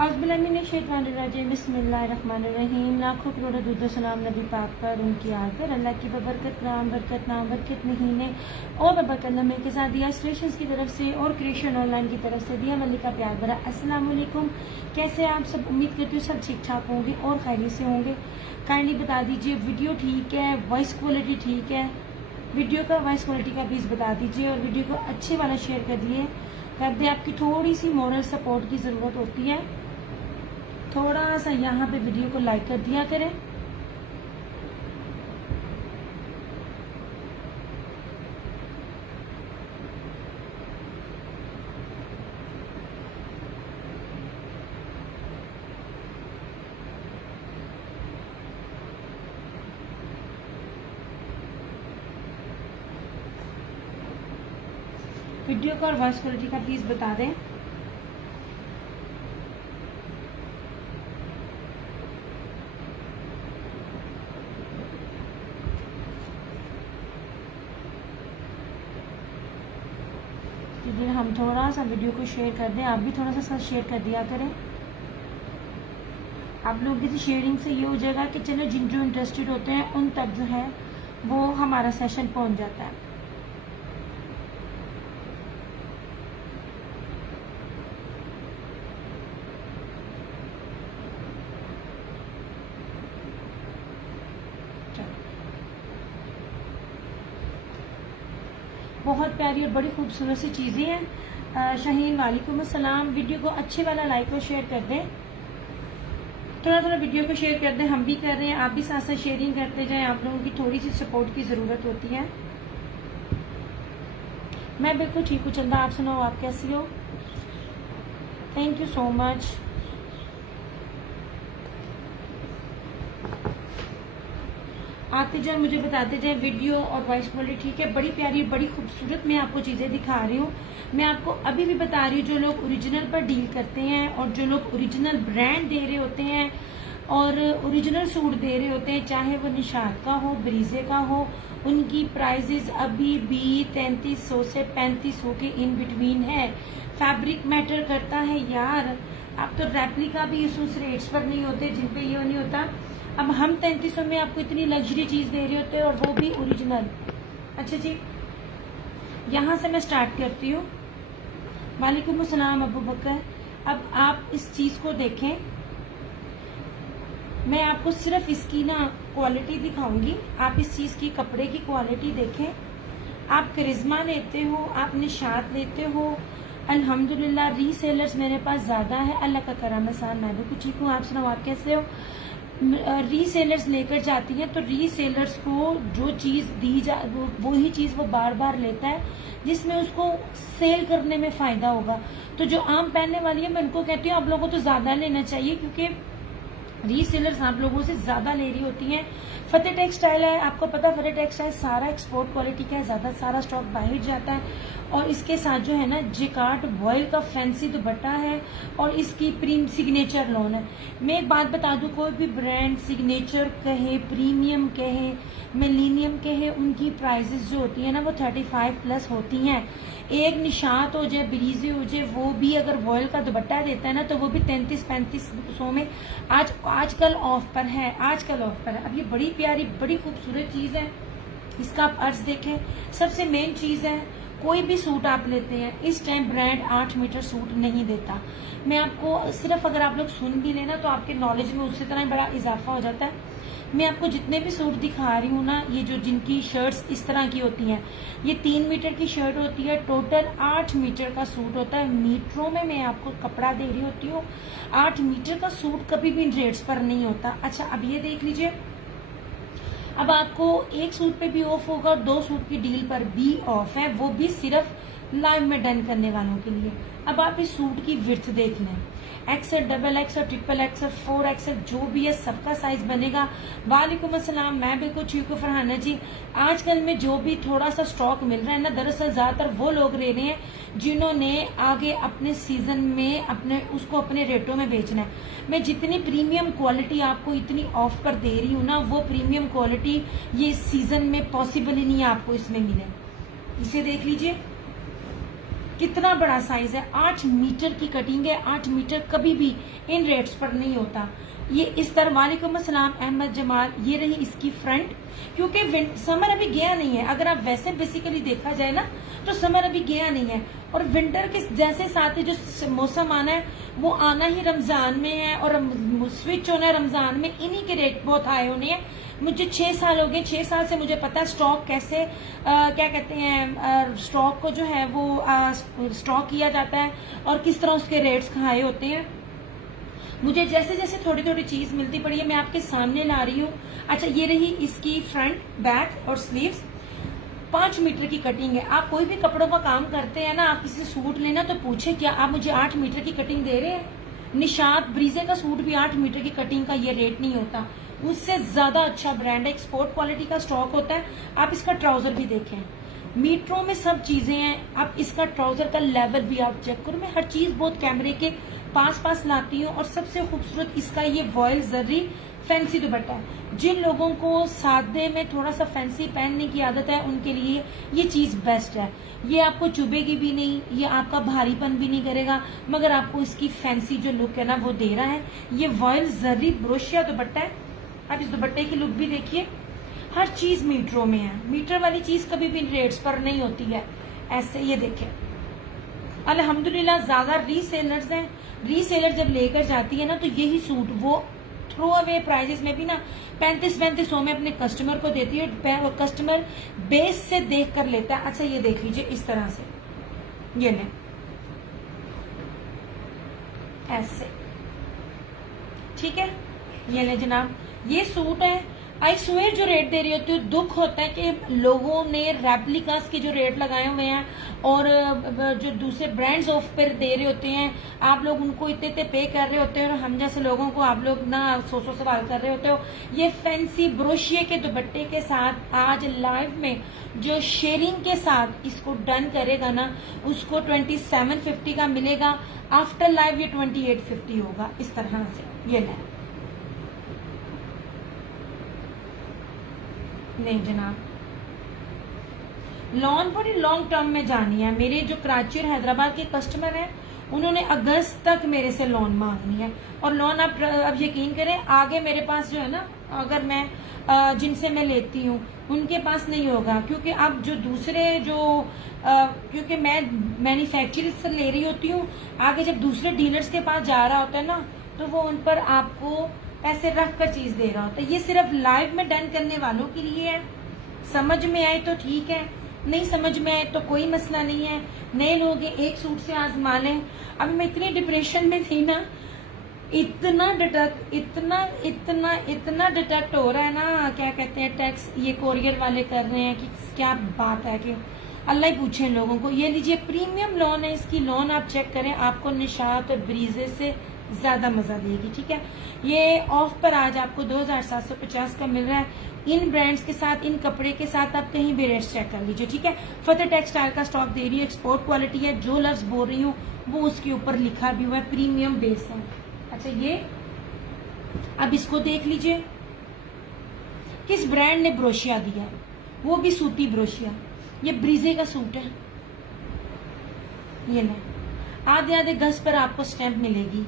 औज़ुबिल्लाहिमिनश्शैतानिर्रजीम बिस्मिल्लाहिर्रहमानिर्रहीम। लाखों करोड़ों दुरूद सलाम नबी पाक पर, उनकी आल पर, अल्लाह की बबरकत नाम बरकत महीने और बबरकत लम्हे के साथ दिया क्रिएशंस की तरफ से और क्रिएशन ऑनलाइन की तरफ से दिया मलिक का प्यार भरा अस्सलाम वालेकुम। कैसे आप सब? उम्मीद करती हूँ सब ठीक ठाक होंगे और खैरियत से होंगे। काइंडली बता दीजिए वीडियो ठीक है, वॉइस क्वालिटी ठीक है? वीडियो का वॉइस क्वालिटी का प्लीज़ बता दीजिए और वीडियो को अच्छे वाला शेयर कर दे। आपकी थोड़ी सी मॉरल सपोर्ट की ज़रूरत होती है, थोड़ा सा यहाँ पे वीडियो को लाइक कर दिया करें। वीडियो का और वॉइस क्वालिटी का प्लीज़ बता दें। हम थोड़ा सा वीडियो को शेयर कर दें, आप भी थोड़ा सा शेयर कर दिया करें। आप लोगों की शेयरिंग से ये हो जाएगा कि चलो जिन जो इंटरेस्टेड होते हैं उन तक जो है वो हमारा सेशन पहुंच जाता है। बहुत प्यारी और बड़ी खूबसूरत सी चीज़ें हैं। शाहीन वालेकुम अस्सलाम। वीडियो को अच्छे वाला लाइक और शेयर कर दें, थोड़ा थोड़ा वीडियो को शेयर कर दें। हम भी कर रहे हैं, आप भी साथ साथ शेयरिंग करते जाएं। आप लोगों की थोड़ी सी सपोर्ट की ज़रूरत होती है। मैं बिल्कुल ठीक हूँ चंदा, आप सुनाओ आप कैसी हो? Thank you so much. आते जाए मुझे बताते जाए वीडियो और वॉइस क्वालिटी ठीक है? बड़ी प्यारी बड़ी खूबसूरत मैं आपको चीज़ें दिखा रही हूँ। मैं आपको अभी भी बता रही हूँ, जो लोग ओरिजिनल पर डील करते हैं और जो लोग ओरिजिनल ब्रांड दे रहे होते हैं और ओरिजिनल सूट दे रहे होते हैं, चाहे वो निशात का हो, ब्रीजे का हो, उनकी प्राइजेज अभी भी 3300 से 3500 के इन बिटवीन है। फैब्रिक मैटर करता है यार। आप तो रेप्लिका भी उस रेट्स पर नहीं होते जिन पे ये नहीं होता। अब हम 3300 में आपको इतनी लग्जरी चीज दे रहे होते हैं और वो भी ओरिजिनल। अच्छा जी, यहाँ से मैं स्टार्ट करती हूँ। वालेकुम अस्सलाम अबू बकर। अब आप इस चीज को देखें, मैं आपको सिर्फ इसकी ना क्वालिटी दिखाऊंगी। आप इस चीज की कपड़े की क्वालिटी देखें। आप करिश्मा लेते हो, आप निशात लेते हो, अल्हम्दुलिल्लाह रीसेलर्स मेरे पास ज्यादा है, अल्लाह का करम एहसान। मैं भी कुछ ठीक हूँ, आप सुनाओ आप कैसे हो? रीसेलर्स लेकर जाती हैं तो रीसेलर्स को जो चीज दी जा वही चीज वो बार बार लेता है जिसमें उसको सेल करने में फायदा होगा। तो जो आम पहनने वाली है मैं उनको कहती हूँ आप लोगों को तो ज्यादा लेना चाहिए, क्योंकि रीसेलर्स आप लोगों से ज्यादा ले रही होती हैं। फतेह टेक्सटाइल है, आपको पता फतेह टेक्सटाइल सारा एक्सपोर्ट क्वालिटी का है, ज्यादा सारा स्टॉक बाहर जाता है। और इसके साथ जो है ना जिकार्ड वॉयल का फैंसी दुपट्टा है और इसकी प्रीम सिग्नेचर लोन है। मैं एक बात बता दूं, कोई भी ब्रांड सिग्नेचर कहे, प्रीमियम कहे, मिलीनियम कहे, उनकी प्राइजेस जो होती है ना वो 35 प्लस होती हैं। एक निशात हो जाए, ब्रीजे हो जाए, वो भी अगर वॉयल का दुपट्टा देता है ना तो वो भी 33-3500 में आजकल ऑफ पर है, आजकल ऑफ पर है। अब ये बड़ी प्यारी बड़ी खूबसूरत चीज है, इसका आप अर्ज देखें। सबसे मेन चीज है, कोई भी सूट आप लेते हैं इस टाइम ब्रांड 8 मीटर सूट नहीं देता। मैं आपको सिर्फ अगर आप लोग सुन भी लेना तो आपके नॉलेज में उसी तरह बड़ा इजाफा हो जाता है। मैं आपको जितने भी सूट दिखा रही हूँ ना, ये जो जिनकी शर्ट्स इस तरह की होती हैं, ये 3 मीटर की शर्ट होती है, टोटल 8 मीटर का सूट होता है। मीटरों में मैं आपको कपड़ा दे रही होती हूँ, 8 मीटर का सूट कभी भी इन रेट्स पर नहीं होता। अच्छा अब ये देख लीजिए, अब आपको एक सूट पे भी ऑफ होगा और 2 सूट की डील पर भी ऑफ है, वो भी सिर्फ लाइव में डन करने वालों के लिए। अब आप इस सूट की विड्थ देख लें, XL, double XL, triple XL, 4 XL, जो भी है सबका साइज बनेगा। वालेकुम अस्सलाम, मैं बिल्कुल ठीक हूँ फरहाना जी। आजकल में जो भी थोड़ा सा स्टॉक मिल रहा है ना, दरअसल ज्यादातर वो लोग ले रहे हैं जिन्होंने आगे अपने सीजन में अपने रेटों में बेचना है। मैं जितनी प्रीमियम क्वालिटी आपको इतनी ऑफ पर दे रही हूँ ना, वो प्रीमियम क्वालिटी ये सीजन में पॉसिबल ही नहीं है आपको इसमें मिले। इसे देख लीजिए, कितना बड़ा साइज है, 8 मीटर की कटिंग है। 8 मीटर कभी भी इन रेट्स पर नहीं होता। ये इस तरह। वालेकुम अस्सलाम अहमद जमाल। ये रही इसकी फ्रंट, क्योंकि समर अभी गया नहीं है। अगर आप वैसे बेसिकली देखा जाए ना तो समर अभी गया नहीं है, और विंटर के जैसे साथ ही जो मौसम आना है वो आना ही रमजान में है, और स्विच होना है रमजान में। इन्हीं के रेट बहुत हाई होने हैं। मुझे 6 साल हो गए, 6 साल से मुझे पता है स्टॉक कैसे क्या कहते हैं, स्टॉक को जो है वो स्टॉक किया जाता है और किस तरह उसके रेट्स हाई होते हैं। मुझे जैसे जैसे थोड़ी थोड़ी चीज मिलती पड़ी है मैं आपके सामने ला रही हूँ। अच्छा, ये रही इसकी फ्रंट, बैक और स्लीव्स। 5 मीटर की कटिंग है। आप कोई भी कपड़ों का काम करते हैं ना, आप किसी सूट लेना तो पूछे क्या आप मुझे 8 मीटर की कटिंग दे रहे हैं। निशात ब्रीजे का सूट भी 8 मीटर की कटिंग का ये रेट नहीं होता, उससे ज्यादा अच्छा ब्रांड है, एक्सपोर्ट क्वालिटी का स्टॉक होता है। आप इसका ट्राउजर भी देखें, मीटरों में सब चीजें हैं। आप इसका ट्राउजर का लेवल भी आप चेक करो। मैं हर चीज बहुत कैमरे के पास लाती हूँ। और सबसे खूबसूरत इसका ये वॉयल जर्री फैंसी दुपट्टा है। जिन लोगों को सादे में थोड़ा सा फैंसी पहनने की आदत है उनके लिए ये चीज बेस्ट है। ये आपको चुभेगी भी नहीं, ये आपका भारीपन भी नहीं करेगा, मगर आपको इसकी फैंसी जो लुक है ना वो दे रहा है। ये वॉयल जर्री ब्रोशिया दुपट्टा है। आप इस दुपट्टे की लुक भी देखिए। हर चीज मीटरों में है। मीटर वाली चीज कभी भी रेट्स पर नहीं होती है। ऐसे ये देखें, अल्हम्दुलिल्लाह ज्यादा रीसेलर्स हैं। रीसेलर जब लेकर जाती है ना तो यही सूट वो थ्रो अवे प्राइजेस में भी ना 3500 में अपने कस्टमर को देती है, और कस्टमर बेस से देख कर लेता है। अच्छा, ये देख लीजिए इस तरह से, ये ले ऐसे, ठीक है। ये ले जनाब, ये सूट है। आई स्वेयर जो रेट दे रही होती है, दुख होता है कि लोगों ने रेप्लिकास के जो रेट लगाए हुए हैं और जो दूसरे ब्रांड्स ऑफ पर दे रहे होते हैं, आप लोग उनको इतने पे कर रहे होते हैं, और हम जैसे लोगों को आप लोग ना 100 सवाल कर रहे होते हो। ये फैंसी ब्रोशिये के दुपट्टे के साथ आज लाइव में जो शेयरिंग के साथ इसको डन करेगा ना, उसको 2750 का मिलेगा। आफ्टर लाइव ये 2850 होगा। इस तरह से ये है। नहीं जनाब, लॉन बड़ी लॉन्ग टर्म में जानी है। मेरे जो कराची और हैदराबाद के कस्टमर हैं उन्होंने अगस्त तक मेरे से लोन मांगनी है। और लोन आप अब यकीन करें, आगे मेरे पास जो है ना, अगर मैं जिनसे मैं लेती हूँ उनके पास नहीं होगा, क्योंकि अब जो दूसरे जो क्योंकि मैं मैन्युफैक्चरर से ले रही होती हूँ, आगे जब दूसरे डीलर्स के पास जा रहा होता है ना तो वो उन पर आपको पैसे रख कर चीज दे रहा होता है। ये सिर्फ लाइव में डन करने वालों के लिए है। समझ में आए तो ठीक है, नहीं समझ में आए तो कोई मसला नहीं है। नए लोग एक सूट से आजमा लें। अब मैं इतनी डिप्रेशन में थी ना, इतना डिटेक्ट हो रहा है ना, क्या कहते हैं, टैक्स ये कोरियर वाले कर रहे हैं कि क्या बात है कि अल्लाह ही पूछे लोगों को। ये लीजिए, प्रीमियम लोन है। इसकी लोन आप चेक करें, आपको निशात और ब्रीजे से ज्यादा मजा देगी, ठीक है। ये ऑफ पर आज आपको 2750 का मिल रहा है। इन ब्रांड्स के साथ, इन कपड़े के साथ आप कहीं भी रेट्स चेक कर लीजिए, ठीक है। फतेह टेक्सटाइल का स्टॉक दे रही है, एक्सपोर्ट क्वालिटी है। जो लफ्ज बोल रही हूँ वो उसके ऊपर लिखा भी हुआ है, प्रीमियम बेस है। अच्छा, ये अब इसको देख लीजिए, किस ब्रांड ने ब्रोशिया दिया है, वो भी सूती ब्रोशिया। ये ब्रीजे का सूट है। ये नहीं, आधे आधे गज पर आपको स्टैंप मिलेगी।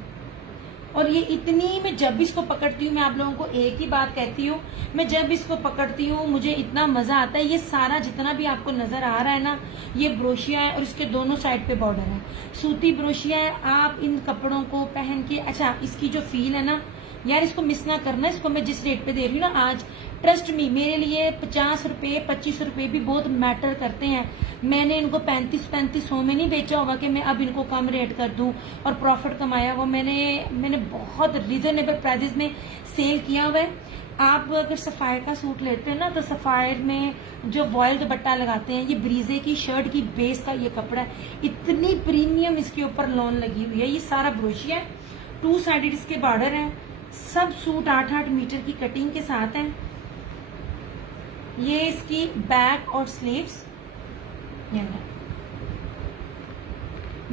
और ये इतनी, मैं जब इसको पकड़ती हूँ, मैं आप लोगों को एक ही बात कहती हूँ, मैं जब इसको पकड़ती हूँ मुझे इतना मजा आता है। ये सारा जितना भी आपको नजर आ रहा है ना, ये ब्रोशिया है और इसके दोनों साइड पे बॉर्डर है, सूती ब्रोशिया है। आप इन कपड़ों को पहन के, अच्छा इसकी जो फील है ना यार, इसको मिस ना करना। इसको मैं जिस रेट पे दे रही हूँ ना आज, ट्रस्ट मी, मेरे लिए 50 रुपए 25 रुपए भी बहुत मैटर करते हैं। मैंने इनको 3500 में नहीं बेचा होगा कि मैं अब इनको कम रेट कर दूं और प्रॉफिट कमाया हुआ। मैंने बहुत रिजनेबल प्राइसेस में सेल किया हुआ है। आप अगर सफायर का सूट लेते हैं ना तो सफायर में जो वॉयल दुपट्टा लगाते हैं, ये ब्रीजे की शर्ट की बेस का ये कपड़ा है। इतनी प्रीमियम इसके ऊपर लॉन लगी हुई है। ये सारा ब्रोशिया है, 2 साइडेड इसके बॉर्डर है। सब सूट 8-8 मीटर की कटिंग के साथ है। ये इसकी बैक और स्लीव्स,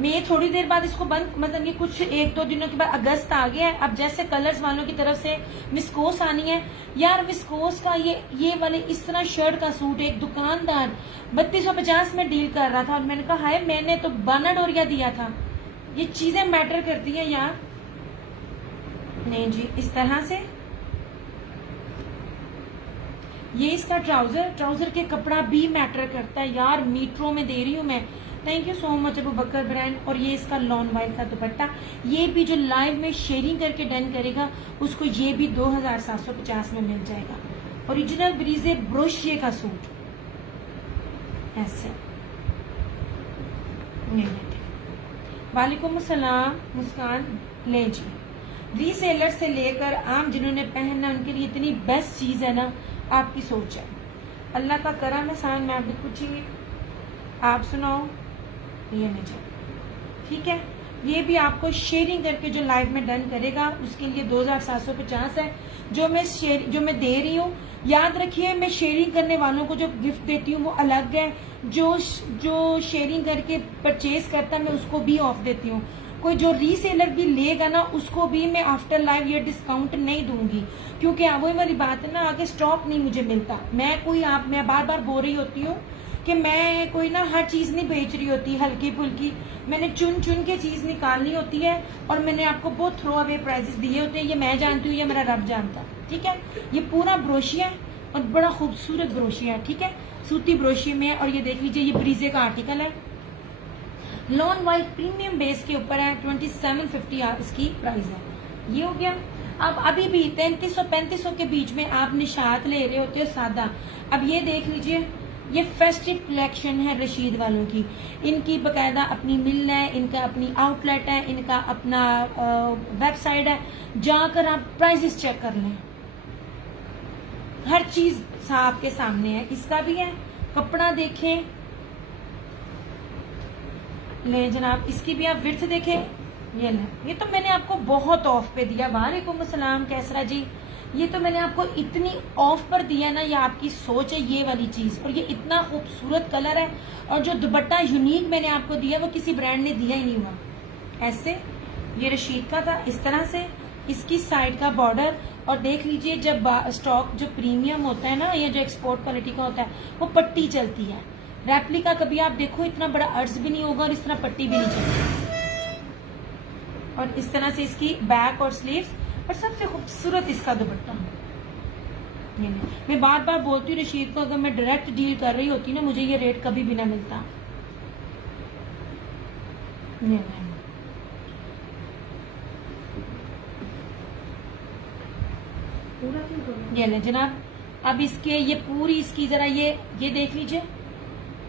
मैं ये थोड़ी देर बाद इसको बंद, मतलब ये कुछ 1-2 दिनों के बाद अगस्त आ गया है, अब जैसे कलर्स वालों की तरफ से विस्कोस आनी है यार। विस्कोस का ये वाले इस तरह शर्ट का सूट एक दुकानदार 3250 में डील कर रहा था और मैंने कहा हाय मैंने तो $12 दिया था। ये चीजें मैटर करती है यार। नहीं जी, इस तरह से ये इसका ट्राउजर के कपड़ा भी मैटर करता है यार। मीटरों में दे रही हूँ मैं। Thank you so much Abu Bakr brand. और ये इसका लॉन वाइट का दुपट्टा, ये भी जो लाइव में शेयरिंग करके डन करेगा उसको ये भी 2750 में मिल जाएगा। ओरिजिनल ब्रीजे ब्रोशिए का सूट ऐसे। वालेकुम अस्सलाम मुस्कान। ले जी, रीसेलर से लेकर आम जिन्होंने पहनना उनके लिए इतनी बेस्ट चीज है ना, आपकी सोच है। अल्लाह का करम एहसान। मैं आपको कुछ ही आप सुनाओ। ये नीचे ठीक है, ये भी आपको शेयरिंग करके जो लाइव में डन करेगा उसके लिए 2750 है जो मैं दे रही हूँ। याद रखिए, मैं शेयरिंग करने वालों को जो गिफ्ट देती हूँ वो अलग है। जो शेयरिंग करके परचेज करता है मैं उसको भी ऑफ देती हूँ। कोई जो रीसेलर भी लेगा ना उसको भी मैं आफ्टर लाइव ये डिस्काउंट नहीं दूंगी, क्योंकि वही वाली बात है ना, आगे स्टॉक नहीं मुझे मिलता। मैं बार बार बोल रही होती हूँ कि मैं कोई ना हर चीज नहीं बेच रही होती हल्की फुल्की। मैंने चुन चुन के चीज निकालनी होती है और मैंने आपको बहुत थ्रो अवे प्राइजेस दिए होते हैं। ये मैं जानती हूँ, ये मेरा रब जानता है। ठीक है, ये पूरा ब्रोशिया है और बड़ा खूबसूरत ब्रोशिया है। ठीक है, सूती ब्रोशिया में है। और ये देख लीजिए, ये ब्रीजे का आर्टिकल है, लॉन वाइट प्रीमियम बेस के ऊपर है। 2750 इसकी प्राइस है। ये हो गया। अब अभी भी 3300-3500 के बीच में आप निशात ले रहे होते हो सादा। अब ये देख लीजिए, ये फेस्टिव कलेक्शन है रशीद वालों की। इनकी बकायदा अपनी मिल है, इनका अपनी आउटलेट है, इनका अपना वेबसाइट है। जाकर आप प्राइसेस चेक कर लें, हर चीज आपके सामने है। इसका भी है, कपड़ा देखें। ले जनाब, इसकी भी आप विर्थ देखें। ये ले, ये तो मैंने आपको बहुत ऑफ पे दिया। वालेकुम अस्सलाम कैसरा जी। ये तो मैंने आपको इतनी ऑफ पर दिया ना, ये आपकी सोच है ये वाली चीज। और ये इतना खूबसूरत कलर है और जो दुपट्टा यूनिक मैंने आपको दिया वो किसी ब्रांड ने दिया ही नहीं हुआ। ऐसे ये रशीद का था, इस तरह से इसकी साइड का बॉर्डर। और देख लीजिए, जब स्टॉक जो प्रीमियम होता है ना, ये जो एक्सपोर्ट क्वालिटी का होता है, वो पट्टी चलती है। रेप्लिका कभी आप देखो इतना बड़ा अर्ज भी नहीं होगा और इस तरह पट्टी भी नहीं चलती। और इस तरह से इसकी बैक और स्लीव्स और सबसे खूबसूरत इसका दुपट्टा। ये मैं बार बार बोलती हूँ रशीद को, अगर मैं डायरेक्ट डील कर रही होती ना, मुझे ये रेट कभी भी ना मिलता। ये ले जनाब, अब इसके ये पूरी इसकी जरा ये देख लीजिए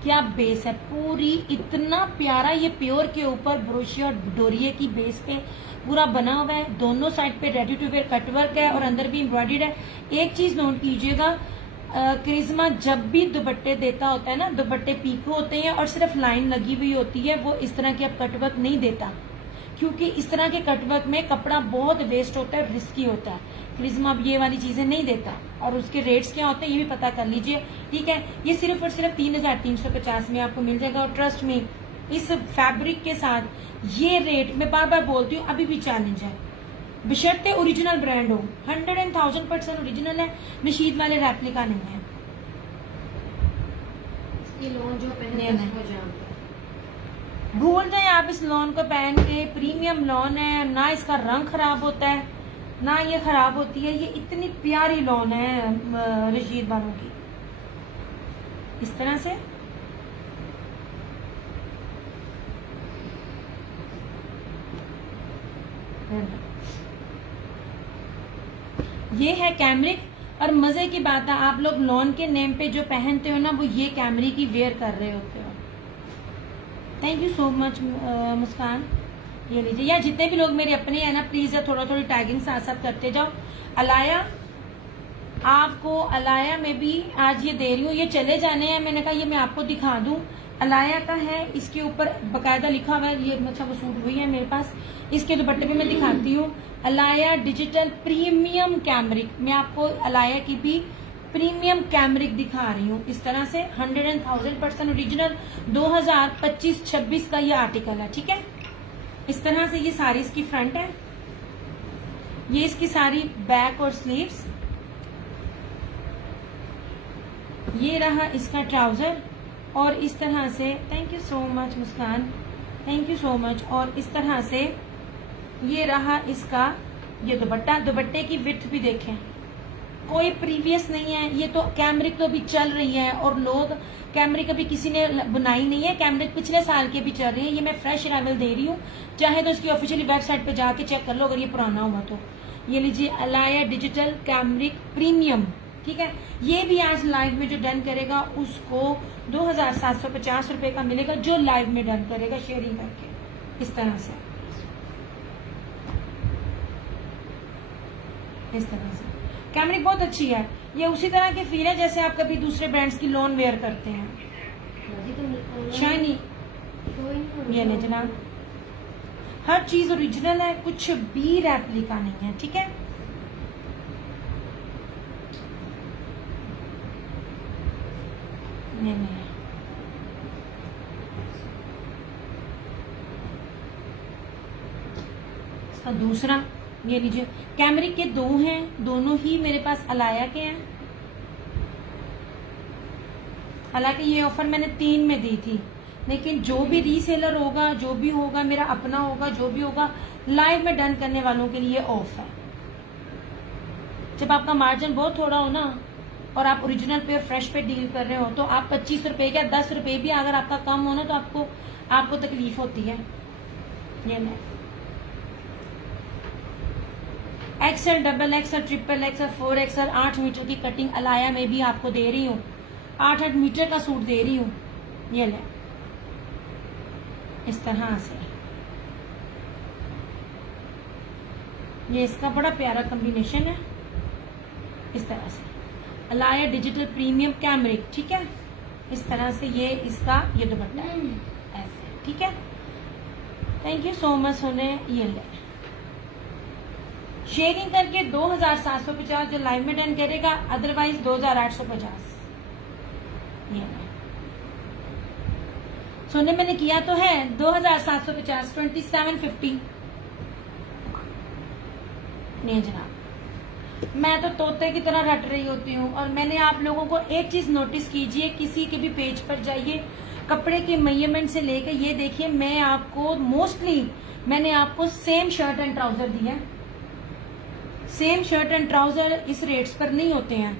क्या बेस है। पूरी इतना प्यारा, ये प्योर के ऊपर ब्रोशिया और डोरिये की बेस पे पूरा बना हुआ है। दोनों साइड पे रेडी टू वेयर कटवर्क है और अंदर भी एम्ब्रॉयडर्ड है। एक चीज नोट कीजिएगा, करिश्मा जब भी दुपट्टे देता होता है ना, दुपट्टे पीको होते हैं और सिर्फ लाइन लगी हुई होती है, वो इस तरह के अब कटवर्क नहीं देता, क्योंकि इस तरह के कटवर्क में कपड़ा बहुत वेस्ट होता है, रिस्की होता है। करिश्मा अब ये वाली चीजें नहीं देता। और उसके रेट्स क्या होते हैं ये भी पता कर लीजिए। ठीक है, ये सिर्फ और सिर्फ 3350 में आपको मिल जाएगा। और ट्रस्ट में इस फैब्रिक के साथ ये रेट मैं बार बार बोलती हूँ, अभी भी चैलेंज है, बशर्ते ओरिजिनल ब्रांड हो। 100% ओरिजिनल है, रशीद वाले रेप्लिका नहीं है। लोन जो पहने भूल जाए आप इस लॉन को पहन के। प्रीमियम लॉन है, ना इसका रंग खराब होता है ना ये खराब होती है। ये इतनी प्यारी लॉन है रशीद वालों की, इस तरह से। ये है कैमरिक। और मजे की बात है, आप लोग लॉन के नेम पे जो पहनते हो ना, वो ये कैमरिक की वेयर कर रहे होते हो। थैंक यू सो मच मुस्कान। ये लीजिए, या जितने भी लोग मेरे अपने हैं ना, प्लीज थोड़ा थोड़ी टैगिंग साथ साथ करते जाओ। अलाया, आपको अलाया में भी आज ये दे रही हूँ। ये चले जाने हैं, मैंने कहा ये मैं आपको दिखा दूं। अलाया का है, इसके ऊपर बकायदा लिखा हुआ है। ये अच्छा वो सूट हुई है मेरे पास, इसके दुपट्टे पे मैं दिखाती हूँ। Alaya digital premium cambric. मैं आपको अलाया की भी प्रीमियम कैमरिक दिखा रही हूँ इस तरह से 100% ओरिजिनल 2025-26 का ये आर्टिकल है, ठीक है। इस तरह से ये सारी इसकी फ्रंट है, ये इसकी सारी बैक और स्लीव्स, ये रहा इसका ट्राउजर और इस तरह से, thank you so much Muskan, thank you so much. और इस तरह से ये रहा इसका ये दुपट्टा। दुपट्टे की विड्थ भी देखें, कोई प्रीवियस नहीं है। ये तो कैमरिक तो अभी चल रही है और लोग कैमरिक अभी किसी ने बुनाई नहीं है, कैमरिक पिछले साल के भी चल रही है। ये मैं फ्रेश अराइवल दे रही हूँ, चाहे तो इसकी ऑफिशियली वेबसाइट पे जाके चेक कर लो अगर ये पुराना हुआ तो। ये लीजिए अलाया डिजिटल कैमरिक प्रीमियम, ठीक है। ये भी आज लाइव में जो डन करेगा उसको 2750 रुपए का मिलेगा, जो लाइव में डन करेगा शेयरिंग करके। इस तरह से, इस तरह से कैमरिक बहुत अच्छी है। ये उसी तरह की फील है जैसे आप कभी दूसरे ब्रांड्स की लॉन वेयर करते हैं। शाइनी, ये ले जनाब, हर चीज ओरिजिनल है, कुछ भी रेप्लिका नहीं है, ठीक है। नहीं इसका दूसरा, ये लीजिए, कैमरिक के दो हैं, दोनों ही मेरे पास अलाया के हैं। हालांकि ये ऑफर मैंने 3 में दी थी, लेकिन जो भी रीसेलर होगा, जो भी होगा, मेरा अपना होगा, जो भी होगा, लाइव में डन करने वालों के लिए ऑफ है। जब आपका मार्जिन बहुत थोड़ा हो ना और आप ओरिजिनल पे और फ्रेश पे डील कर रहे हो तो आप 25 रुपए या 10 रुपए भी अगर आपका कम हो ना तो आपको तकलीफ होती है। ये नहीं, XL, double XL, triple XL, 4XL, 8 metre की कटिंग अलाया में भी आपको दे रही हूँ, 8 मीटर का सूट दे रही हूँ। ये ले, इस तरह से, ये इसका बड़ा प्यारा कॉम्बिनेशन है। इस तरह से अलाया डिजिटल प्रीमियम कैमरिक, ठीक है। इस तरह से ये इसका ये दुपट्टा है ऐसे, ठीक है। थैंक यू सो मच होने। ये ले, शेयरिंग करके 2750 जो लाइव में डन करेगा, अदरवाइज 2850। ये सोने मैंने किया तो है 2750, 2750 नहीं जनाब। मैं तो तोते की तरह रट रही होती हूँ। और मैंने आप लोगों को एक चीज नोटिस कीजिए, किसी के भी पेज पर जाइए, कपड़े के मेजरमेंट से लेकर ये देखिए, मैं आपको मोस्टली मैंने आपको सेम शर्ट एंड ट्राउजर दिया है। सेम शर्ट एंड ट्राउजर इस रेट्स पर नहीं होते हैं।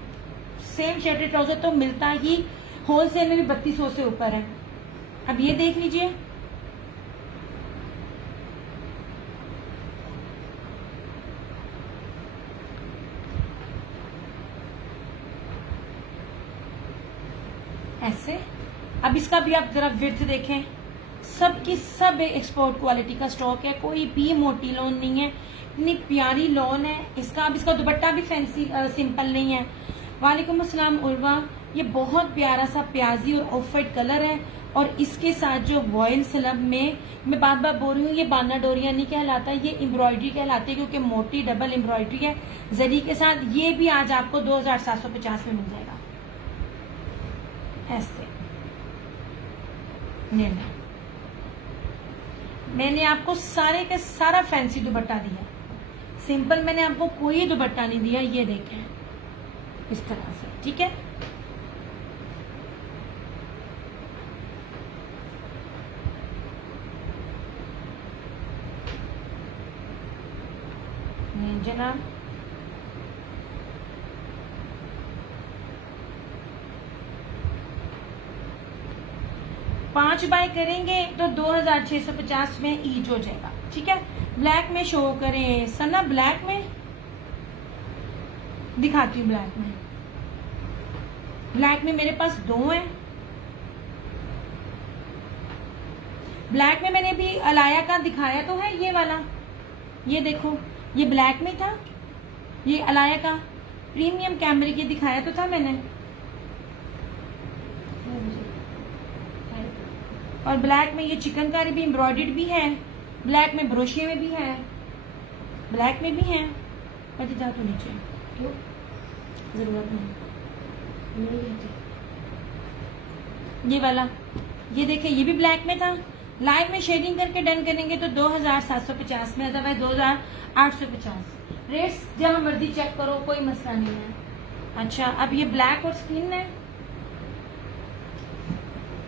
सेम शर्ट एंड ट्राउजर तो मिलता ही होलसेल में भी 3200 से ऊपर है। अब ये देख लीजिए, ऐसे। अब इसका भी आप जरा विड्थ देखें, सब की सब एक्सपोर्ट क्वालिटी का स्टॉक है, कोई भी मोटी लॉन नहीं है, इतनी प्यारी लॉन है इसका। अब इसका दुपट्टा भी फैंसी सिंपल नहीं है। वालेकुम अस्सलाम उर्वा, ये बहुत प्यारा सा प्याजी और ऑफ वाइट कलर है और इसके साथ जो वॉयल सलब में मैं बार बार बोल रही हूँ, ये बाना डोरिया नहीं कहलाता, ये एम्ब्रॉयडरी कहलाती है क्योंकि मोटी डबल एम्ब्रॉयडरी है जरी के साथ। ये भी आज आपको 2750 में मिल जाएगा ऐसे। मैंने आपको सारे के सारा फैंसी दुपट्टा दिया, सिंपल मैंने आपको कोई दुपट्टा नहीं दिया। ये देखें इस तरह से, ठीक है। जनाब पांच बाय करेंगे तो 2650 में ईच हो जाएगा, ठीक है। ब्लैक में शो करें सना, ब्लैक में दिखाती हूँ। ब्लैक में मेरे पास 2 हैं। ब्लैक में मैंने भी अलाया का दिखाया तो है, ये वाला, ये देखो, ये ब्लैक में था, ये अलाया का प्रीमियम कैमरिक ये दिखाया तो था मैंने। और ब्लैक में ये चिकनकारी भी एम्ब्रॉयडर्ड भी है, ब्लैक में ब्रोशिया में भी है, ब्लैक में भी है। जा तो नीचे क्यों, जरूरत नहीं। ये वाला, ये देखिए ये भी ब्लैक में था। लाइव में शेडिंग करके डन करेंगे तो 2750 में, अदरवाइज 2850। रेट्स जहां मर्जी चेक करो, कोई मसला नहीं है। अच्छा, अब ये ब्लैक और स्किन है,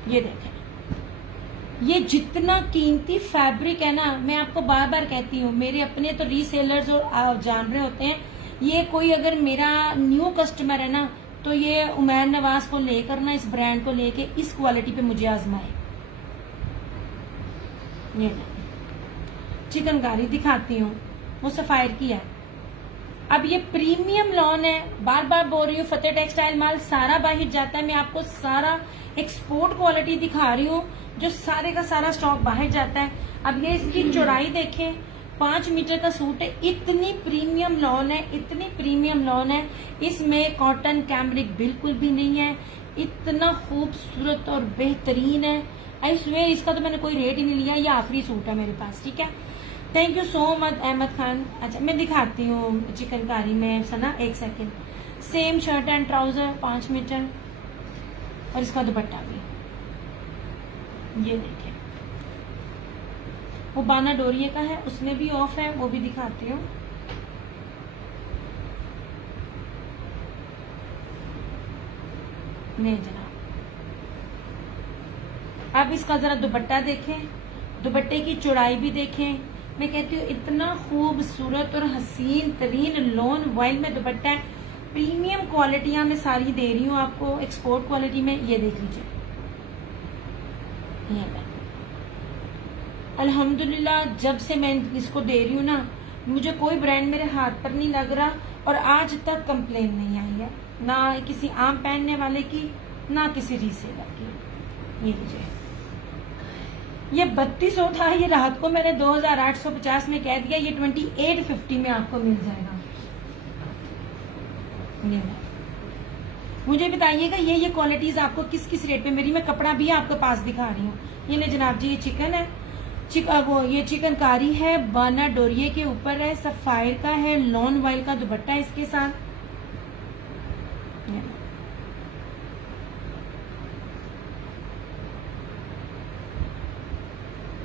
ये देखें, ये जितना कीमती फैब्रिक है ना, मैं आपको बार बार कहती हूँ, मेरे अपने तो रीसेलर्स और जान रहे होते हैं, ये कोई अगर मेरा न्यू कस्टमर है ना, तो ये उमैर नवाज को लेकर ना, इस ब्रांड को लेके इस क्वालिटी पे मुझे आजमाए। ये चिकनकारी दिखाती हूँ, वो सफायर की है। अब ये प्रीमियम लॉन है, बार बार बोल रही हूँ, फतेह टेक्सटाइल माल सारा बाहर जाता है, मैं आपको सारा एक्सपोर्ट क्वालिटी दिखा रही हूँ, जो सारे का सारा स्टॉक बाहर जाता है। अब ये इसकी चौड़ाई देखें, 5 मीटर का सूट है, इतनी प्रीमियम लॉन है, इतनी प्रीमियम लॉन है, इसमें कॉटन कैमरिक बिल्कुल भी नहीं है, इतना खूबसूरत और बेहतरीन है। आई स्वेयर इसका तो मैंने कोई रेट ही नहीं लिया, ये आखिरी सूट है मेरे पास, ठीक है। Thank you so much Ahmed Khan. अच्छा, मैं दिखाती हूँ चिकनकारी में सना, एक second. Same shirt and trouser 5 metre, और इसका दुपट्टा भी ये देखिए, वो बाना डोरिये का है, उसमें भी ऑफ है, वो भी दिखाती हूँ। नहीं जनाब, अब इसका जरा दुपट्टा देखें, दुपट्टे की चौड़ाई भी देखें। मैं कहती हूँ इतना खूबसूरत और हसीन तरीन लॉन वाइल में दुपट्टा है, प्रीमियम क्वालिटियां मैं सारी दे रही हूँ आपको एक्सपोर्ट क्वालिटी में। ये देख लीजिए, ये अल्हम्दुलिल्लाह जब से मैं इसको दे रही हूँ ना, मुझे कोई ब्रांड मेरे हाथ पर नहीं लग रहा, और आज तक कंप्लेन नहीं आई है, ना किसी आम पहनने वाले की, ना किसी रीसेलर की। ये लीजिए, ये 3200 था, ये रात को मैंने 2850 में कह दिया, ये 2850 में आपको मिल जाएगा। मुझे बताइएगा ये क्वालिटीज आपको किस किस रेट पे मेरी, मैं कपड़ा भी आपके पास दिखा रही हूँ। ये ले जनाब जी, ये चिकन है, ये चिकनकारी है, बाना डोरिये के ऊपर है, सफायर का है, लॉन वाइल का दुपट्टा है इसके साथ।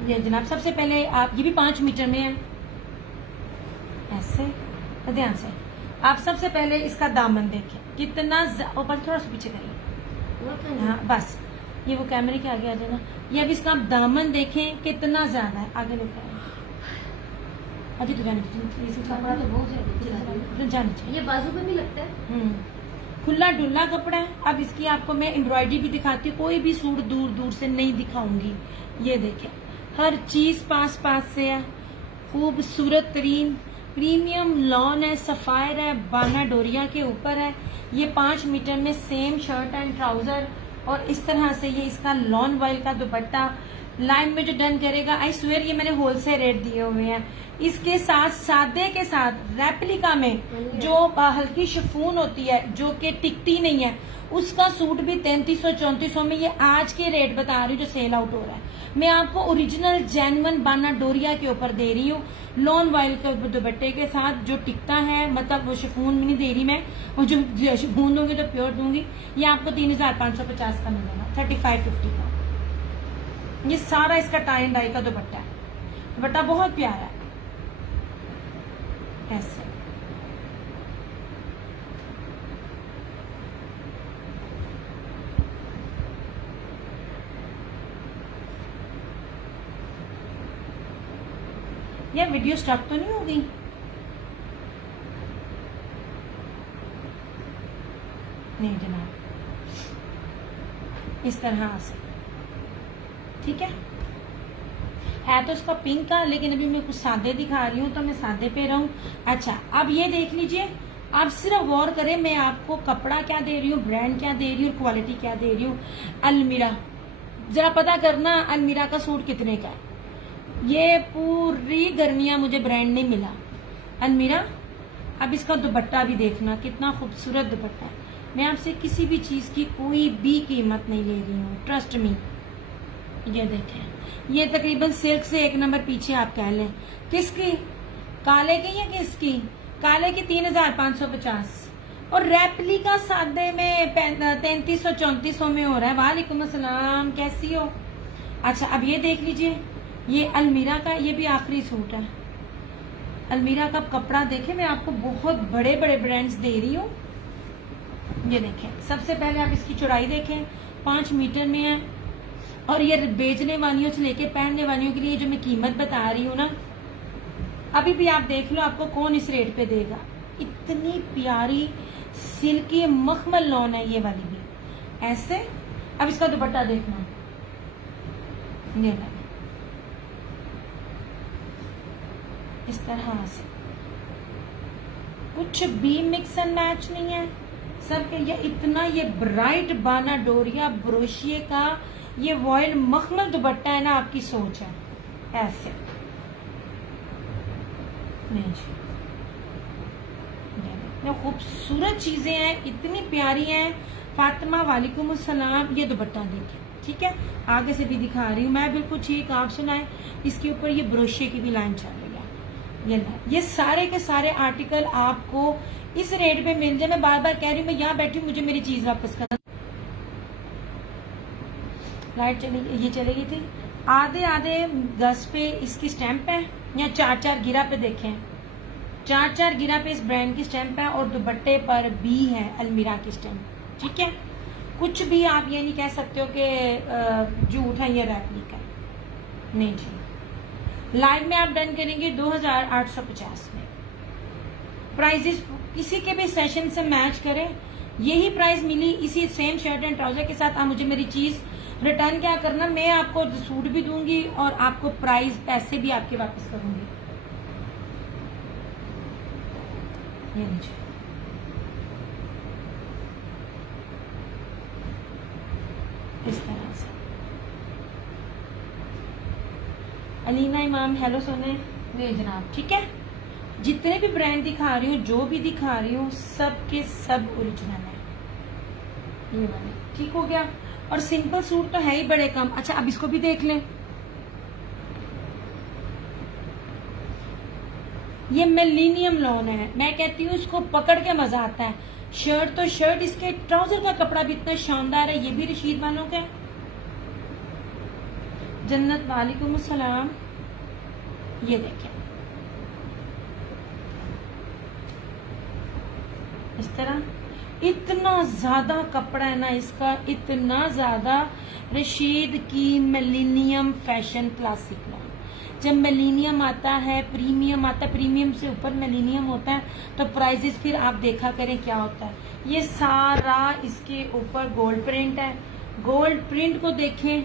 ये जनाब सबसे पहले आप, ये भी 5 मीटर में है, ऐसे ध्यान से आप सबसे पहले इसका दामन देखें, कितना ऊपर, थोड़ा सा पीछे करिए, हाँ बस, ये वो कैमरे के आगे आ जाना। ये अब इसका आप दामन देखें कितना ज्यादा है, आगे लेकर अभी तो जाने चाहिए, ये बाजू पे भी लगता है, खुला डुल्ला कपड़ा है। अब इसकी आपको मैं एम्ब्रॉयडरी भी दिखाती हूँ, कोई भी सूट दूर दूर से नहीं दिखाऊंगी। ये देखें, हर चीज पास पास से है, खूबसूरत तरीन प्रीमियम लॉन है, सफायर है, बाना डोरिया के ऊपर है। ये 5 मीटर में सेम शर्ट एंड ट्राउजर, और इस तरह से ये इसका लॉन वाइल का दुपट्टा। लाइन में जो डन करेगा, आई स्वेयर ये मैंने होलसेल रेट दिए हुए हैं। इसके साथ सादे के साथ रेप्लिका में जो हल्की शिफॉन होती है, जो कि टिकती नहीं है, उसका सूट भी 3300-3400 में, ये आज के रेट बता रही हूँ जो सेल आउट हो रहा है। मैं आपको ओरिजिनल जेन्युइन बाना डोरिया के ऊपर दे रही हूँ, लॉन वाइल के दुपट्टे के साथ, जो टिकता है, मतलब वो शिफॉन में नहीं दे रही मैं, और जो शिफॉन दूंगी तो प्योर दूंगी। ये आपको 3550 का मिलेगा, 3550 का। ये सारा इसका टाई एंड डाई का दुपट्टा है, दुपट्टा बहुत प्यारा है, ऐसे। यह वीडियो स्टॉप तो नहीं हो गई? नहीं जनाब, इस तरह से, ठीक है तो इसका पिंक का, लेकिन अभी मैं कुछ सादे दिखा रही हूँ तो मैं सादे पे रहूं। अच्छा, अब ये देख लीजिए, आप सिर्फ गौर करें मैं आपको कपड़ा क्या दे रही हूँ, ब्रांड क्या दे रही हूँ, क्वालिटी क्या दे रही हूँ। अलमीरा, जरा पता करना अलमीरा का सूट कितने का है। ये पूरी गर्मियां मुझे ब्रांड नहीं मिला अलमीरा। अब इसका दुपट्टा भी देखना, कितना खूबसूरत दुपट्टा है। मैं आपसे किसी भी चीज की कोई भी कीमत नहीं ले रही हूँ, ट्रस्ट मी। ये देखें, ये तकरीबन सिल्क से 1 नंबर पीछे आप कह लें। किसकी? काले की या किसकी? काले की 3550, और रेप्लिका सादे में 3300-3400 में हो रहा है। वालेकुम अस्सलाम, कैसी हो? अच्छा, अब ये देख लीजिए, ये अलमीरा का, ये भी आखिरी सूट है। अलमीरा का कपड़ा देखें, मैं आपको बहुत बड़े बड़े ब्रांड्स दे रही हूँ। ये देखें, सबसे पहले आप इसकी चौड़ाई देखें, 5 मीटर में है। और ये बेचने वालियों से लेके पहनने वालियों के लिए जो मैं कीमत बता रही हूँ ना, अभी भी आप देख लो आपको कौन इस रेट पे देगा। इतनी प्यारी सिल्की मखमल लॉन है ये वाली भी ऐसे। अब इसका दुपट्टा देखना, ये ना इस तरह से, कुछ भी मिक्स एंड मैच नहीं है सब के। ये इतना ये ब्राइट बाना डोरिया ब्रोशिये का ये वॉयल मखमल दुपट्टा है ना, आपकी सोच है ऐसे। नहीं जी, खूबसूरत चीजें हैं, इतनी प्यारी हैं। फातिमा वालेकुम अस्सलाम। ये दुपट्टा देखिए, ठीक है, आगे से भी दिखा रही हूँ मैं, बिल्कुल ठीक आप सुनाए। इसके ऊपर ये ब्रोशिये की भी लाइन चल रही है। ये सारे के सारे आर्टिकल आपको इस रेट पे मिल जाए। मैं बार बार कह रही हूँ, मैं यहाँ बैठी हूँ, मुझे मेरी चीज वापस करना। लाइट चली, ये चलेगी थी। आधे आधे गज पे इसकी स्टैंप है, या 4-4 गिरा पे देखें, 4-4 गिरा पे इस ब्रांड की स्टैंप है। और दुपट्टे पर भी है अलमीरा की स्टैंप, ठीक है। कुछ भी आप ये नहीं कह सकते हो कि झूठ है, ये रेप्लिका नहीं जी। लाइव में आप डन करेंगे 2850 में। प्राइजेस किसी के भी सेशन से मैच करें, यही प्राइस मिली इसी सेम शर्ट एंड ट्राउजर के साथ। आप मुझे मेरी चीज रिटर्न क्या करना, मैं आपको सूट भी दूंगी और आपको प्राइस पैसे भी आपके वापस करूंगी। ये लीजिए, इस तरह से। अलीना इमाम, हेलो सोने, वे जनाब, ठीक है। जितने भी ब्रांड दिखा रही हूँ, जो भी दिखा रही हूँ, सब के सब ओरिजिनल है। ये वाले ठीक हो गया। और सिंपल सूट तो है ही बड़े कम। अच्छा, अब इसको भी देख लें। ये मिलेनियम लॉन है, मैं कहती हूँ इसको पकड़ के मजा आता है। शर्ट तो शर्ट, इसके ट्राउजर का कपड़ा भी इतना शानदार है। ये भी रशीद वालों का। जन्नत वालेकुम अस्सलाम। ये देखें, इस तरह इतना ज्यादा कपड़ा है ना इसका, इतना ज्यादा। रशीद की मिलेनियम फैशन क्लासिक लॉन। जब मिलेनियम आता है, प्रीमियम आता है, प्रीमियम से ऊपर मिलेनियम होता है, तो प्राइजेस फिर आप देखा करें क्या होता है। ये सारा इसके ऊपर गोल्ड प्रिंट है। गोल्ड प्रिंट को देखें,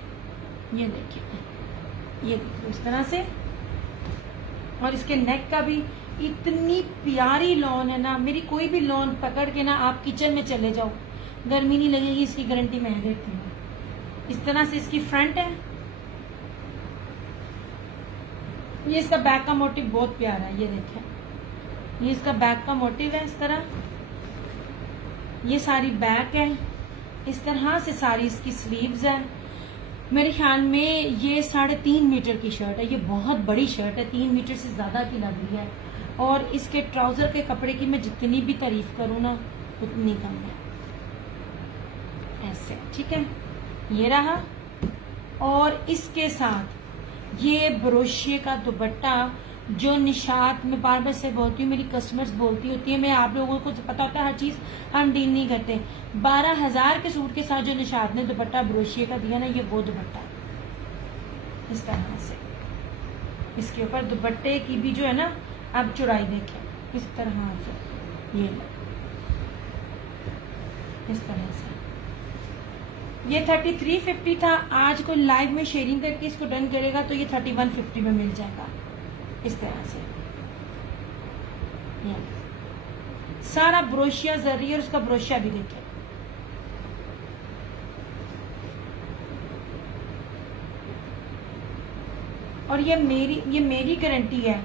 ये देखें, ये देखिए इस तरह से। और इसके नेक का भी इतनी प्यारी लॉन है ना। मेरी कोई भी लॉन पकड़ के ना आप किचन में चले जाओ, गर्मी नहीं लगेगी, इसकी गारंटी मैं देती हूँ। इस तरह से इसकी फ्रंट है। ये इसका बैक का मोटिव बहुत प्यारा है, ये देखें, ये इसका बैक का मोटिव है इस तरह। ये सारी बैक है, इस तरह से सारी इसकी स्लीव्स है। मेरे ख्याल में ये 3.5 मीटर की शर्ट है। ये बहुत बड़ी शर्ट है, 3 मीटर से ज्यादा की लग रही है। और इसके ट्राउजर के कपड़े की मैं जितनी भी तारीफ करूँ ना, उतनी कम है। ऐसे, ठीक है, ये रहा। और इसके साथ ये ब्रोशिये का दुपट्टा, जो निशात में बार बार से बोलती हूँ, मेरी कस्टमर्स बोलती होती है, मैं आप लोगों को पता होता है हर चीज हम डील नहीं करते। 12,000 के सूट के साथ जो निशात ने दुपट्टा ब्रोशिये का दिया ना, ये वो दुपट्टा इस तरह से। इसके ऊपर दुपट्टे की भी जो है ना, अब चौड़ाई देखें इस तरह से, ये इस तरह से। ये 3350 था। आज को लाइव में शेयरिंग करके इसको डन करेगा तो ये 3150 में मिल जाएगा इस तरह से। ये सारा ब्रोशिया जरी है और उसका ब्रोशिया भी देखें। और ये मेरी गारंटी है,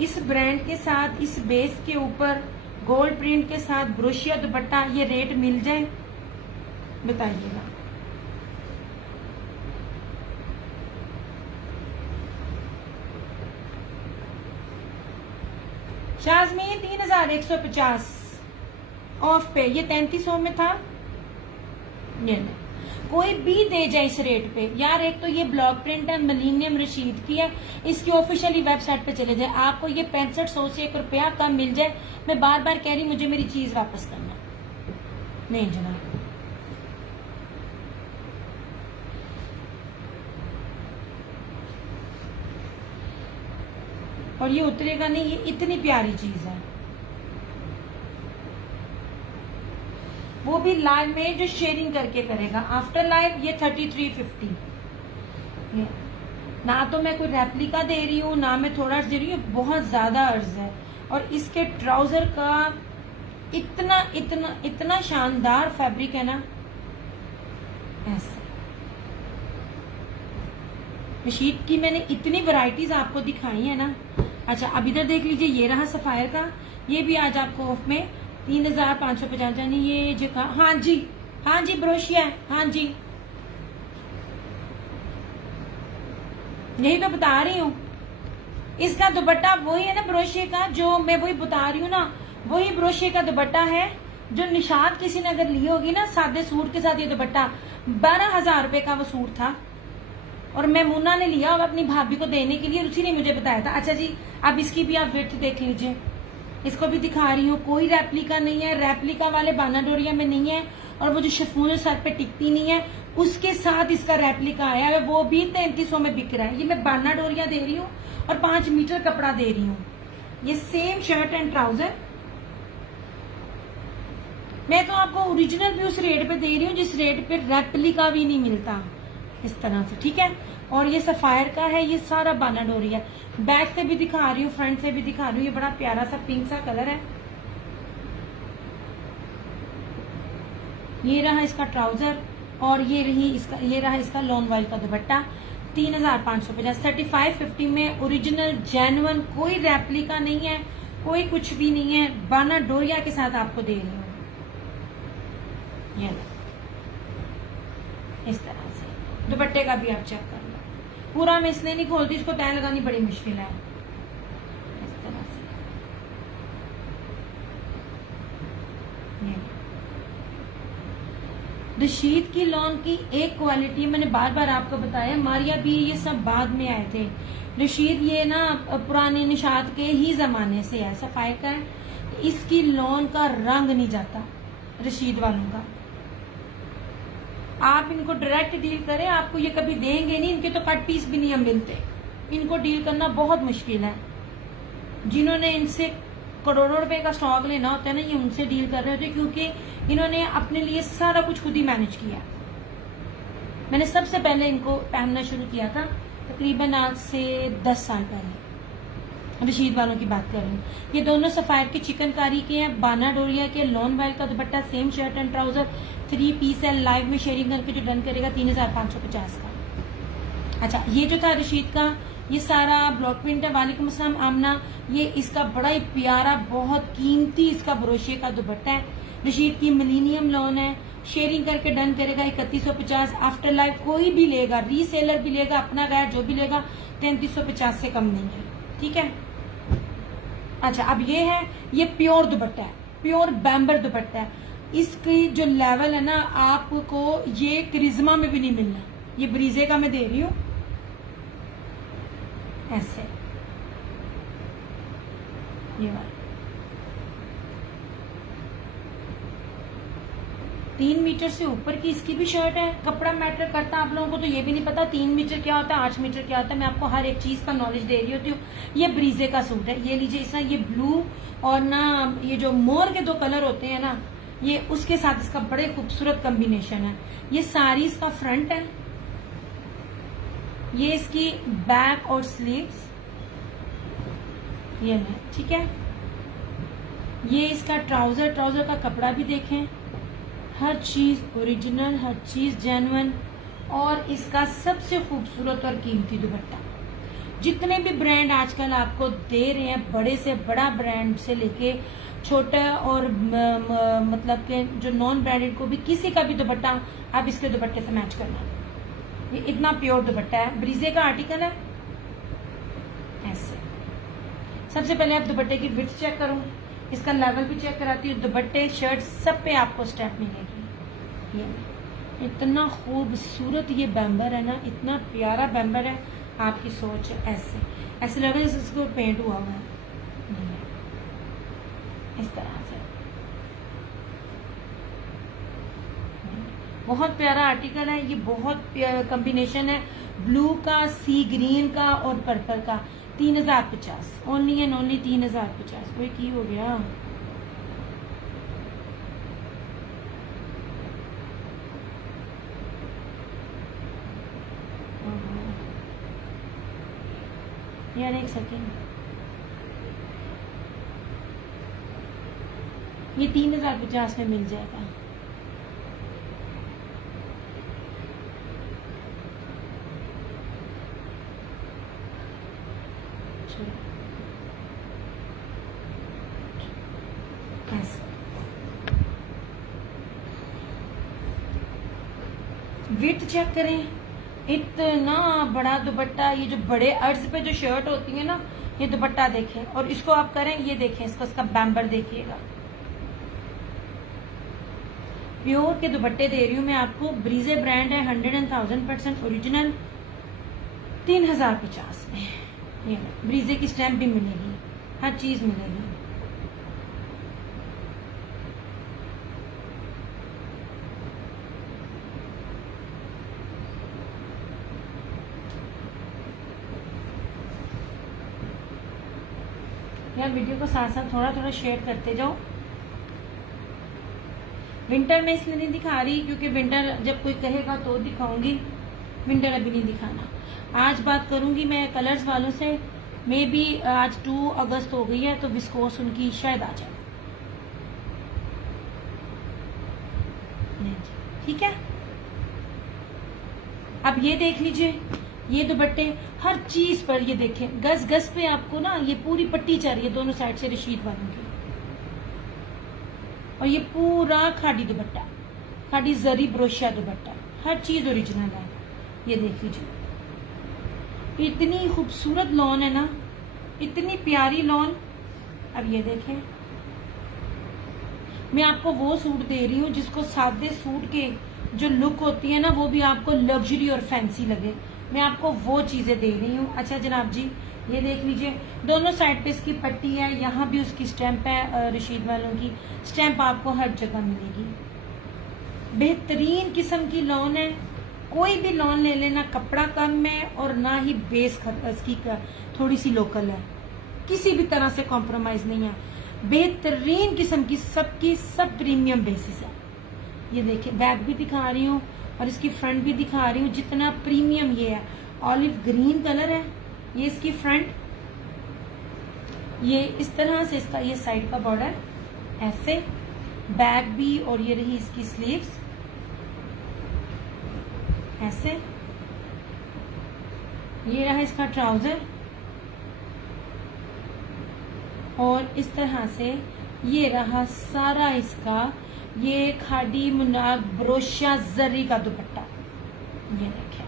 इस ब्रांड के साथ, इस बेस के ऊपर गोल्ड प्रिंट के साथ ब्रोशिया दुपट्टा, ये रेट मिल जाए, बताइएगा। शाज़मीन 3150। ऑफ पे, ये 3300 में था। ये नहीं, कोई भी दे जाए इस रेट पे यार। एक तो ये ब्लॉक प्रिंट है, मिलीनियम रशीद की है, इसकी ऑफिशियली वेबसाइट पे चले जाए, आपको ये 6500 से 1 रुपया कम मिल जाए। मैं बार बार कह रही, मुझे मेरी चीज वापस करना नहीं जनाब। और ये उतरेगा नहीं, ये इतनी प्यारी चीज है, वो भी लाइव में जो शेयरिंग करके करेगा। आफ्टर लाइव ये 3350। ना तो मैं कोई रेप्लिका दे रही हूँ, ना मैं थोड़ा दे रही हूँ, बहुत ज्यादा अर्ज है। और इसके ट्राउजर का इतना इतना इतना शानदार फैब्रिक है ना, ऐसा। मशीद की मैंने इतनी वैरायटीज आपको दिखाई है ना। अच्छा, अब इधर देख लीजिए, ये रहा सफायर का, ये भी आज आपको ऑफ में 3550, यानी ये जो का, हाँ जी ब्रोशिया है, हाँ जी, यही तो बता रही हूँ। इसका दुपट्टा वही है ना ब्रोशिया का, जो मैं वही बता रही हूँ ना, वही ब्रोशिया का दुपट्टा है जो निशात किसी ने अगर ली होगी ना सादे सूट के साथ। ये दुपट्टा 12,000 रुपए का वो सूट था, और मैमूना ने लिया और अपनी भाभी को देने के लिए, उसी ने मुझे बताया था। अच्छा जी, अब इसकी भी आप विड्थ देख लीजिए, इसको भी दिखा रही हूँ। कोई रेप्लिका नहीं है, रेप्लिका वाले बाना डोरिया में नहीं है, और वो जो शिफॉन सर पे टिकती नहीं है, उसके साथ इसका रेप्लिका आया है, वो भी 3300 में बिक रहा है। ये मैं बाना डोरिया दे रही हूँ और 5 मीटर कपड़ा दे रही हूँ। ये सेम शर्ट एंड ट्राउजर मैं तो आपको ओरिजिनल भी उस रेट पे दे रही हूँ जिस रेट पे रेप्लिका भी नहीं मिलता, इस तरह से, ठीक है। और ये सफायर का है, ये सारा बाना डोरिया। बैक से भी दिखा रही हूँ, फ्रंट से भी दिखा रही हूँ। ये बड़ा प्यारा सा पिंक सा कलर है। ये रहा इसका ट्राउजर, और ये रहा इसका लॉन वाइल का दुपट्टा। 3550, 3550 में ओरिजिनल जेन्युइन, कोई रेप्लिका नहीं है, कोई कुछ भी नहीं है, बाना डोरिया के साथ आपको दे रही हूँ। ये इस तरह से दुपट्टे का भी आप चेक कर लो। पूरा मैं इसलिए नहीं खोलती, इसको तय लगानी बड़ी मुश्किल है। इस तरह से रशीद की लॉन की एक क्वालिटी मैंने बार बार आपको बताया, मारिया भी, ये सब बाद में आए थे। रशीद ये ना पुराने निशात के ही जमाने से है, सफाई का है। इसकी लॉन का रंग नहीं जाता रशीद वालों का। आप इनको डायरेक्ट डील करें, आपको ये कभी देंगे नहीं, इनके तो कट पीस भी नहीं मिलते। इनको डील करना बहुत मुश्किल है। जिन्होंने इनसे करोड़ों रुपए का स्टॉक लेना होता है ना, ये उनसे डील कर रहे होते हैं, क्योंकि इन्होंने अपने लिए सारा कुछ खुद ही मैनेज किया। मैंने सबसे पहले इनको पहनना शुरू किया था तकरीबन आज से 10 साल पहले, रशीद वालों की बात कर रही हूँ। ये दोनों सफायर की चिकनकारी के हैं, बाना डोरिया के, लॉन वाइल का dupatta, same shirt and trouser, 3 piece है। लाइव में शेयरिंग करके जो डन करेगा 3550 का। अच्छा, ये जो था रशीद का, ये सारा ब्लॉक प्रिंट है। वालेकुम अस्सलाम आमना, ये इसका बड़ा ही प्यारा, बहुत कीमती इसका ब्रोशिया का दुपट्टा है। रशीद की मिलीनियम लॉन है, शेयरिंग करके डन करेगा 3150। आफ्टर लाइव कोई भी लेगा, रीसेलर भी लेगा, अपना गैर जो भी लेगा, 3350 से कम नहीं है, ठीक है। अच्छा, अब ये है, ये प्योर दुपट्टा है, प्योर बैम्बर दुपट्टा है। इसकी जो लेवल है ना, आपको ये करिश्मा में भी नहीं मिलना। ये ब्रीजे का मैं दे रही हूँ, ऐसे ये वाला 3 मीटर से ऊपर की इसकी भी शर्ट है। कपड़ा मैटर करता है, आप लोगों को तो ये भी नहीं पता 3 मीटर क्या होता है, 8 मीटर क्या होता है। मैं आपको हर एक चीज का नॉलेज दे रही होती हूँ। ये ब्रीजे का सूट है, ये लीजिए। इसका ये ब्लू और ना ये जो मोर के 2 कलर होते हैं ना, ये उसके साथ इसका बड़े खूबसूरत कॉम्बिनेशन है। ये सारी इसका फ्रंट है, ये इसकी बैक और स्लीव्स, ये है, ठीक है। ये इसका ट्राउजर, ट्राउजर का कपड़ा भी देखें, हर चीज ओरिजिनल, हर चीज जेन्युइन। और इसका सबसे खूबसूरत और कीमती दुपट्टा। जितने भी ब्रांड आजकल आपको दे रहे हैं, बड़े से बड़ा ब्रांड से लेके छोटा और मतलब के जो नॉन ब्रांडेड को भी, किसी का भी दुपट्टा आप इसके दुपट्टे से मैच करना। ये इतना प्योर दुपट्टा है, ब्रीजे का आर्टिकल है। ऐसे सबसे पहले आप दुपट्टे की विड्थ चेक करो, इसका लेवल भी चेक कराती हूँ। दुपट्टे शर्ट सब पे आपको स्टेप मिलेगी। ये इतना खूबसूरत ये बैम्बर है ना, इतना प्यारा बैम्बर है। आपकी सोच है ऐसे ऐसे लग रहा है जैसे इसको पेंट हुआ हुआ है। इस तरह से बहुत प्यारा आर्टिकल है ये। बहुत कॉम्बिनेशन है ब्लू का, सी ग्रीन का और पर्पल का। 3050 ओनली एंड ओनली 3050। कोई की हो गया यार, एक सेकेंड। ये 3050 में मिल जाएगा। विड्थ चेक करें, इतना बड़ा दुपट्टा। ये जो बड़े अर्ज पे जो शर्ट होती है ना, ये दुपट्टा देखें और इसको आप करें, ये देखें इसका बैम्बर देखिएगा। प्योर के दुपट्टे दे रही हूँ मैं आपको। ब्रीजे ब्रांड है, 100% ओरिजिनल, 3050 में। ये ब्रीजे की स्टैम्प भी मिलेगी, हर चीज मिलेगी। यार वीडियो को साथ साथ थोड़ा थोड़ा शेयर करते जाओ। विंटर में इसलिए नहीं दिखा रही क्योंकि विंटर जब कोई कहेगा तो दिखाऊंगी, विंटर अभी नहीं दिखाना। आज बात करूंगी मैं कलर्स वालों से। मे बी आज 2 अगस्त हो गई है तो विस्कोस उनकी शायद आ जाए। ठीक है, अब ये देख लीजिए, ये दुपट्टे हर चीज पर ये देखें, गज गज पे आपको ना ये पूरी पट्टी चल रही है दोनों साइड से रशीद वालों की। और ये पूरा खादी दुपट्टा, खादी जरी ब्रोशिया दुपट्टा, हर चीज ओरिजिनल है। ये देख लीजिए, इतनी खूबसूरत लॉन है ना, इतनी प्यारी लॉन। अब ये देखें, मैं आपको वो सूट दे रही हूँ जिसको सादे सूट के जो लुक होती है ना, वो भी आपको लग्जरी और फैंसी लगे। मैं आपको वो चीजें दे रही हूँ। अच्छा जनाब जी, ये देख लीजिए, दोनों साइड पे इसकी पट्टी है, यहाँ भी उसकी स्टैंप है, रशीद वालों की स्टैंप आपको हर जगह मिलेगी। बेहतरीन किस्म की लॉन है। कोई भी लॉन ले लेना, कपड़ा कम है और ना ही बेस इसकी थोड़ी सी लोकल है, किसी भी तरह से कॉम्प्रोमाइज नहीं है। बेहतरीन किस्म की सबकी सब प्रीमियम बेसिस है। ये देखिए, बैक भी दिखा रही हूँ और इसकी फ्रंट भी दिखा रही हूँ। जितना प्रीमियम ये है, ऑलिव ग्रीन कलर है ये इसकी फ्रंट। ये इस तरह से इसका ये साइड का बॉर्डर ऐसे, बैक भी, और ये रही इसकी स्लीव्स ऐसे। ये रहा इसका ट्राउजर और इस तरह से ये रहा सारा इसका ये खादी मुनाग ब्रोशिया जरी का दुपट्टा। ये देखिए,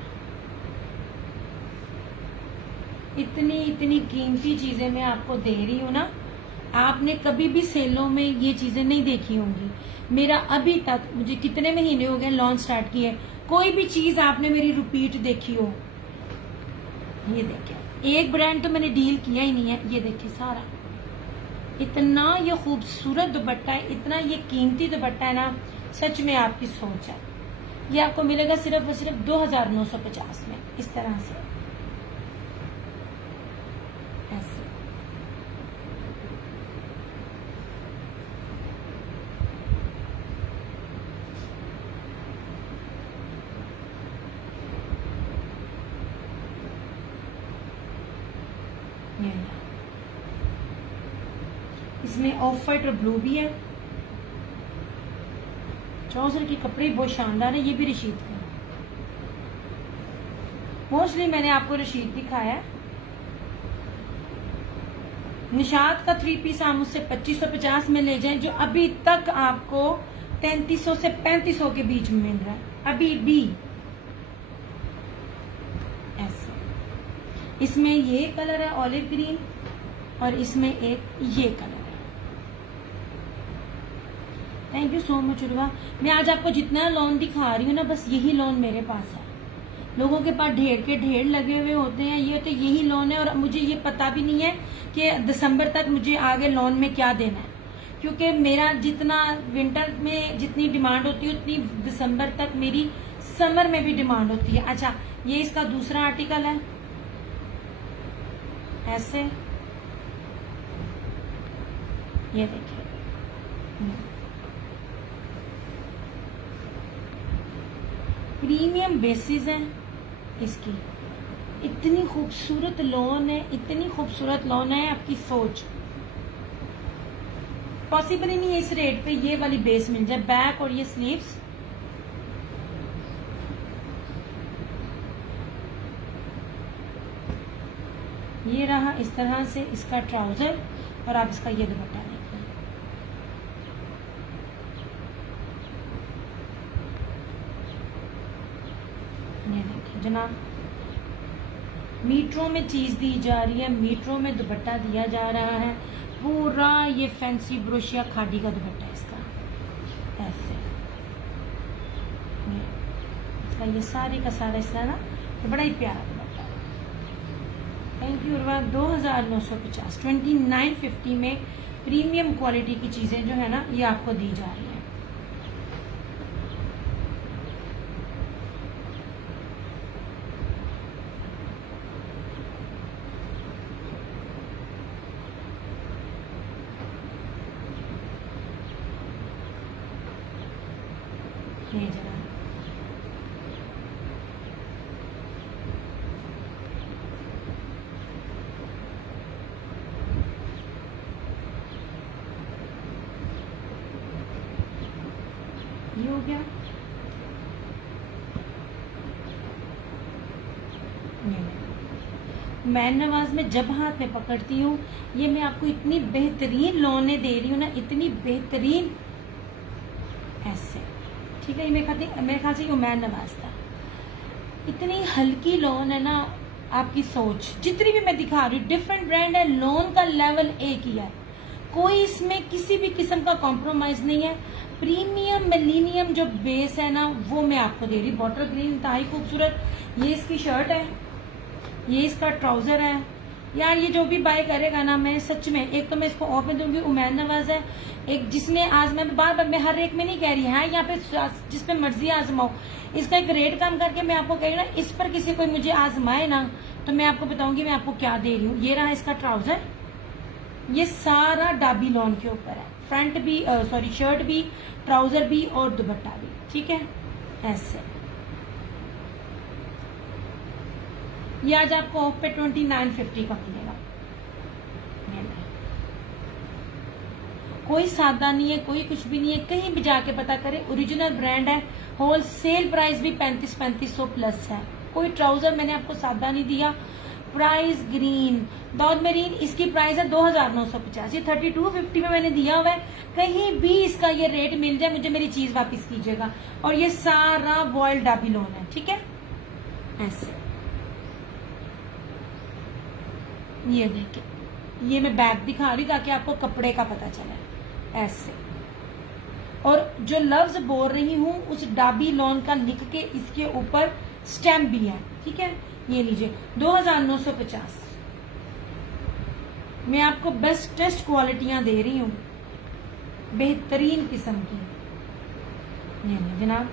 इतनी इतनी कीमती चीजें मैं आपको दे रही हूँ ना, आपने कभी भी सेलों में ये चीजें नहीं देखी होंगी। मेरा अभी तक, मुझे कितने महीने हो गए लॉन्च स्टार्ट किए, कोई भी चीज आपने मेरी रिपीट देखी हो। ये देखिए, एक ब्रांड तो मैंने डील किया ही नहीं है। ये देखिए, सारा इतना ये खूबसूरत दुपट्टा है, इतना ये कीमती दुपट्टा है ना, सच में आपकी सोच है। ये आपको मिलेगा सिर्फ और सिर्फ 2950 में, इस तरह से ऐसे। इसमें ऑफ वाइट और ब्लू भी है। ट्राउजर के कपड़े बहुत शानदार है। ये भी रशीद का, मोस्टली मैंने आपको रशीद दिखाया। निशात का 3 पीस आप मुझसे 2550 में ले जाएं, जो अभी तक आपको 3300 से 3500 के बीच में मिल रहा है अभी भी ऐसे। इसमें ये कलर है ऑलिव ग्रीन और इसमें एक ये कलर है। Thank you so much Urwa. मैं आज आपको जितना लॉन दिखा रही हूँ ना, बस यही लॉन मेरे पास है। लोगों के पास ढेर के ढेर लगे हुए होते हैं, ये तो यही लोन है। और मुझे ये पता भी नहीं है कि दिसंबर तक मुझे आगे लोन में क्या देना है, क्योंकि मेरा जितना विंटर में जितनी डिमांड होती है उतनी दिसंबर तक मेरी समर में भी डिमांड होती है। अच्छा, ये इसका दूसरा आर्टिकल है, ऐसे ये देखिए, प्रीमियम बेसिस है इसकी। इतनी खूबसूरत लॉन है, इतनी खूबसूरत लॉन है, आपकी सोच पॉसिबल ही नहीं है इस रेट पे ये वाली बेस मिल जाए। बैक और ये स्लीव्स, ये रहा इस तरह से इसका ट्राउजर, और आप इसका ये दुपट्टा देखिए। ये देखिए जनाब, मीटरों में चीज दी जा रही है, मीटरों में दुपट्टा दिया जा रहा है। पूरा ये फैंसी ब्रोशिया खादी का दुपट्टा है इसका, ऐसे इसका ये सारी का सारा इसका ना तो बड़ा ही प्यारा दुपट्टा है। Thank you Urwa. 2950 2950 में प्रीमियम क्वालिटी की चीजें जो है ना ये आपको दी जा रही है। ये जरा ये हो गया। मैन नवाज में जब हाथ में पकड़ती हूँ, ये मैं आपको इतनी बेहतरीन लॉने दे रही हूँ ना, इतनी बेहतरीन, ऐसे ठीक है। ये मेरे ख्याल से मैन नवाज था। इतनी हल्की लॉन है ना, आपकी सोच जितनी भी मैं दिखा रही हूँ, डिफरेंट ब्रांड है, लॉन का लेवल एक ही है, कोई इसमें किसी भी किस्म का कॉम्प्रोमाइज नहीं है। प्रीमियम मिलीनियम जो बेस है ना वो मैं आपको दे रही। बॉटल ग्रीन इंतहाई खूबसूरत, ये इसकी शर्ट है, ये इसका ट्राउजर है। यार ये जो भी बाय करेगा ना, मैं सच में एक तो मैं इसको ऑफ में दूंगी, उमैन नवाज है। एक जिसने आज मैं बार बार मैं हर एक में नहीं कह रही है, यहाँ पे जिस पे मर्जी आजमाओ। इसका एक रेट कम करके मैं आपको कह रही हूँ ना, इस पर किसी कोई मुझे आजमाए ना तो मैं आपको बताऊंगी मैं आपको क्या दे रही हूँ। ये रहा इसका ट्राउजर, ये सारा डाबी लॉन के ऊपर है, फ्रंट भी सॉरी शर्ट भी, ट्राउजर भी और दुपट्टा भी, ठीक है। ऐसे ये आज आपको ऑफ पे 2950 का मिलेगा। कोई सादा नहीं है, कोई कुछ भी नहीं है, कहीं भी जाके पता करें, ओरिजिनल ब्रांड है। होलसेल प्राइस भी 3500 प्लस है। कोई ट्राउजर मैंने आपको सादा नहीं दिया। प्राइस ग्रीन दाऊद मेरीन, इसकी प्राइस है 2950। ये 3250 में मैंने दिया हुआ है। कहीं भी इसका ये रेट मिल जाए, मुझे मेरी चीज वापस कीजिएगा। और ये सारा वॉयल डाबी लोन है, ठीक है। ऐसे ये देखिए, ये मैं बैग दिखा रही ताकि आपको कपड़े का पता चले, ऐसे। और जो लफ्ज बोल रही हूँ उस डाबी लॉन का लिख के इसके ऊपर स्टैम्प भी है, ठीक है। ये लीजिए 2950। मैं आपको बेस्टेस्ट क्वालिटियां दे रही हूँ, बेहतरीन किस्म की। ये जनाब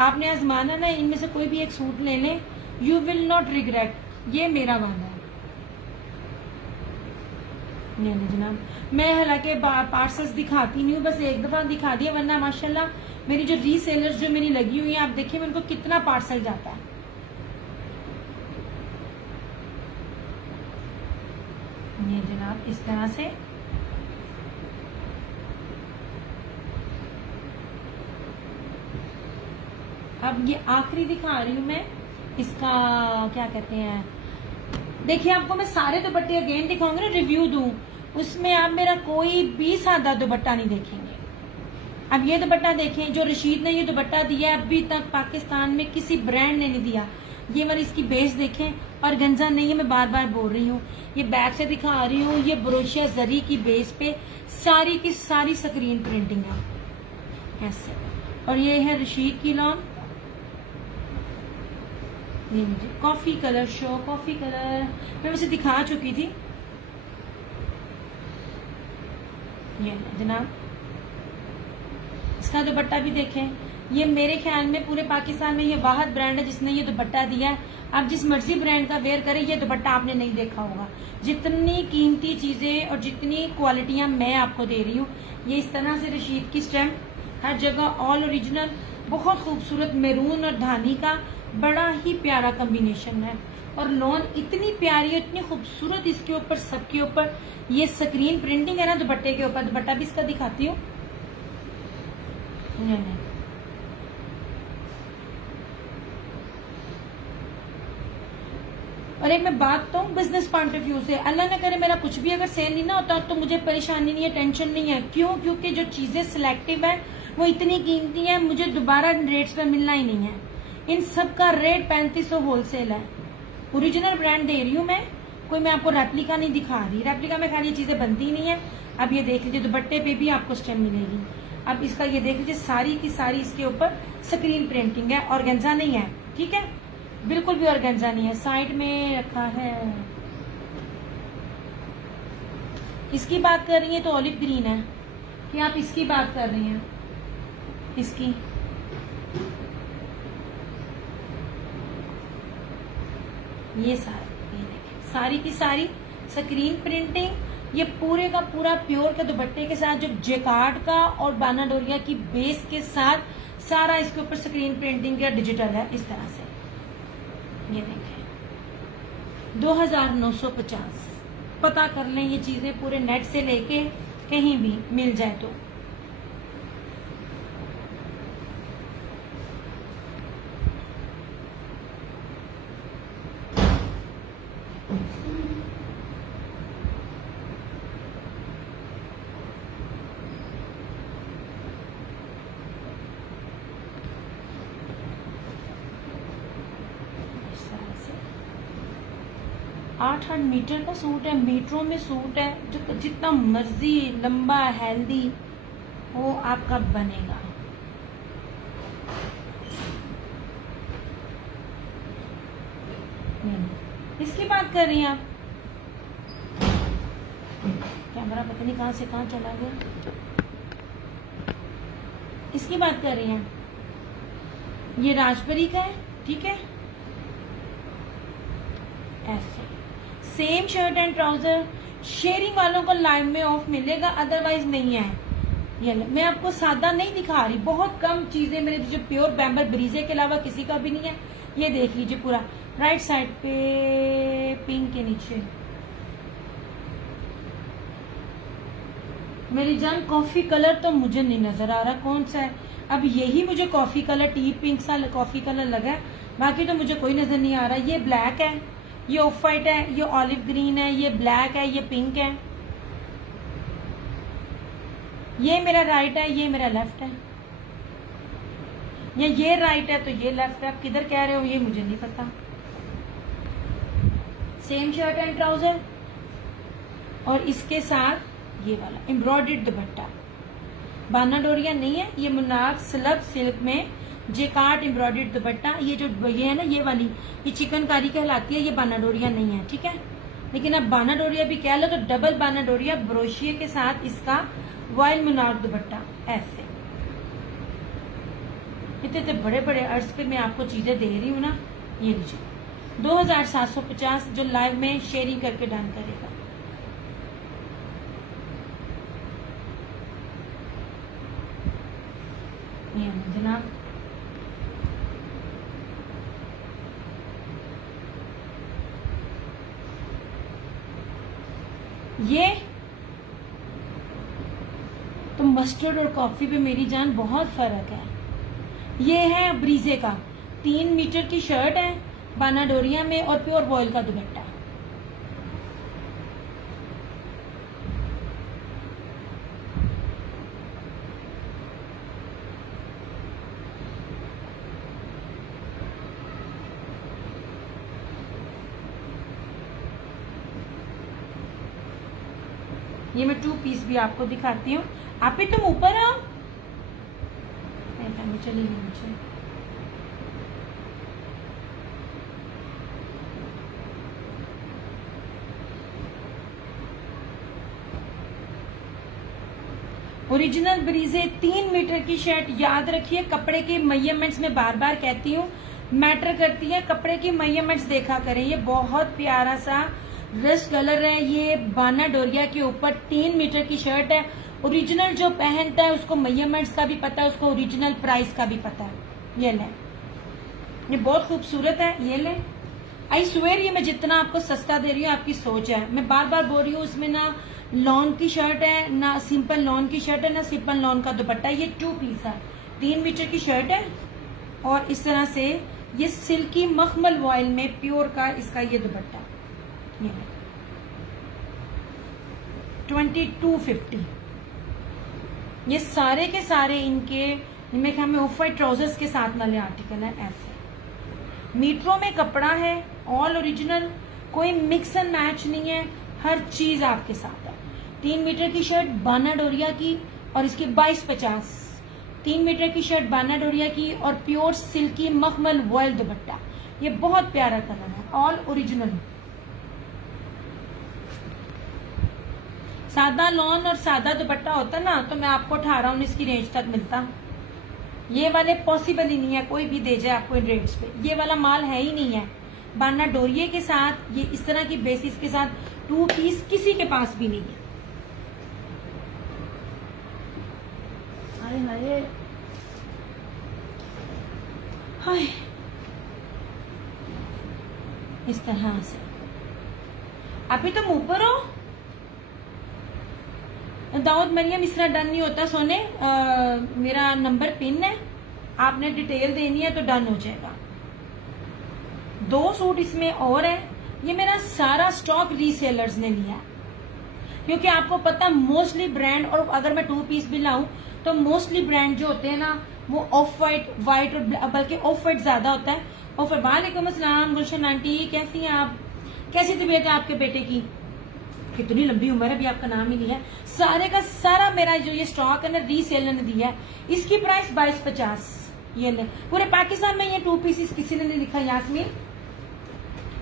आपने आजमाना ना, इनमें से कोई भी एक सूट ले लें, यू विल नॉट रिग्रेट। ये मेरा वादा है। नहीं जनाब, मैं हालांकि पार्सल्स दिखाती नहीं हूँ, बस एक दफा दिखा दिया, वरना माशाल्लाह मेरी जो रीसेलर्स जो मेरी लगी हुई है, आप देखिए उनको कितना पार्सल जाता है। ये जनाब इस तरह से अब ये आखिरी दिखा रही हूं मैं, इसका क्या कहते हैं। देखिए आपको मैं सारे दुपट्टे अगेन दिखाऊंगी ना, रिव्यू दूं, उसमें आप मेरा कोई भी सादा दुपट्टा नहीं देखेंगे। अब ये दुपट्टा देखें, जो रशीद ने ये दुपट्टा दिया है, अभी तक पाकिस्तान में किसी ब्रांड ने नहीं दिया। ये वाली इसकी बेस देखें, और गंजा नहीं है, मैं बार बार बोल रही हूँ, ये बैक से दिखा रही हूँ। ये ब्रोशिया जरी की बेस पे सारी की सारी स्क्रीन प्रिंटिंग है ऐसे। और ये है रशीद की लॉन, ये मुझे coffee colour show, coffee colour मैं वैसे दिखा चुकी थी। ये जनाब इसका दुपट्टा भी देखें। ये मेरे ख्याल में पूरे पाकिस्तान में ये वाहद ब्रांड है जिसने ये दुपट्टा दिया है। आप जिस मर्जी ब्रांड का वेयर करें, ये दुपट्टा आपने नहीं देखा होगा। जितनी कीमती चीजें और जितनी क्वालिटियां मैं आपको दे रही हूँ, ये इस तरह से रशीद की स्टैम्प हर जगह ऑल ओरिजिनल, बहुत खूबसूरत मेरून और धानी का बड़ा ही प्यारा कॉम्बिनेशन है। और लॉन इतनी प्यारी, इतनी खूबसूरत इसके ऊपर, सबके ऊपर ये स्क्रीन प्रिंटिंग है ना दुपट्टे के ऊपर। दुपट्टा भी इसका दिखाती हूँ। नहीं और एक मैं बात तो बिजनेस पॉइंट ऑफ व्यू से, अल्लाह न करे मेरा कुछ भी अगर सेल नहीं ना होता तो मुझे परेशानी नहीं है, टेंशन नहीं है। क्यों? क्योंकि जो चीजें सिलेक्टिव है वो इतनी कीमती है, मुझे दोबारा रेट्स पे मिलना ही नहीं है। इन सब का रेट 3500 होलसेल है। ओरिजिनल ब्रांड दे रही हूँ मैं, कोई मैं आपको रेप्लिका नहीं दिखा रही। रेप्लिका में खाली चीजें बनती नहीं है। अब ये देख लीजिए, दुपट्टे पे भी आपको स्टेम मिलेगी। अब इसका ये देख लीजिए, सारी की सारी इसके ऊपर स्क्रीन प्रिंटिंग है, ऑर्गेन्जा नहीं है, ठीक है, बिल्कुल भी ऑर्गेन्जा नहीं है। साइड में रखा है। इसकी बात कर रही है तो ऑलिव ग्रीन है, कि आप इसकी बात कर रही हैं? इसकी ये सारी, ये देखिए, सारी की सारी स्क्रीन प्रिंटिंग। ये पूरे का पूरा प्योर के दुपट्टे के साथ, जो जेकार्ड का और बानाडोरिया की बेस के साथ सारा इसके ऊपर स्क्रीन प्रिंटिंग या डिजिटल है इस तरह से। ये देखें 2950। पता कर लें ये चीजें पूरे नेट से लेके कहीं भी मिल जाए तो। आठ मीटर का सूट है, मीटरों में सूट है, जो जितना मर्जी लंबा हेल्दी वो आपका बनेगा। इसकी बात कर रही हैं आप? कैमरा पता नहीं कहां से कहां चला गया। इसकी बात कर रही हैं? ये राजबरी का है, ठीक है, ऐसे same shirt and trouser. Sharing वालों को लाइव में ऑफ मिलेगा, अदरवाइज नहीं है। ये मैं आपको सादा नहीं दिखा रही, बहुत कम चीजें मेरे जो प्योर बैम्बर ब्रीजे के अलावा किसी का भी नहीं है। ये देख लीजिए पूरा राइट साइड पे पिंक के नीचे। मेरी जान कॉफी कलर तो मुझे नहीं नजर आ रहा कौन सा है। अब यही मुझे कॉफी कलर, टी पिंक सा कॉफी कलर लगा है, बाकी तो मुझे कोई नजर नहीं आ रहा। ये ब्लैक है, ये ऑफ वाइट है, ये ऑलिव ग्रीन है, ये ब्लैक है, ये पिंक है। ये मेरा राइट है, ये मेरा लेफ्ट है, या ये राइट है तो ये लेफ्ट है। आप किधर कह रहे हो ये मुझे नहीं पता। सेम शर्ट एंड ट्राउजर और इसके साथ ये वाला एम्ब्रॉयडर्ड दुपट्टा। बाना डोरिया नहीं है, ये मुनार स्लब सिल्क में जेकार्ड एम्ब्रॉयडर्ड दुपट्टा। ये जो ये है ना, ये वाली, ये चिकनकारी कहलाती है, ये बाना डोरिया नहीं है, ठीक है। लेकिन अब बाना डोरिया भी कह लो तो डबल बाना डोरिया ब्रोशिये के साथ इसका वाइल्ड मुनार दुपट्टा ऐसे। इतने बड़े बड़े अर्ज पे मैं आपको चीजें दे रही हूँ ना। ये लीजिए 2750, जो लाइव में शेयरिंग करके डन करेगा। ये जनाब ये तो मस्टर्ड और कॉफी पे मेरी जान बहुत फर्क है। ये है ब्रीजे का 3 मीटर की शर्ट है बाना डोरिया में और प्योर वॉयल का दुपट्टा। ये मैं 2 पीस भी आपको दिखाती हूँ। आप ही तुम ऊपर आओ, चलिए नीचे। ओरिजिनल ब्रीजे 3 मीटर की शर्ट। याद रखिए कपड़े के मेजरमेंट्स में बार बार कहती हूँ मैटर करती है, कपड़े की मेजरमेंट्स देखा करें। ये बहुत प्यारा सा रस्ट कलर है, ये बाना डोरिया के ऊपर 3 मीटर की शर्ट है। ओरिजिनल जो पहनता है उसको मेजरमेंट्स का भी पता है, उसको ओरिजिनल प्राइस का भी पता है। ये लें, ये बहुत खूबसूरत है, ये लें। आई स्वेयर ये मैं जितना आपको सस्ता दे रही हूँ आपकी सोच है। मैं बार बार बोल रही हूँ इसमें ना लॉन की शर्ट है, ना सिंपल लॉन की शर्ट है, ना सिंपल लॉन का दुपट्टा। ये 2 पीस है, 3 मीटर की शर्ट है और इस तरह से ये सिल्की मखमल वॉयल में प्योर का इसका ये दुपट्टा। 2250। ये सारे के सारे इनके इनमें क्या, हमें ऑफ वाइट ट्राउजर्स के साथ वाले आर्टिकल है। ऐसे मीटरों में कपड़ा है, ऑल ओरिजिनल, कोई मिक्स एंड मैच नहीं है, हर चीज आपके साथ है। 3 मीटर की शर्ट बाना डोरिया की और इसकी 2250। 3 मीटर की शर्ट बाना डोरिया की और प्योर सिल्की मखमल वॉयल दुपट्टा। ये बहुत प्यारा कलर है, ऑल ओरिजिनल। सादा लॉन और सादा दुपट्टा होता ना तो मैं आपको 18-19 की रेंज तक मिलता। ये वाले पॉसिबल ही नहीं है, कोई भी दे जाए आपको इन रेट्स पे। ये वाला माल है ही नहीं है। बाना डोरिये के साथ ये इस तरह की बेसिस के साथ 2 पीस किसी के पास भी नहीं है। हाय हाय हाय, इस तरह से। अभी तुम ऊपर हो दाऊद मरियम, इस तरह डन नहीं होता सोने। मेरा नंबर पिन है, आपने डिटेल देनी है तो डन हो जाएगा। 2 सूट इसमें और है। ये मेरा सारा स्टॉक रीसेलर्स ने लिया है, क्योंकि आपको पता मोस्टली ब्रांड, और अगर मैं 2 पीस भी लाऊं तो मोस्टली ब्रांड जो होते हैं ना वो ऑफ वाइट और बल्कि ऑफ वाइट ज्यादा होता है। और फिर वालेकुम अस्सलाम गुलशन आंटी, कैसी हैं आप? कैसी तबीयत है आपके बेटे की? कितनी लंबी उम्र है, अभी आपका नाम ही नहीं है। सारे का सारा मेरा जो ये स्टॉक है ना रीसेलर ने दिया है। इसकी प्राइस 2250। ये ले, पूरे पाकिस्तान में ये 2 पीसेस किसी ने नहीं लिखा यास्मीन,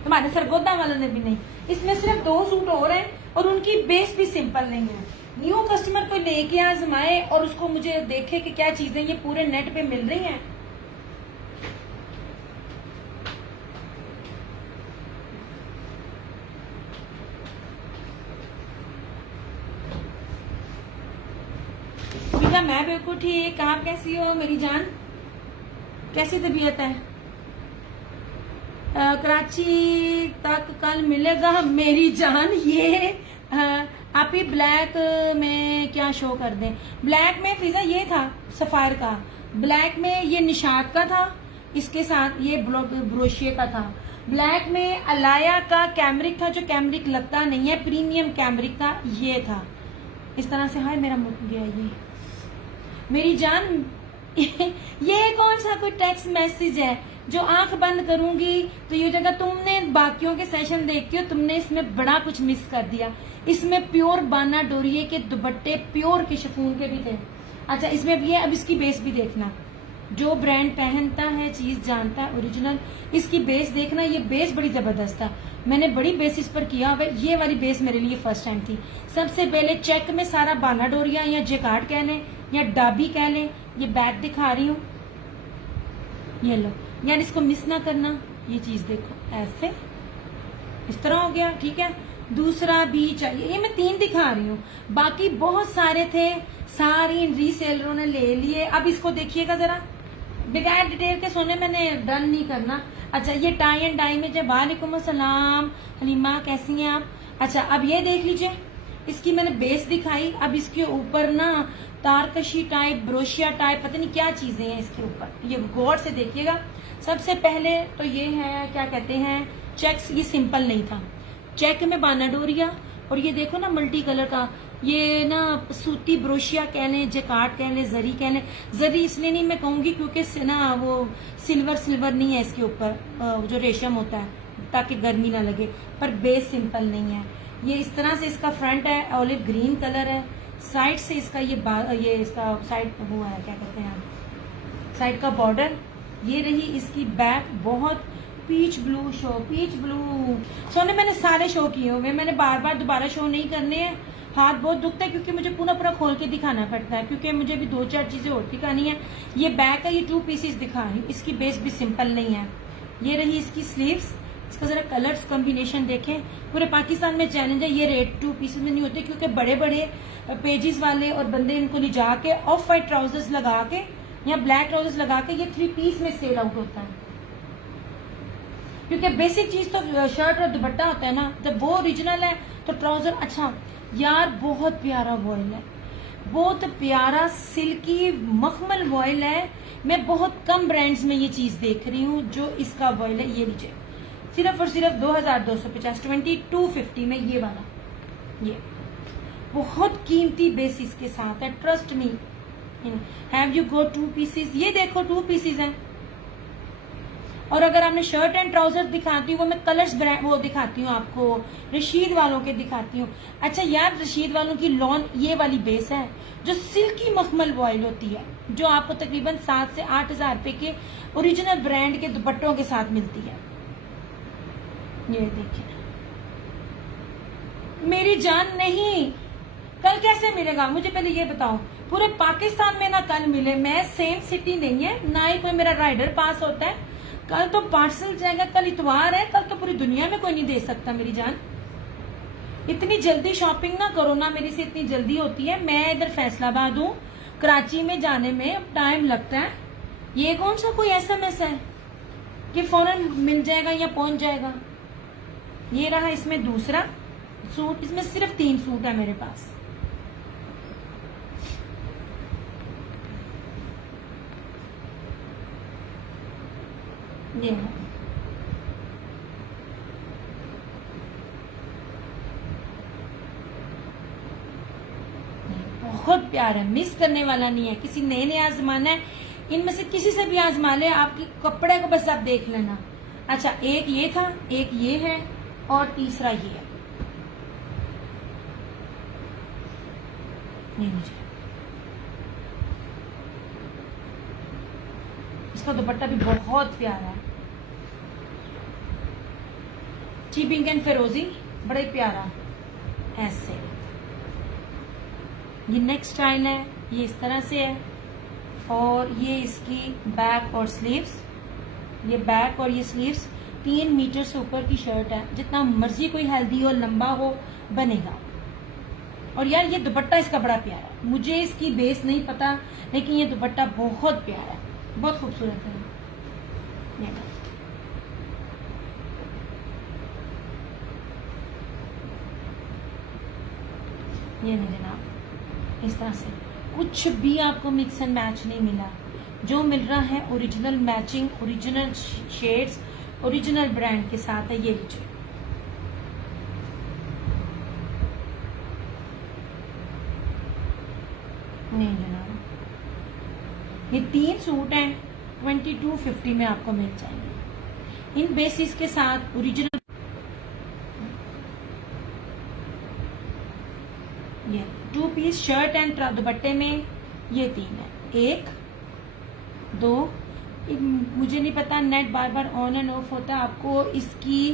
तुम्हारे सरगोदा वालों ने भी नहीं। इसमें सिर्फ 2 सूट और हैं और उनकी बेस भी सिंपल नहीं है। न्यू कस्टमर को लेके आजमाए और उसको मुझे देखे कि क्या चीजें ये पूरे नेट पे मिल रही हैं। बेटा मैं बिल्कुल ठीक, आप कैसी हो मेरी जान? कैसी तबीयत है? कराची तक कल मिलेगा मेरी जान। ये आप ही ब्लैक में क्या शो कर दें? ब्लैक में फिजा ये था सफायर का, ब्लैक में ये निशात का था, इसके साथ ये ब्रोशिये का था। ब्लैक में अलाया का कैमरिक था, जो कैमरिक लगता नहीं है, प्रीमियम कैमरिक का ये था। इस तरह से। हाय मेरा मुक गया ये मेरी जान। ये कौन सा कोई टेक्स्ट मैसेज है जो आंख बंद करूंगी तो ये जगह तुमने बाकियों के सेशन देखते हो, तुमने इसमें बड़ा कुछ मिस कर दिया। इसमें प्योर बाना डोरिये के दुपट्टे प्योर के शिफॉन के भी थे। अच्छा इसमें भी है, अब इसकी बेस भी देखना। जो ब्रांड पहनता है चीज जानता है ओरिजिनल। इसकी बेस देखना, ये बेस बड़ी जबरदस्त था। मैंने बड़ी बेसिस पर किया हुआ। ये वाली बेस मेरे लिए फर्स्ट टाइम थी। सबसे पहले चेक में सारा बाना डोरिया या जेकार्ड कह लें या डाबी कह लें। ये बैक दिखा रही हूँ, ये लो यार, इसको मिस ना करना। ये चीज देखो ऐसे इस तरह हो गया, ठीक है। दूसरा भी चाहिए, ये मैं 3 दिखा रही हूँ, बाकी बहुत सारे थे, सारी रीसेलरों ने ले लिए। अब इसको देखिएगा जरा, बगैर डिटेल के सोने मैंने डन नहीं करना। अच्छा ये टाई एंड डाई में, जब वालेकुम अस्सलाम हलीमा कैसी हैं आप? अच्छा अब ये देख लीजिए, इसकी मैंने बेस दिखाई। अब इसके ऊपर ना तारकशी टाइप, ब्रोशिया टाइप, पता नहीं क्या चीजें हैं इसके ऊपर, ये गौर से देखिएगा। सबसे पहले तो ये है क्या कहते हैं चेक्स। ये सिंपल नहीं था, चेक में बाना डोरिया, और ये देखो ना मल्टी कलर का, ये ना सूती ब्रोशिया कह लें, जेकार्ड कह लें, जरी कह लें। जरी इसलिए नहीं मैं कहूंगी क्योंकि ना वो सिल्वर नहीं है इसके ऊपर, जो रेशम होता है, ताकि गर्मी ना लगे, पर बेस सिंपल नहीं है। ये इस तरह से इसका फ्रंट है, ऑलिव ग्रीन कलर है। साइड से इसका ये इसका साइड हुआ है, क्या कहते हैं, साइड का बॉर्डर। ये रही इसकी बैक, बहुत पीच ब्लू पीच ब्लू। सोने मैंने सारे शो किए हुए, मैंने बार बार दोबारा शो नहीं करने हैं। हाथ बहुत दुखता है क्योंकि मुझे पूरा खोल के दिखाना पड़ता है, क्योंकि मुझे भी 2-4 चीजें और दिखानी है। ये बैक है, ये 2 पीसेस दिखा रही हूँ। इसकी बेस भी सिंपल नहीं है। ये रही इसकी स्लीव्स। इसका जरा कलर्स कॉम्बिनेशन देखें, पूरे पाकिस्तान में चैलेंज है। ये रेड 2 पीसेस में नहीं होते क्योंकि बड़े बड़े पेजेस वाले और बंदे इनको ले जाके ऑफ वाइट ट्राउजर्स लगा के या ब्लैक ट्राउजर्स लगा के ये 3 पीस में सेल आउट होता है। क्योंकि बेसिक चीज तो शर्ट और दुपट्टा होता है ना, जब वो ओरिजिनल है तो ट्राउजर अच्छा। यार बहुत प्यारा वॉयल है, बहुत प्यारा सिल्की मखमल वॉयल है। मैं बहुत कम ब्रांड्स में ये चीज देख रही हूँ जो इसका वॉयल है। ये लीजिए, सिर्फ और सिर्फ 2250, 2250 में ये वाला। ये बहुत कीमती बेसिस के साथ है, trust me. Have you go 2 pieces? ये देखो 2 पीसेस हैं। और अगर आपने शर्ट एंड ट्राउजर दिखाती हूँ, वो मैं कलर्स वो दिखाती हूँ आपको, रशीद वालों के दिखाती हूँ। अच्छा यार, रशीद वालों की लॉन ये वाली बेस है जो सिल्की मखमल वॉयल होती है, जो आपको तकरीबन 7 से 8 हजार रुपए के ओरिजिनल ब्रांड के दुपट्टों के साथ मिलती है। ये देखिए मेरी जान, नहीं कल कैसे मिलेगा मुझे पहले ये बताओ। पूरे पाकिस्तान में ना कल मिले, मैं सेम सिटी नहीं है, ना ही कोई मेरा राइडर पास होता है। कल तो पार्सल जाएगा, कल इतवार है, कल तो पूरी दुनिया में कोई नहीं दे सकता मेरी जान। इतनी जल्दी शॉपिंग ना करो ना, मेरी से इतनी जल्दी होती है। मैं इधर फैसलाबाद हूँ, कराची में जाने में टाइम लगता है। ये कौन सा कोई SMS है कि फौरन मिल जाएगा या पहुंच जाएगा। ये रहा इसमें दूसरा सूट, इसमें सिर्फ 3 सूट है मेरे पास। ये है, बहुत प्यारा, मिस करने वाला नहीं है। किसी नए आजमाना है, इनमें से किसी से भी आजमा ले, आपके कपड़े को बस आप देख लेना। अच्छा, एक ये था, एक ये है और तीसरा ये है। ये लीजिए, इसका दुपट्टा भी बहुत प्यारा है, पिंक एंड फिरोजी, बड़े प्यारा ऐसे। ये नेक्स्ट स्टाइल है, ये इस तरह से है। और ये इसकी बैक और स्लीव्स, ये बैक और ये स्लीव्स 3 मीटर से ऊपर की शर्ट है। जितना मर्जी कोई हेल्दी हो, लंबा हो, बनेगा। और यार ये दुपट्टा इसका बड़ा प्यारा है। मुझे इसकी बेस नहीं पता, लेकिन ये दुपट्टा बहुत प्यारा है, बहुत खूबसूरत है। ये नहीं जनाब, इस तरह से कुछ भी आपको मिक्स एंड मैच नहीं मिला। जो मिल रहा है original matching, original shades, original brand के साथ है। ये लीजिए, नहीं जनाब, ये 3 सूट हैं, 2250 में आपको मिल जाएंगे इन बेसिस के साथ ओरिजिनल। ये 2 पीस शर्ट एंड दुपट्टे में ये 3 है, 1 2। मुझे नहीं पता, net bar bar on end of होता है। आपको इसकी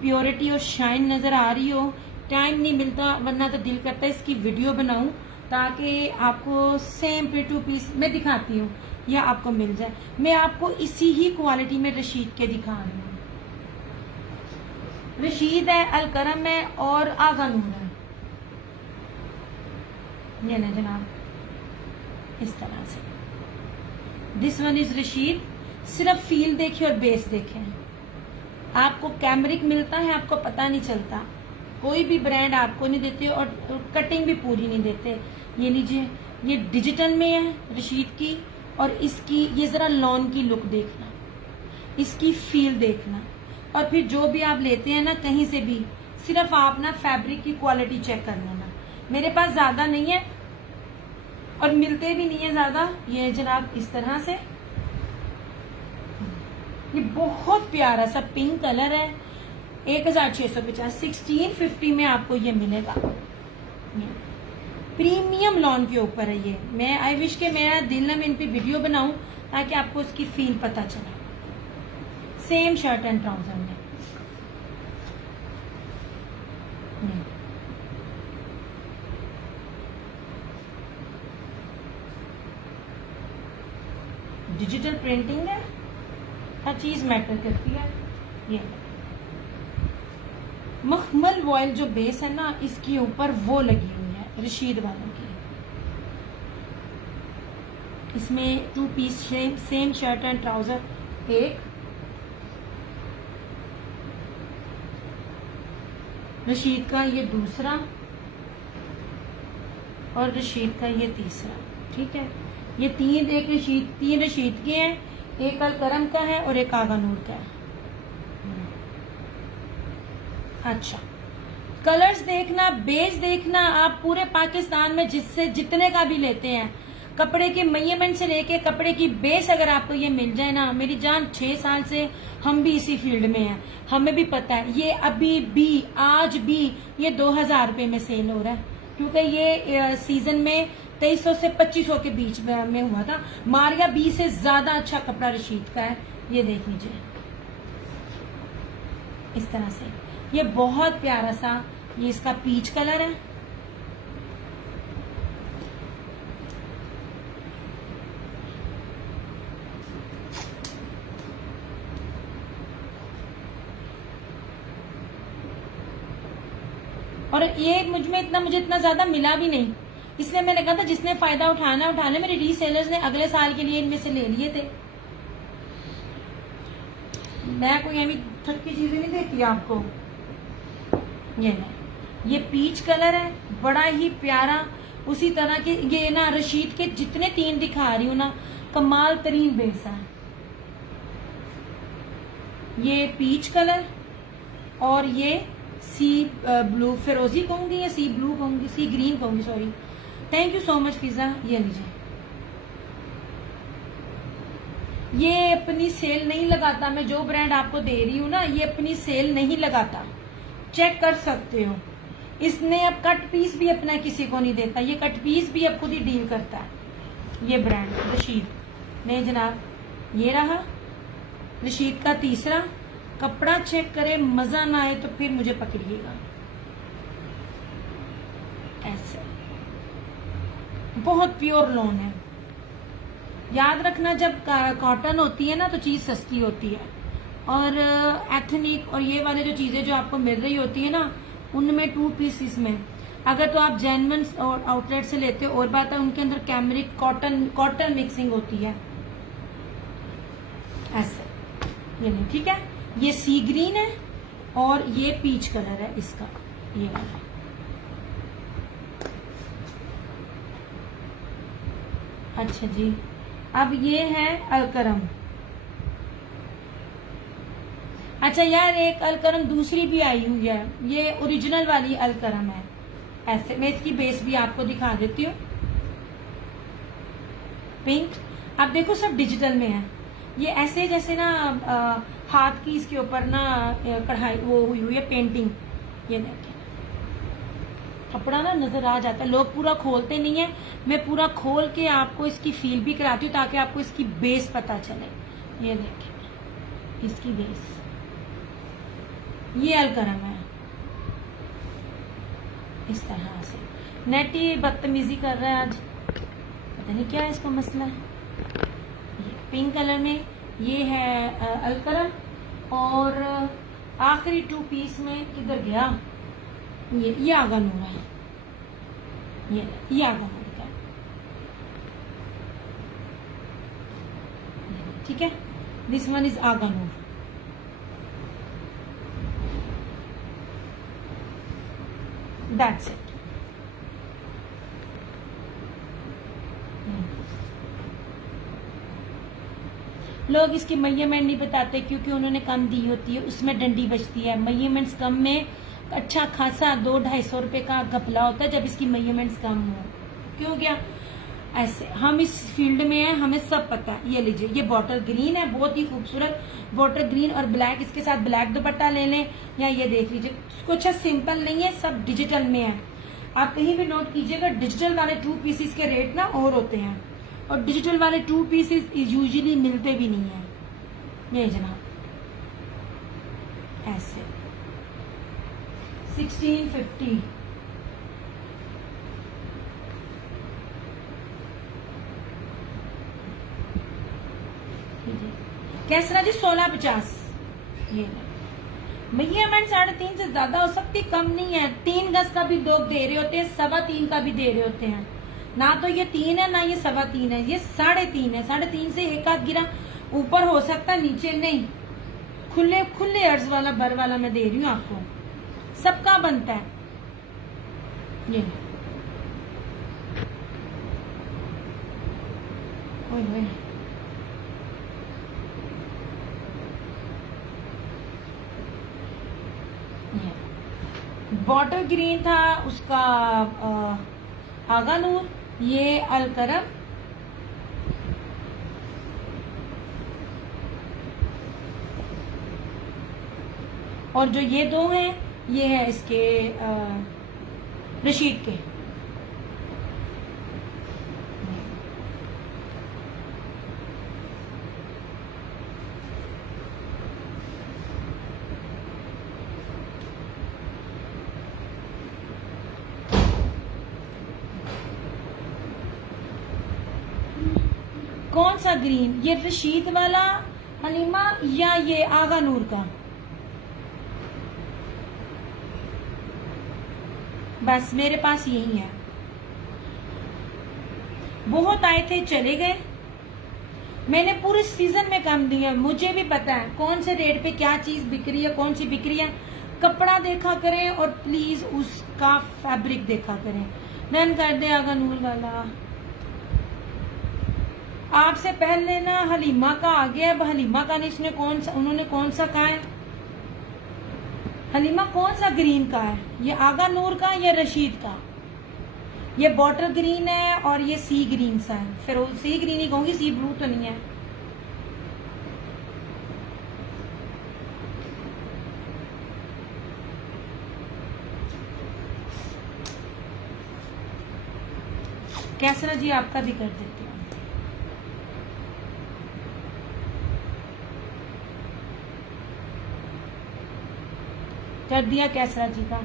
प्योरिटी और शाइन नजर आ रही हो, टाइम नहीं मिलता, वरना तो दिल करता है इसकी वीडियो बनाऊं ताकि आपको सेम पे 2 पीस मैं दिखाती हूँ, या आपको मिल जाए। मैं आपको इसी ही क्वालिटी में रशीद के दिखा रही हूँ। रशीद है, अलकरम है और आगा नूर है। ये ना जनाब, इस तरह से दिस वन इज रशीद। सिर्फ फील देखें और बेस देखें, आपको कैमरिक मिलता है, आपको पता नहीं चलता। कोई भी ब्रांड आपको नहीं देते और कटिंग भी पूरी नहीं देते। ये लीजिए, ये डिजिटल में है रशीद की, और इसकी ये जरा लॉन की लुक देखना, इसकी फील देखना। और फिर जो भी आप लेते हैं ना कहीं से भी, सिर्फ आप ना फैब्रिक की क्वालिटी चेक कर लेना। मेरे पास ज्यादा नहीं है और मिलते भी नहीं है ज्यादा। ये जनाब इस तरह से, ये बहुत प्यारा सा पिंक कलर है, 1650, 1650 में आपको ये मिलेगा। प्रीमियम लॉन के ऊपर है ये। मैं आई विश के मेरा दिल है मैं इन पे वीडियो बनाऊं ताकि आपको इसकी फील पता चले। सेम शर्ट एंड ट्राउजर में डिजिटल प्रिंटिंग है, हर चीज मैटर करती है। ये मखमल वॉयल जो बेस है ना, इसके ऊपर वो लगी हुई है रशीद वालों की। इसमें 2 piece same shirt and trouser एक, रशीद का ये दूसरा और रशीद का ये तीसरा। ठीक है, ये तीन रशीद के हैं, एक अल करम का है और एक आगा नूर का है। अच्छा, कलर्स देखना, बेस देखना, आप पूरे पाकिस्तान में जिससे जितने का भी लेते हैं, कपड़े के मेजरमेंट से लेके कपड़े की बेस अगर आपको ये मिल जाए ना, मेरी जान 6 साल से हम भी इसी फील्ड में हैं, हमें भी पता है ये अभी भी आज भी ये 2000 रुपए में सेल हो रहा है, क्योंकि ये सीजन में 2300 से 2500 के बीच में हुआ था। मारिया बी से ज्यादा अच्छा कपड़ा रशीद का है। ये देख लीजिए इस तरह से, ये बहुत प्यारा सा, ये इसका पीच कलर है। और ये मुझे इतना ज्यादा मिला भी नहीं, इसलिए मैंने कहा था जिसने फायदा उठाना उठाना। मेरे रीसेलर्स ने अगले साल के लिए इनमें से ले लिए थे। मैं कोई अभी ठग की चीजें नहीं देती आपको। ये पीच कलर है, बड़ा ही प्यारा। उसी तरह के ये ना रशीद के जितने 3 दिखा रही हूँ ना, कमाल तरीन बेस है। ये पीच कलर और ये सी ब्लू, फिरोजी कहूंगी या सी ब्लू कहूंगी, सी ग्रीन कहूंगी, sorry. Thank you so much Fiza. ये लीजिए, ये अपनी सेल नहीं लगाता, मैं जो ब्रांड आपको दे रही हूँ ना, ये अपनी सेल नहीं लगाता, चेक कर सकते हो। इसने अब कट पीस भी अपना किसी को नहीं देता, ये कट पीस भी अब खुद ही डील करता है। ये ब्रांड रशीद नहीं जनाब, ये रहा रशीद का तीसरा। कपड़ा चेक करे, मजा ना आए तो फिर मुझे पकड़िएगा। ऐसे बहुत प्योर लॉन है। याद रखना, जब कॉटन होती है ना तो चीज सस्ती होती है, और एथनिक और ये वाले जो चीजें जो आपको मिल रही होती है ना, उनमें 2 पीसेस में अगर तो आप जेन्युइन और आउटलेट से लेते हो और बात है, उनके अंदर कैमरिक कॉटन मिक्सिंग होती है। ऐसे ये नहीं, ठीक है। ये सी ग्रीन है और ये पीच कलर है इसका, ये वाला। अच्छा जी, अब ये है अलकरम। अच्छा यार, एक अलकरम दूसरी भी आई हुई है, ये ओरिजिनल वाली अलकरम है। ऐसे मैं इसकी बेस भी आपको दिखा देती हूँ। पिंक, आप देखो सब डिजिटल में है। ये ऐसे जैसे ना हाथ की इसके ऊपर ना कढ़ाई वो हुई हुई है पेंटिंग। ये देखिए, कपड़ा ना नजर आ जाता है, लोग पूरा खोलते नहीं है, मैं पूरा खोल के आपको इसकी फील भी कराती हूँ ताकि आपको इसकी बेस पता चले। ये देखिए इसकी बेस, ये अलकरम है। इस तरह से नेटी बदतमीजी कर रहा है आज, पता नहीं क्या है इसका मसला है। पिंक कलर में ये है अलकरम, और आखिरी 2 पीस में किधर गया, ये आगा नूर है। ये आगा नूर का, ठीक है। This one is Agha Noor. That's it. लोग इसकी मेजरमेंट नहीं बताते क्योंकि उन्होंने कम दी होती है, उसमें डंडी बचती है। मेजरमेंट्स कम में अच्छा खासा 200-250 रुपए का घपला होता है जब इसकी मेजरमेंट्स कम हो। क्यों गया? ऐसे हम इस फील्ड में हैं, हमें सब पता है। ये लीजिए, ये बॉटल ग्रीन है, बहुत ही खूबसूरत बॉटल ग्रीन और ब्लैक, इसके साथ ब्लैक दुपट्टा ले लें, या ये देख लीजिए, कुछ सिंपल नहीं है, सब डिजिटल में है। आप कहीं भी नोट कीजिएगा, डिजिटल वाले 2 पीसेस के रेट ना और होते हैं, और डिजिटल वाले 2 पीसेस यूजुअली मिलते भी नहीं है। ये जनाब ऐसे 1650। कैसरा जी 1650। ये भैया मैंने 3.5 से ज्यादा हो सकती, कम नहीं है। 3 गज का भी लोग दे रहे होते हैं, 3.25 का भी दे रहे होते हैं। ना तो ये 3 है, ना ये 3.25 है, ये 3.5 है। 3.5 से एक आध गिरा ऊपर हो सकता है, नीचे नहीं। खुले खुले अर्ज वाला बर वाला मैं दे रही हूँ आपको, सबका बनता है। ये ओए बॉटल ग्रीन था उसका आगा नूर, ये अलकरम, और जो ये 2 हैं ये है इसके रशीद के। कौन सा ग्रीन, ये रशीद वाला हलीमा या ये आगा नूर का? बस मेरे पास यही है। बहुत आए थे, चले गए। मैंने पूरे सीजन में कम दिया, मुझे भी पता है कौन से रेट पे क्या चीज बिक रही है, कौन सी बिक रही है। कपड़ा देखा करें और प्लीज उसका फैब्रिक देखा करें। डन कर दे आगा नूर वाला। आपसे पहले ना हलीमा का आ गया, अब हलीमा का नहीं, उन्होंने कौन सा कहा है? हलीमा कौन सा ग्रीन का है? ये आगा नूर का या रशीद का? ये बॉटल ग्रीन है और ये सी ग्रीन सा है। फिर सी ग्रीन ही कहूंगी, सी ब्लू तो नहीं है। कैसरा जी आपका भी कर देती हूँ। कर दिया कैसरा जी का।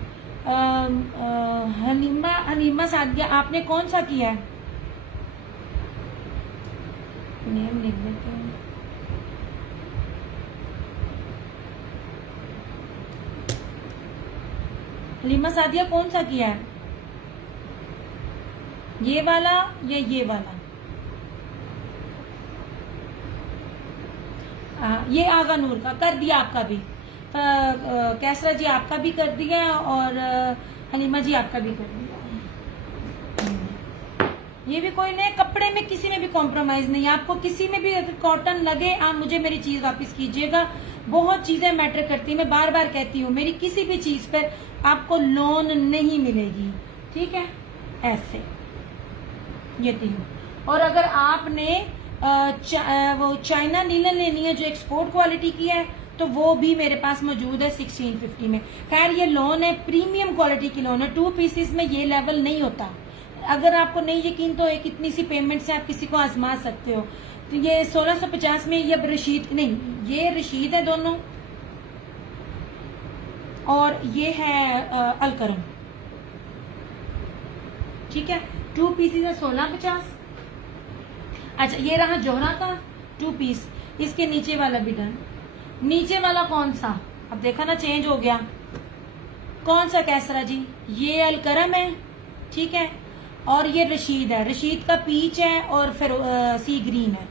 हलीमा सादिया आपने कौन सा किया है? नेम लिख देते हैं। हलीमा सादिया कौन सा किया है? ये वाला या ये वाला? ये आगा नूर का कर दिया आपका भी। कैसरा जी आपका भी कर दिया और हलीमा जी आपका भी कर दिया। ये भी कोई नहीं, कपड़े में किसी में भी कॉम्प्रोमाइज नहीं। आपको किसी में भी अगर कॉटन लगे, आप मुझे मेरी चीज वापस कीजिएगा। बहुत चीजें मैटर करती है, मैं बार बार कहती हूँ, मेरी किसी भी चीज पर आपको लोन नहीं मिलेगी, ठीक है? ऐसे ये 3। और अगर आपने वो चाइना नीलन लेनी है जो एक्सपोर्ट क्वालिटी की है, तो वो भी मेरे पास मौजूद है 1650 में। खैर ये लोन है, प्रीमियम क्वालिटी की लोन है, 2 पीसेस में ये लेवल नहीं होता। अगर आपको नहीं यकीन तो एक इतनी सी पेमेंट से आप किसी को आजमा सकते हो। तो ये 1650 में, ये रशीद नहीं, ये रशीद है दोनों, और ये है अलकरम, ठीक है? 2 पीसेस है 1650। अच्छा ये रहा जोहरा का 2 पीस, इसके नीचे वाला भी डन। नीचे वाला कौन सा? अब देखा ना, चेंज हो गया। कौन सा कैसरा जी? ये अलकरम है, ठीक है, और ये रशीद है। रशीद का पीच है और फिर सी ग्रीन है,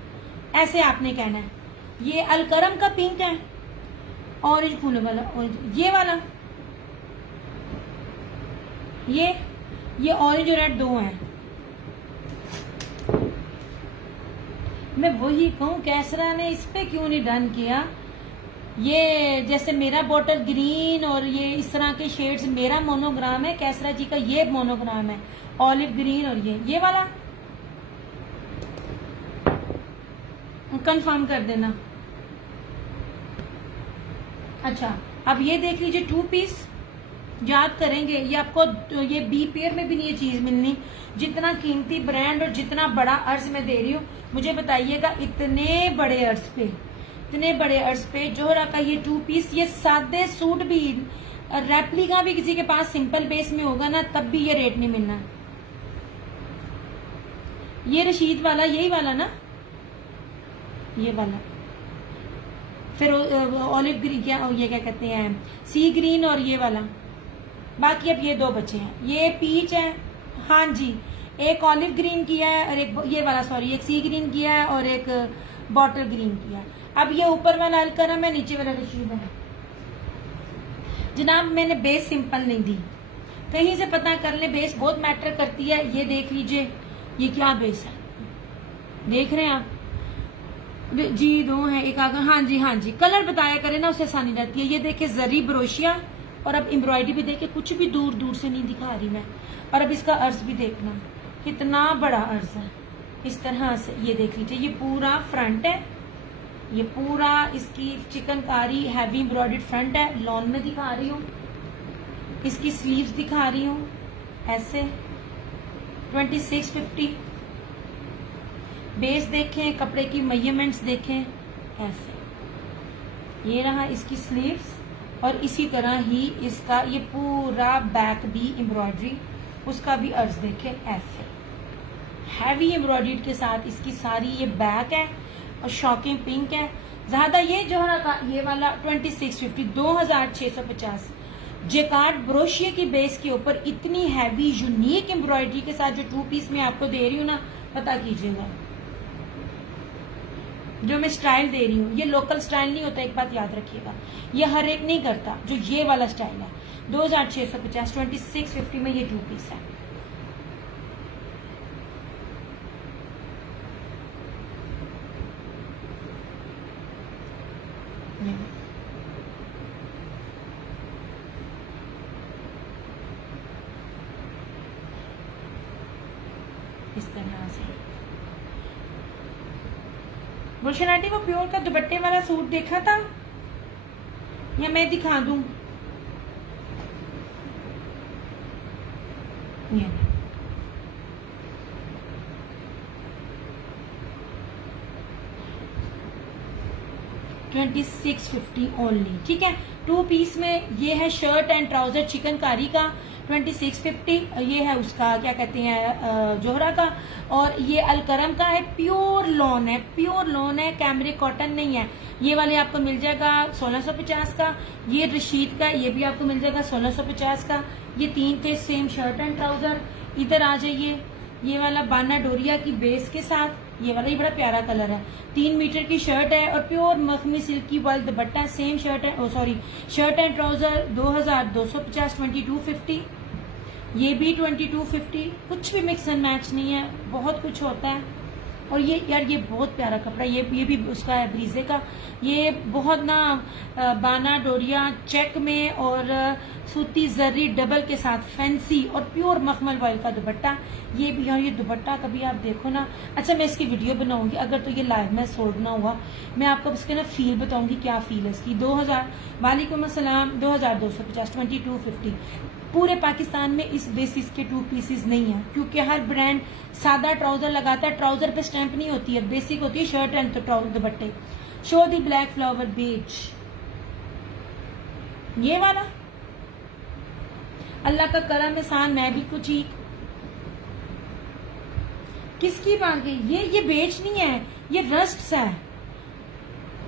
ऐसे आपने कहना है। ये अलकरम का पिंक है, ऑरेंज फूल वाला ऑरेंज, ये वाला, ये ऑरेंज और रेड 2 हैं। मैं वही कहूँ, कैसरा ने इस पे क्यों नहीं डन किया? ये जैसे मेरा बॉटल ग्रीन और ये इस तरह के शेड्स मेरा मोनोग्राम है, कैसरा जी का ये मोनोग्राम है, ऑलिव ग्रीन, और ये वाला कंफर्म कर देना। अच्छा, अब ये देख लीजिए 2 पीस, याद करेंगे ये आपको, ये बी पेयर में भी नहीं ये चीज मिलनी। जितना कीमती ब्रांड और जितना बड़ा अर्ज मैं दे रही हूँ, मुझे बताइएगा इतने बड़े अर्ज पे जोहरा का ये 2 पीस, ये सादे सूट भी, रेप्लिका भी किसी के पास सिंपल बेस में होगा ना, तब भी ये रेट नहीं मिलना। ये रशीद वाला, यही वाला ना, ये वाला, फिर ऑलिव ग्रीन, ये क्या कहते हैं, सी ग्रीन, और ये वाला। बाकी अब ये 2 बचे हैं, ये पीच है, हाँ जी, एक ऑलिव ग्रीन किया है और एक ये वाला, सॉरी, एक सी ग्रीन किया है और एक बॉटल ग्रीन किया है। अब ये ऊपर वाला अलकरम है, नीचे वाला रशीद है। जनाब मैंने बेस सिंपल नहीं दी, कहीं से पता कर ले, बेस बहुत मैटर करती है। ये देख लीजिए ये क्या बेस है, देख रहे हैं आप जी, 2 है, एक आगे, हाँ जी, कलर बताया करें ना, उससे आसानी रहती है। ये देखे जरी ब्रोशिया, और अब एम्ब्रॉयडरी भी देखे, कुछ भी दूर दूर से नहीं दिखा रही मैं। और अब इसका अर्ज भी देखना, कितना बड़ा अर्ज है, इस तरह से। ये देख लीजिए, ये पूरा फ्रंट है, ये पूरा इसकी चिकनकारी हैवी एम्ब्रॉयडर्ड फ्रंट है, लॉन में दिखा रही हूँ। इसकी स्लीव्स दिखा रही हूँ ऐसे, 2650। बेस देखें, कपड़े की मेजरमेंट्स देखें ऐसे। ये रहा इसकी स्लीव्स, और इसी तरह ही इसका ये पूरा बैक भी एम्ब्रॉयडरी, उसका भी अर्ज देखें ऐसे, हैवी एम्ब्रॉयडरी के साथ इसकी सारी ये बैक है, और शॉकिंग पिंक है। ज्यादा ये जो है ना, ये वाला 2650, 2650 जेकार्ड ब्रोशिया की बेस के ऊपर इतनी हैवी यूनिक एम्ब्रॉयडरी के साथ जो 2 पीस में आपको दे रही हूँ ना, पता कीजिएगा। जो मैं स्टाइल दे रही हूँ ये लोकल स्टाइल नहीं होता, एक बात याद रखिएगा, ये हर एक नहीं करता। जो ये वाला स्टाइल है 2650, 2650 में ये 2 पीस है। इस तरह से। गुलशन आंटी, वो प्योर का दुपट्टे वाला सूट देखा था या मैं दिखा दूं? ये 2650 ओनली, ठीक है। 2 पीस में ये है शर्ट एंड ट्राउजर चिकनकारी का 2650, ये है उसका क्या कहते हैं जोहरा का, और ये अलकरम का है, प्योर लॉन है, कैमरे कॉटन नहीं है। ये वाले आपको मिल जाएगा 1650 का, ये रशीद का, ये भी आपको मिल जाएगा 1650 का। ये 3 थे सेम शर्ट एंड ट्राउजर। इधर आ जाइए, ये वाला बाना डोरिया की बेस के साथ, ये वाला ही बड़ा प्यारा कलर है, 3 मीटर की शर्ट है और प्योर मखमी सिल्क की वर्ल्ड दुपट्टा, सेम शर्ट है, शर्ट एंड ट्राउजर 2250, 2250। ये भी 2250, कुछ भी मिक्स एंड मैच नहीं है, बहुत कुछ होता है। और ये यार ये बहुत प्यारा कपड़ा, ये भी उसका है ब्रीजे का, ये बहुत ना बाना डोरिया चेक में और सूती जरी डबल के साथ फैंसी और प्योर मखमल वाइल का दुपट्टा। ये भी यार ये दुपट्टा कभी आप देखो ना, अच्छा मैं इसकी वीडियो बनाऊंगी, अगर तो ये लाइव में सोल्ड ना हुआ, मैं आपको इसके ना फील बताऊंगी, क्या फील है इसकी। 2000 वालेकुम अस्सलाम, 2250, 2250। पूरे पाकिस्तान में इस बेसिस के 2 पीसेस नहीं है, क्योंकि हर ब्रांड सादा ट्राउजर लगाता है, ट्राउजर पे स्टैंप नहीं होती है, बेसिक होती है शर्ट एंड ट्राउजर दुपट्टे। शो दी ब्लैक फ्लावर बेज, ये वाला अल्लाह का करम एहसान, मैं भी कुछ ही किसकी बात गई, ये बेच नहीं है, ये रस्ट सा है,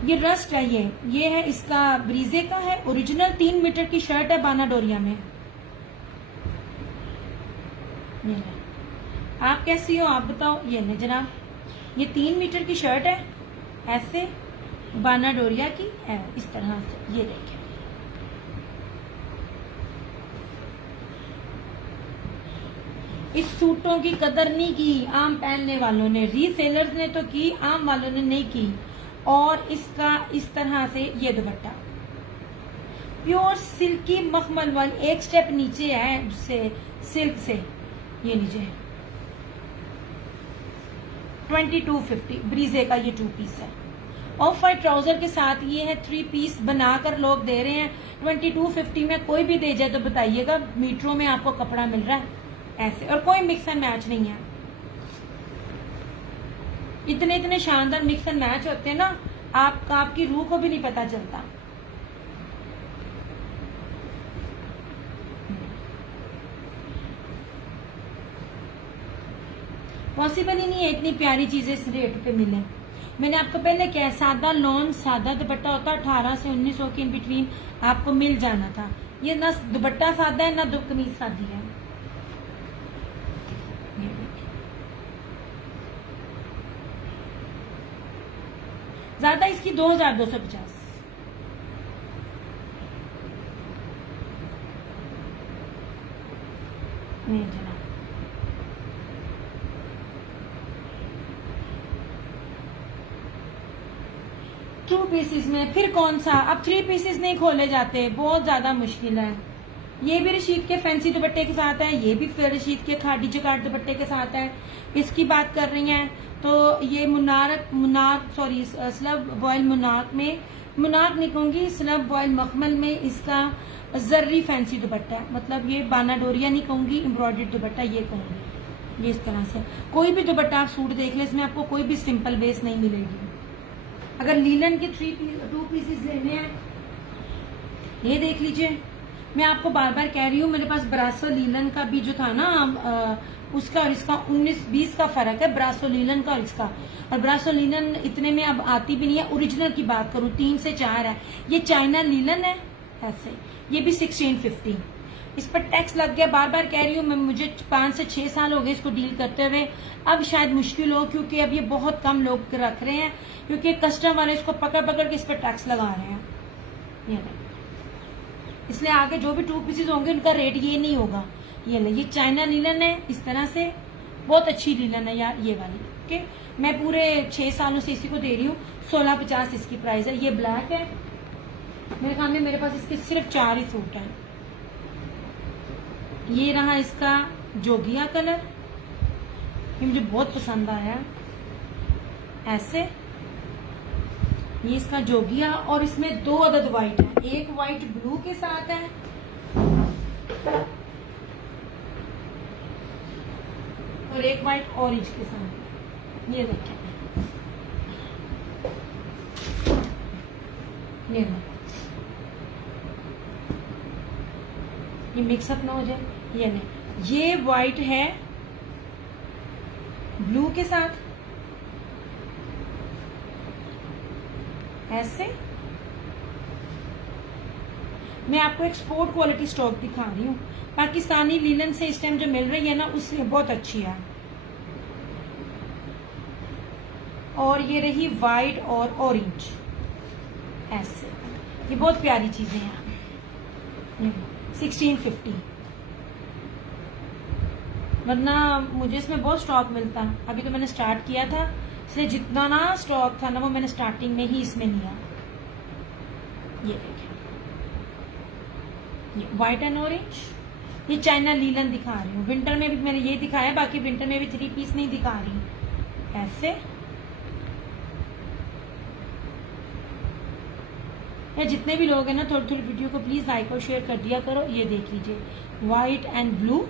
ये रस्ट है, ये है इसका ब्रीजे का है, ओरिजिनल 3 मीटर की शर्ट है बाना डोरिया में। आप कैसी हो आप बताओ, ये ले जनाब, ये 3 मीटर की शर्ट है ऐसे बाना डोरिया की है, इस तरह से, ये देखिए। इस सूटों की कदर नहीं की आम पहनने वालों ने, रीसेलर्स ने तो की, आम वालों ने नहीं की। और इसका इस तरह से ये दुपट्टा प्योर सिल्की मखमल वाली, एक स्टेप नीचे है से सिल्क से, ये नीचे है 2250 ब्रीजे का ये 2 पीस है। ऑफ वाइट ट्राउजर के साथ ये है 3 पीस बनाकर लोग दे रहे हैं 2250 में। कोई भी दे जाए तो बताइएगा, मीटरों में आपको कपड़ा मिल रहा है ऐसे, और कोई मिक्स एंड मैच नहीं है। इतने इतने शानदार मिक्स एंड मैच होते हैं ना, आपकी रूह को भी नहीं पता चलता। पॉसिबल ही नहीं है इतनी प्यारी चीजें इस रेट पे मिले। मैंने आपको पहले क्या, सादा लॉन सादा दुपट्टा होता 18 से 1900 के इन बिटवीन आपको मिल जाना था। ये ना दुपट्टा सादा है ना कमीज सादी है। ज्यादा इसकी 2250। नहीं जनाब, टू पीसेस में फिर कौन सा, अब 3 पीसेस नहीं खोले जाते, बहुत ज्यादा मुश्किल है। ये भी रशीद के फैंसी दुपट्टे के साथ है, ये भी फिर रशीद के खादी जकार्ड दुपट्टे के साथ है। इसकी बात कर रही हैं तो ये मुनाक सॉरी स्लब बॉयल मुनाक में, मुनाक नहीं कहूंगी, स्लब बॉयल मखमल में इसका जर्री फैंसी दुपट्टा है। मतलब ये बाना डोरिया नहीं कहूंगी, एम्ब्रॉयडर्ड दुपट्टा ये कहूंगी। ये इस तरह से कोई भी दुपट्टा आप सूट देख ले, इसमें आपको कोई भी सिंपल बेस नहीं मिलेगी। अगर लीलन के 2 पीसेस लेने हैं, ये देख लीजिए। मैं आपको बार बार कह रही हूँ, मेरे पास ब्रासो लीलन का भी जो था ना, उसका और इसका 19-20 का फर्क है, ब्रासो लीलन का और इसका। और ब्रासो लीलन इतने में अब आती भी नहीं है। ओरिजिनल की बात करूं 3 से 4 है। ये चाइना लीलन है ऐसे, ये भी 1650। इस पर टैक्स लग गया, बार बार कह रही हूँ मैं, मुझे 5 से 6 साल हो गए इसको डील करते हुए। अब शायद मुश्किल हो, क्योंकि अब ये बहुत कम लोग रख रहे हैं, क्योंकि कस्टम वाले इसको पकड़ पकड़ के इस पर टैक्स लगा रहे हैं। ये इसलिए आगे जो भी 2 पीसेस होंगे उनका रेट ये नहीं होगा। ये चाइना लीलन है, इस तरह से बहुत अच्छी लीलन है यार ये वाली। ओके, मैं पूरे 6 सालों से इसी को दे रही हूँ। 1650 इसकी प्राइस है। ये ब्लैक है, मेरे ख्याल में मेरे पास इसके सिर्फ 4 ही सूट हैं। ये रहा इसका जोगिया कलर, ये मुझे बहुत पसंद आया ऐसे। ये इसका जोगिया, और इसमें 2 अदद व्हाइट है, एक व्हाइट ब्लू के साथ है और एक व्हाइट ऑरेंज के साथ। ये देखें, ये मिक्सअप ना हो जाए। ये नहीं, ये व्हाइट है ब्लू के साथ ऐसे। मैं आपको एक्सपोर्ट क्वालिटी स्टॉक दिखा रही हूँ। पाकिस्तानी लीलन से इस टाइम जो मिल रही है ना, उससे बहुत अच्छी है। और ये रही वाइट और ऑरेंज ऐसे, ये बहुत प्यारी चीजें हैं। 1650, वरना मुझे इसमें बहुत स्टॉक मिलता। अभी तो मैंने स्टार्ट किया था, इसलिए जितना ना स्टॉक था ना वो मैंने स्टार्टिंग में ही इसमें लिया। ये देखें, ये व्हाइट एंड ऑरेंज, ये चाइना लीलन दिखा रही हूँ। विंटर में भी मैंने ये दिखाया, बाकी विंटर में भी 3 पीस नहीं दिखा रही ऐसे। या जितने भी लोग हैं ना, थोड़ी थोड़ी वीडियो को प्लीज लाइक और शेयर कर दिया करो। ये देख लीजिए, व्हाइट एंड ब्लू,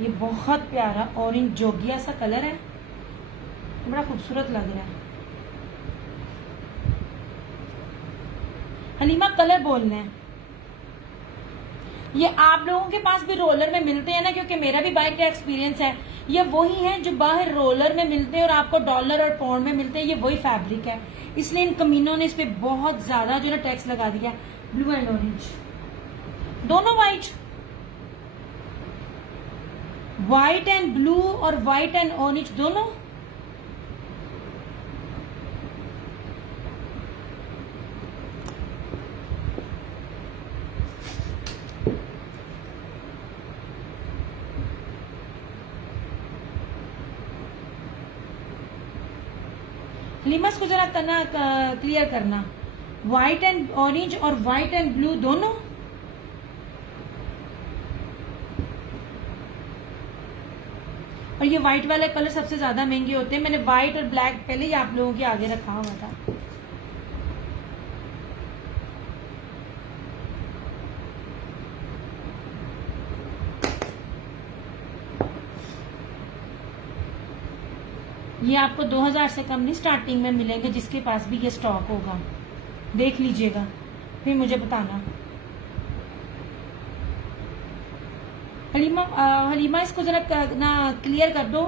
ये बहुत प्यारा ऑरेंज जोगिया सा कलर है, बड़ा खूबसूरत लग रहा है। हलीमा कलर बोलना है। ये आप लोगों के पास भी रोलर में मिलते हैं ना, क्योंकि मेरा भी बाइक का एक्सपीरियंस है। ये वही है जो बाहर रोलर में मिलते हैं और आपको डॉलर और पाउंड में मिलते हैं, ये वही फैब्रिक है। इसलिए इन कमीनों ने इस पे बहुत ज्यादा जो ना टैक्स लगा दिया। ब्लू एंड ऑरेंज दोनों, व्हाइट एंड ब्लू और व्हाइट एंड ऑरेंज दोनों। लिमस को जरा करना, क्लियर करना, व्हाइट एंड ऑरेंज और व्हाइट एंड ब्लू दोनों। और ये व्हाइट वाले कलर सबसे ज्यादा महंगे होते हैं। मैंने व्हाइट और ब्लैक पहले ही आप लोगों के आगे रखा हुआ था। ये आपको 2000 से कम नहीं स्टार्टिंग में मिलेंगे, जिसके पास भी ये स्टॉक होगा देख लीजिएगा, फिर मुझे बताना। हलीमा इसको जरा ना क्लियर कर दो।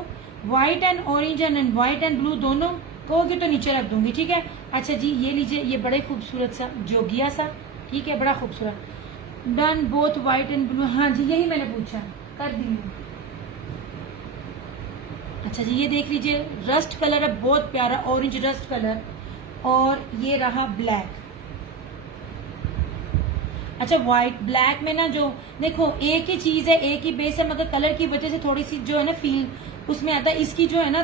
White and orange and white and blue दोनों कहोगे तो नीचे रख दूंगी, ठीक है। अच्छा जी, ये लीजिए, ये बड़े खूबसूरत सा जोगिया सा, ठीक है, बड़ा खूबसूरत। Done both white and blue. हाँ जी, यही मैंने पूछा, कर दी। अच्छा जी, ये देख लीजिए, रस्ट कलर है, बहुत प्यारा ऑरेंज रस्ट कलर। और ये रहा ब्लैक। अच्छा, व्हाइट ब्लैक में ना जो देखो एक ही चीज है, एक ही बेस है, मगर कलर की वजह से थोड़ी सी जो है ना फील उसमें आता है। इसकी जो है ना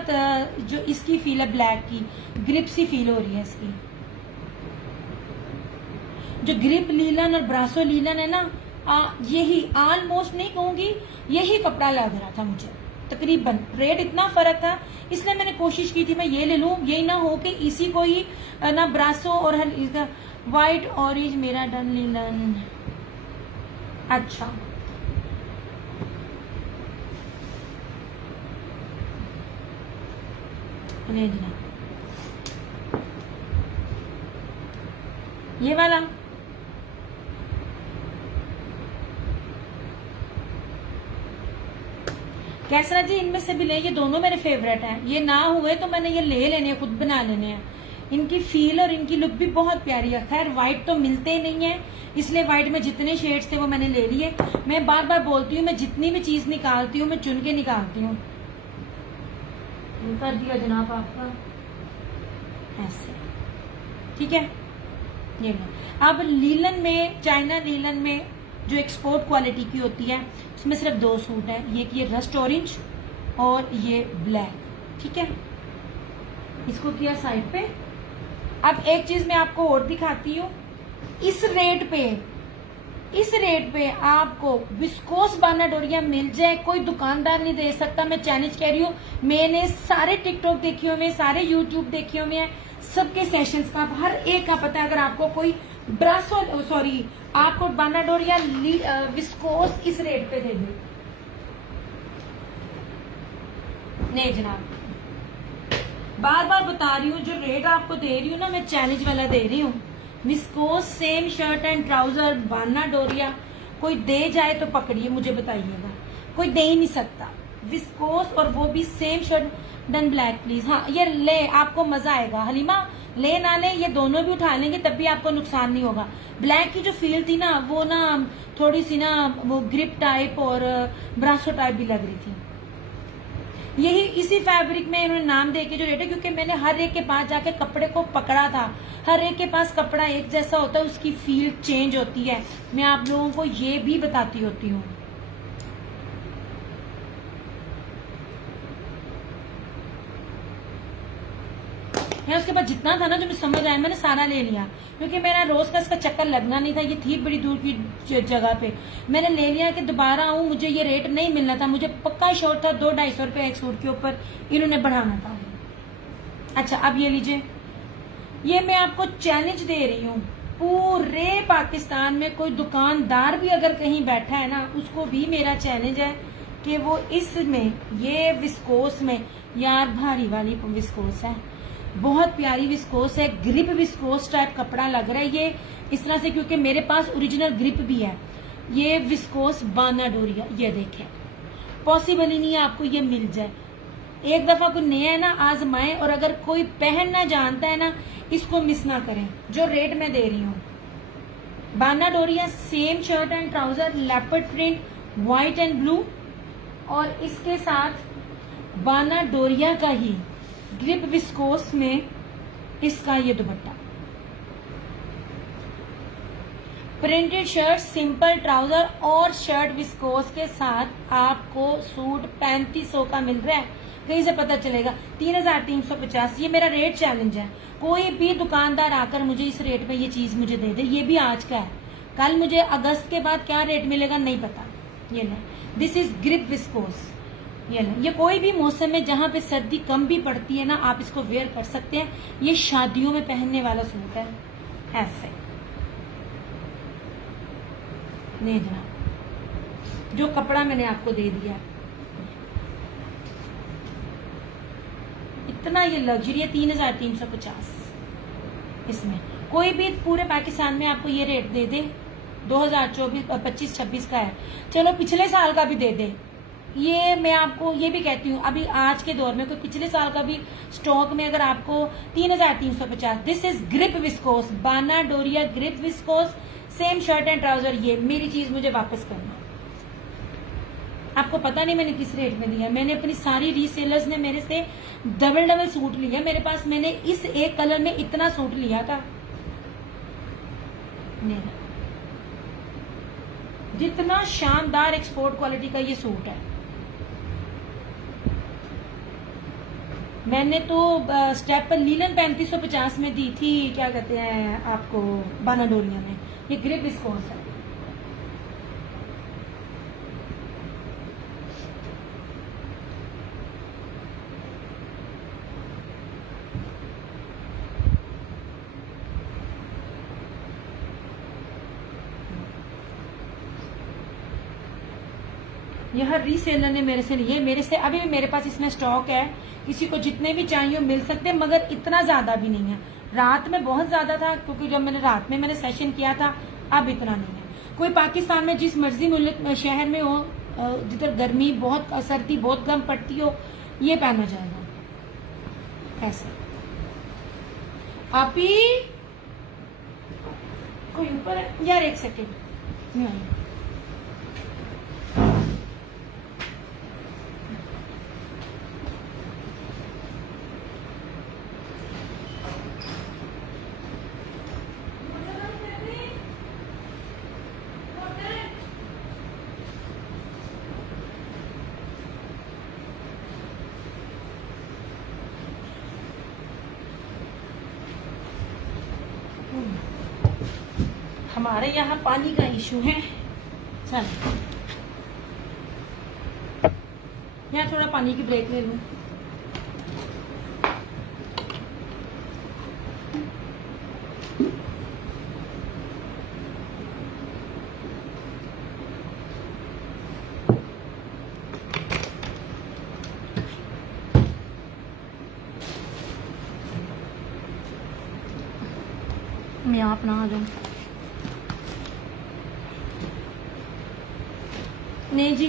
जो इसकी फील है ब्लैक की, ग्रिप सी फील हो रही है इसकी। जो ग्रिप लीलन और ब्रासो लीलन है ना, यही ऑलमोस्ट नहीं कहूंगी, यही कपड़ा लग रहा था मुझे तकरीबन। रेट इतना फर्क था, इसलिए मैंने कोशिश की थी मैं ये ले लूं, यही ना हो कि इसी को ही ना ब्रासो और व्हाइट ऑरेंज मेरा डन लीलन। अच्छा, ये वाला कैसरा जी, इनमें से भी ले, ये दोनों मेरे फेवरेट हैं। ये ना हुए तो मैंने ये ले लेने हैं, खुद बना लेने हैं। इनकी फील और इनकी लुक भी बहुत प्यारी है। खैर व्हाइट तो मिलते ही नहीं है, इसलिए व्हाइट में जितने शेड्स थे वो मैंने ले लिए। मैं बार बार बोलती हूँ, मैं जितनी भी चीज निकालती हूँ मैं चुन के निकालती हूँ। कर दिया जनाब आपका ऐसे, ठीक है। ये अब लीलन में, चाइना लीलन में जो एक्सपोर्ट क्वालिटी की होती है, उसमें सिर्फ 2 सूट है, ये रस्ट ऑरेंज और ये ब्लैक, ठीक है। इसको किया साइड पे। अब एक चीज मैं आपको और दिखाती हूँ। इस रेट पे आपको विस्कोस बाना डोरिया मिल जाए, कोई दुकानदार नहीं दे सकता। मैं चैलेंज कह रही हूँ, मैंने सारे टिकटॉक देखे हुए, सारे यूट्यूब देखे हुए हैं, सबके सेशंस का हर एक का पता है। अगर आपको कोई ब्रासो सॉरी आपको बाना डोरिया विस्कोस इस रेट पे दे दे, नहीं जनाब, बार बार बता रही हूँ, जो रेट आपको दे रही हूँ ना, मैं चैलेंज वाला दे रही हूँ। Viscose same shirt and trouser बाना डोरिया, कोई दे जाए तो पकड़िए, मुझे बताइएगा, कोई दे ही नहीं सकता। विस्कोस और वो भी same shirt done black please. हाँ, ये ले, आपको मजा आएगा। हलीमा ले ना ले, ये दोनों भी उठा लेंगे तब भी आपको नुकसान नहीं होगा। ब्लैक की जो फील थी ना, वो ना थोड़ी सी ना वो ग्रिप टाइप और ब्रासो टाइप भी लग रही थी। यही इसी फैब्रिक में इन्होंने नाम दे के जो रेट है, क्योंकि मैंने हर एक के पास जाके कपड़े को पकड़ा था। हर एक के पास कपड़ा एक जैसा होता है, उसकी फील चेंज होती है। मैं आप लोगों को ये भी बताती होती हूँ। मैं उसके बाद जितना था ना जो मुझे समझ आया मैंने सारा ले लिया, क्योंकि मेरा रोज का इसका चक्कर लगना नहीं था। ये थी बड़ी दूर की जगह पे, मैंने ले लिया कि दोबारा आऊं, मुझे ये रेट नहीं मिलना था। मुझे पक्का शॉर्ट था, 200-250 रुपए एक सूट के ऊपर इन्होंने बढ़ाना था। अच्छा, अब ये लीजिए, ये मैं आपको चैलेंज दे रही हूँ। पूरे पाकिस्तान में कोई दुकानदार भी अगर कहीं बैठा है ना, उसको भी मेरा चैलेंज है कि वो इसमें ये विस्कोस में, यार भारी वाली विस्कोस है, बहुत प्यारी विस्कोस है, ग्रिप विस्कोस टाइप कपड़ा लग रहा है ये इस तरह से, क्योंकि मेरे पास ओरिजिनल ग्रिप भी है। ये विस्कोस बाना डोरिया, ये देखें, पॉसिबल ही नहीं है आपको ये मिल जाए। एक दफा कोई नया है ना, आजमाए, और अगर कोई पहनना जानता है ना, इसको मिस ना करें। जो रेट मैं दे रही हूँ, बाना डोरिया same shirt and trouser, leopard print, white and blue, और इसके साथ बाना डोरिया का ही ग्रिप विस्कोस में इसका ये दुपट्टा, प्रिंटेड शर्ट, सिंपल ट्राउजर और शर्ट विस्कोस के साथ आपको सूट 3500 का मिल रहा है। कहीं से पता चलेगा 3350। ये मेरा रेट चैलेंज है। कोई भी दुकानदार आकर मुझे इस रेट में ये चीज मुझे दे दे, ये भी आज का है, कल मुझे अगस्त के बाद क्या रेट मिलेगा नहीं पता। ये नहीं, दिस इज ग्रिप विस्कोस, ये कोई भी मौसम में जहाँ पे सर्दी कम भी पड़ती है ना, आप इसको वेयर कर सकते हैं। ये शादियों में पहनने वाला सूट है। ऐसे नहीं जनाब, जो कपड़ा मैंने आपको दे दिया, इतना ये लग्जरी है। 3350 इसमें कोई भी पूरे पाकिस्तान में आपको ये रेट दे दे, 2024-25-26 का है, चलो पिछले साल का भी दे दे। ये मैं आपको ये भी कहती हूँ, अभी आज के दौर में कोई पिछले साल का भी स्टॉक में अगर आपको 3350, दिस इज ग्रिप विस्कोस, बाना डोरिया grip viscose, same shirt and trouser. ये मेरी चीज मुझे वापस करना। आपको पता नहीं मैंने किस रेट में दिया। मैंने अपनी सारी रीसेलर्स ने मेरे से डबल सूट लिया मेरे पास। मैंने इस एक कलर में इतना सूट लिया था। नहीं, जितना शानदार एक्सपोर्ट क्वालिटी का ये सूट है। मैंने तो स्टेप पर लीलन 3550 में दी थी, क्या कहते हैं आपको, बानाडोरिया में। ये ग्रिप विस्कोस है। यह रीसेलर ने मेरे से लिए, मेरे से अभी भी मेरे पास इसमें स्टॉक है। किसी को जितने भी चाहिए मिल सकते हैं, मगर इतना ज्यादा भी नहीं है। रात में बहुत ज्यादा था, क्योंकि जब मैंने रात में सेशन किया था, अब इतना नहीं है। कोई पाकिस्तान में जिस मर्जी मुल्क शहर में हो, जिधर गर्मी बहुत, सर्दी बहुत कम पड़ती हो, ये पहना जाएगा। ऐसे आप ही कोई ऊपर है यार, एक सेकेंड नहीं आई। हमारे यहाँ पानी का इशू है। चल यहाँ थोड़ा पानी की ब्रेक ले लूं। मैं यहाँ अपना आ जाऊं। नहीं जी,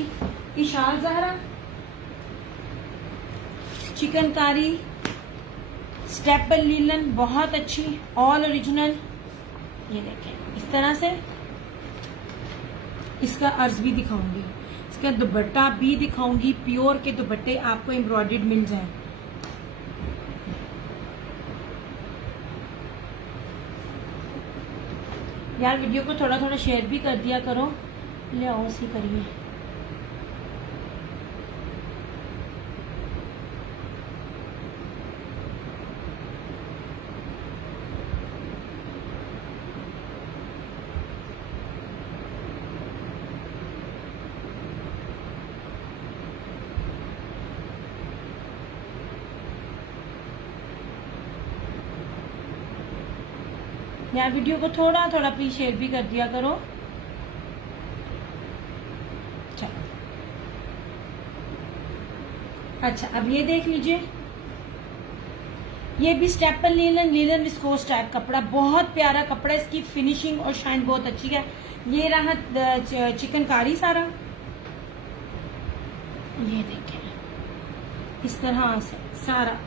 इशाल ज़हरा चिकनकारी स्टेपल लीलन, बहुत अच्छी, ऑल ओरिजिनल। ये देखें इस तरह से। इसका अर्ज भी दिखाऊंगी, इसका दुपट्टा भी दिखाऊंगी। प्योर के दुपट्टे आपको एम्ब्रॉयडर्ड मिल जाए। यार वीडियो को थोड़ा थोड़ा शेयर भी कर दिया करो। ले आओ उसी करिए। यार वीडियो को थोड़ा थोड़ा प्लीज शेयर भी कर दिया करो। चलो अच्छा, अब ये देख लीजिए। ये भी staple linen, linen viscose type कपड़ा, बहुत प्यारा कपड़ा। इसकी फिनिशिंग और शाइन बहुत अच्छी है। ये रहा चिकनकारी सारा। ये देखें इस तरह से सारा।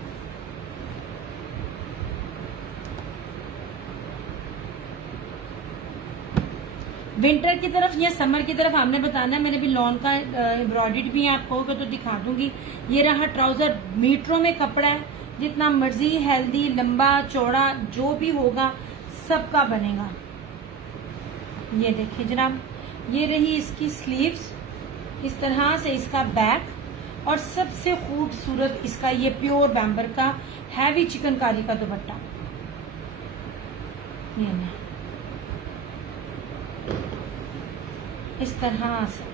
विंटर की तरफ या समर की तरफ आपने बताना है। मैंने भी लॉन का एम्ब्रॉयडर्ड भी है, आप कहोगे तो दिखा दूंगी। ये रहा ट्राउजर, मीटरों में कपड़ा है, जितना मर्जी हेल्दी, लंबा चौड़ा जो भी होगा सबका बनेगा। ये देखिए जनाब, ये रही इसकी स्लीव्स, इस तरह से इसका बैक, और सबसे खूबसूरत इसका ये प्योर बैम्बर का हैवी चिकनकारी का दुपट्टा। ये ना इस तरह से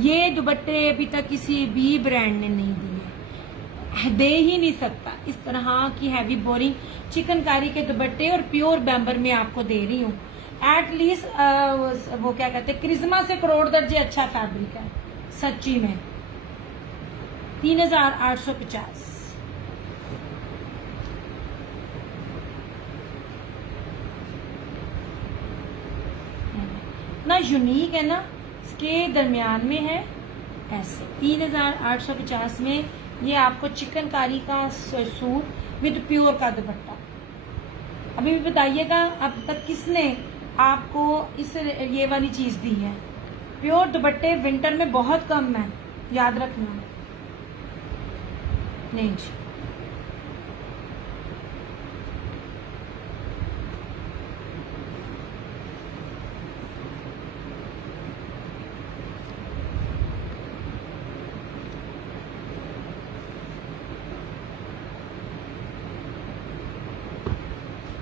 ये दुपट्टे अभी तक किसी भी ब्रांड ने नहीं दिए, दे ही नहीं सकता। इस तरह की हैवी बोरिंग चिकनकारी के दुपट्टे और प्योर बैम्बर में आपको दे रही हूँ। एटलीस्ट वो क्या कहते हैं, क्रिज्मा से करोड़ दर्जे अच्छा फैब्रिक है सच्ची में। 3850। ना यूनिक है ना, इसके दरमियान में है ऐसे। 3850 में ये आपको चिकनकारी का सूट विद प्योर का दुपट्टा। अभी भी बताइएगा अब तक किसने आपको इस ये वाली चीज दी है। प्योर दुपट्टे विंटर में बहुत कम है, याद रखना। नहीं जी,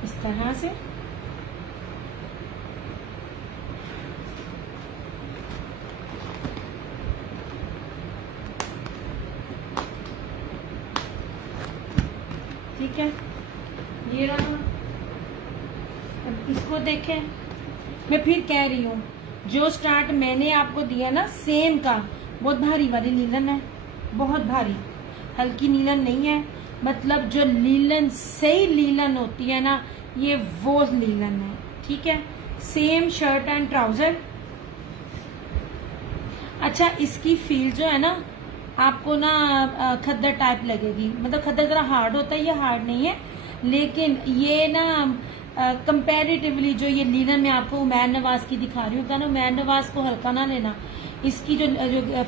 इस तरह से ठीक है। ये रहा, अब इसको देखें। मैं फिर कह रही हूँ, जो स्टार्ट मैंने आपको दिया ना सेम का, बहुत भारी वाली लीलन है, बहुत भारी, हल्की लीलन नहीं है। मतलब जो लीलन सही लीलन होती है ना, ये वो लीलन है, ठीक है। Same shirt and trouser. अच्छा, इसकी फील जो है ना आपको ना खद्दर टाइप लगेगी। मतलब खद्दर जरा हार्ड होता है, ये हार्ड नहीं है, लेकिन ये ना कंपैरेटिवली जो ये लीलन में आपको उमैर नवाज की दिखा रही हूँ, उमैर नवाज को हल्का ना लेना। इसकी जो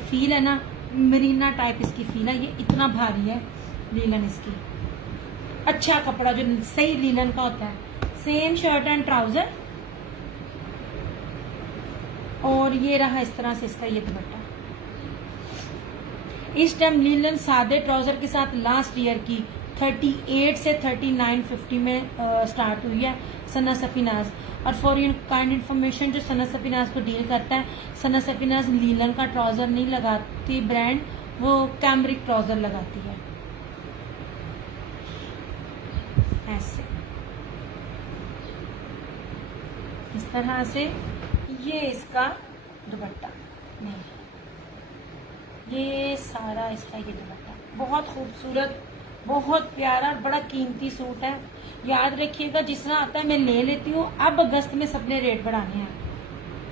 फील है ना, मरीना टाइप इसकी फील है। ये इतना भारी है लीलन इसकी। अच्छा कपड़ा जो सही लीलन का होता है। सेम शर्ट एंड ट्राउजर, और ये रहा इस तरह से इसका ये दुपट्टा। इस टाइम लीलन सादे ट्राउजर के साथ लास्ट ईयर की 38 से 3950 में स्टार्ट हुई है सना सफीनाज। और फॉर योर काइंड इन्फॉर्मेशन, जो सना सफीनाज को डील करता है, सना सफीनाज लीलन का ट्राउजर नहीं लगाती ब्रांड, वो कैमरिक ट्राउजर लगाती है। ऐसे इस तरह से ये इसका दुपट्टा, नहीं ये सारा इसका ये दुपट्टा बहुत खूबसूरत, बहुत प्यारा, बड़ा कीमती सूट है। याद रखिएगा, जिस तरह आता है मैं ले लेती हूँ। अब अगस्त में सबने रेट बढ़ाने हैं।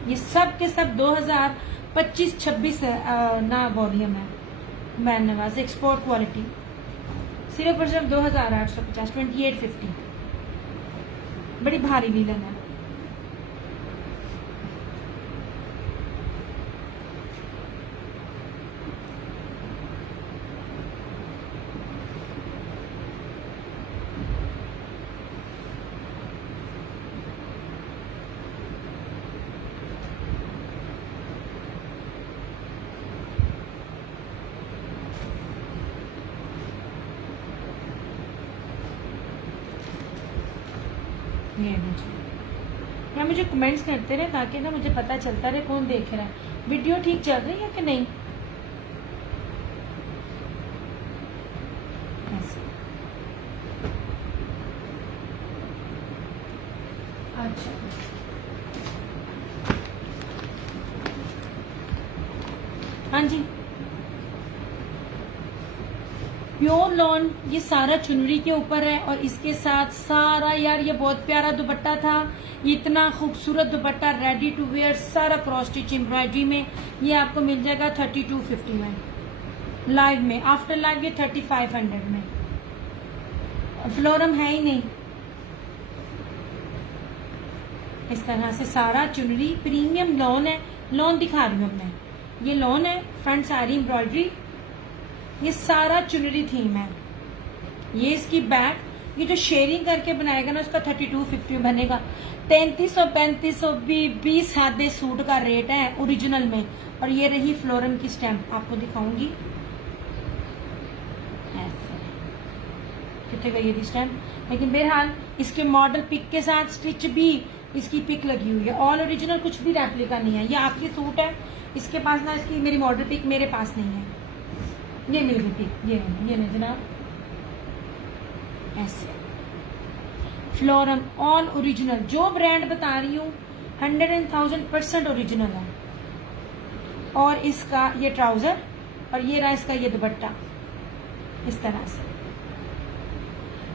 ये सब के सब 2025-26 ना वॉल्यूम है। मैं नवाज एक्सपोर्ट क्वालिटी, सिर्फ और सिर्फ 2850, 2850। बड़ी भारी लीलन है। या मुझे कमेंट्स करते रहे ताकि ना मुझे पता चलता रहे कौन देख रहा है, वीडियो ठीक चल रही है कि नहीं। ऐसे अच्छा, हाँ जी, प्योर लॉन, ये सारा चुनरी के ऊपर है। और इसके साथ सारा, यार ये बहुत प्यारा दुपट्टा था। ये इतना खूबसूरत दुपट्टा, रेडी टू वेयर, सारा क्रॉस स्टिच एम्ब्रॉयडरी में। ये आपको मिल जाएगा 3250 में, लाइव में। आफ्टर लाइव ये 3500 में। फ्लोरम है ही नहीं। इस तरह से सारा चुनरी प्रीमियम लॉन है। लॉन दिखा रही हूँ मैं, ये लॉन है, फ्रंट सारी एम्ब्रॉयडरी, ये सारा चुनरी थीम है। ये इसकी बैक, ये जो शेयरिंग करके बनाएगा ना, उसका 3250 बनेगा। 3300 3500 भी सादे सूट का रेट है ओरिजिनल में। और ये रही फ्लोरम की स्टैम्प, आपको दिखाऊंगी। ऐसे कितने का ये स्टैम्प, लेकिन बहरहाल इसके मॉडल पिक के साथ स्टिच भी इसकी पिक लगी हुई है। ऑल ओरिजिनल, कुछ भी रेप्लिका नहीं है। ये आपकी सूट है, इसके पास ना इसकी मेरी मॉडल पिक मेरे पास नहीं है, ये मिल गई पिक, ये नहीं जनाब, ऐसे फ्लोरम ऑल ओरिजिनल, जो ब्रांड बता रही हूँ 100,000% ओरिजिनल है। और इसका ये ट्राउजर और ये रहा इसका ये दुपट्टा इस तरह से।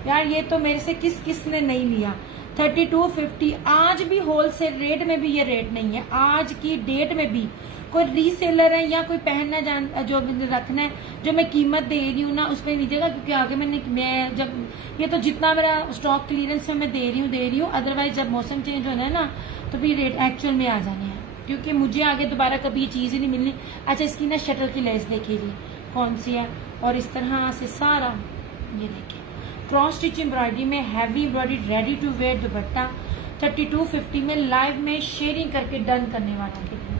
यार ये तो मेरे से किस ने नहीं लिया। 3250 आज भी होलसेल रेट में भी ये रेट नहीं है। आज की डेट में भी कोई रीसेलर है या कोई पहनना जान जो रखना है, जो मैं कीमत दे रही हूँ ना उसमें लीजिएगा, क्योंकि आगे मैं जब ये तो जितना मेरा स्टॉक क्लियरेंस में मैं दे रही हूँ, अदरवाइज जब मौसम चेंज होना है ना तो फिर रेट एक्चुअल में आ जाने हैं, क्योंकि मुझे आगे दोबारा कभी ये चीज़ ही नहीं मिलनी। अच्छा इसकी ना शटल की लेस देखिए जी कौन सी है, और इस तरह से सारा ये देखिए क्रॉस स्टिच एम्ब्रॉयडरी में heavy embroidery ready to wear dupatta 3250 में लाइव में शेयरिंग करके डन करने वालों के लिए।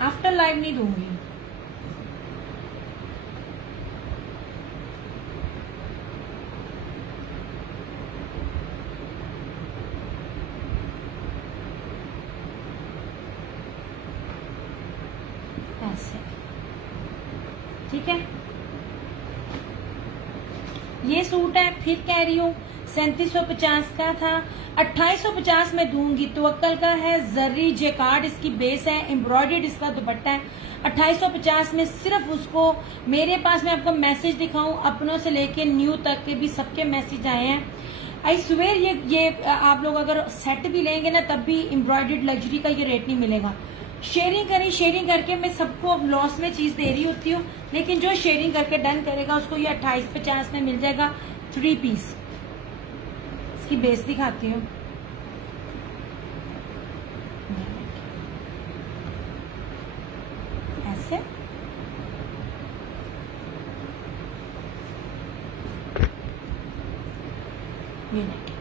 आफ्टर लाइव नहीं दूंगी। ऐसे ठीक है। ये सूट है, फिर कह रही हूँ 3750 का था, 2850 में दूंगी। तवक्कल का है, जरी जेकार्ड इसकी बेस है, एम्ब्रॉयडर्ड इसका दुपट्टा है। 2850 में सिर्फ उसको मेरे पास, मैं आपको मैसेज दिखाऊं, अपनों से लेके न्यू तक के भी सबके मैसेज आए हैं। आई स्वेयर ये आप लोग अगर सेट भी लेंगे ना तब भी एम्ब्रॉयडर्ड लग्जरी का ये रेट नहीं मिलेगा। शेयरिंग करी, शेयरिंग करके मैं सबको अब लॉस में चीज दे रही होती हूँ, लेकिन जो शेयरिंग करके डन करेगा उसको ये 2850 में मिल जाएगा 3 पीस। इसकी बेस दिखाती हूँ। ऐसे ये देखिए,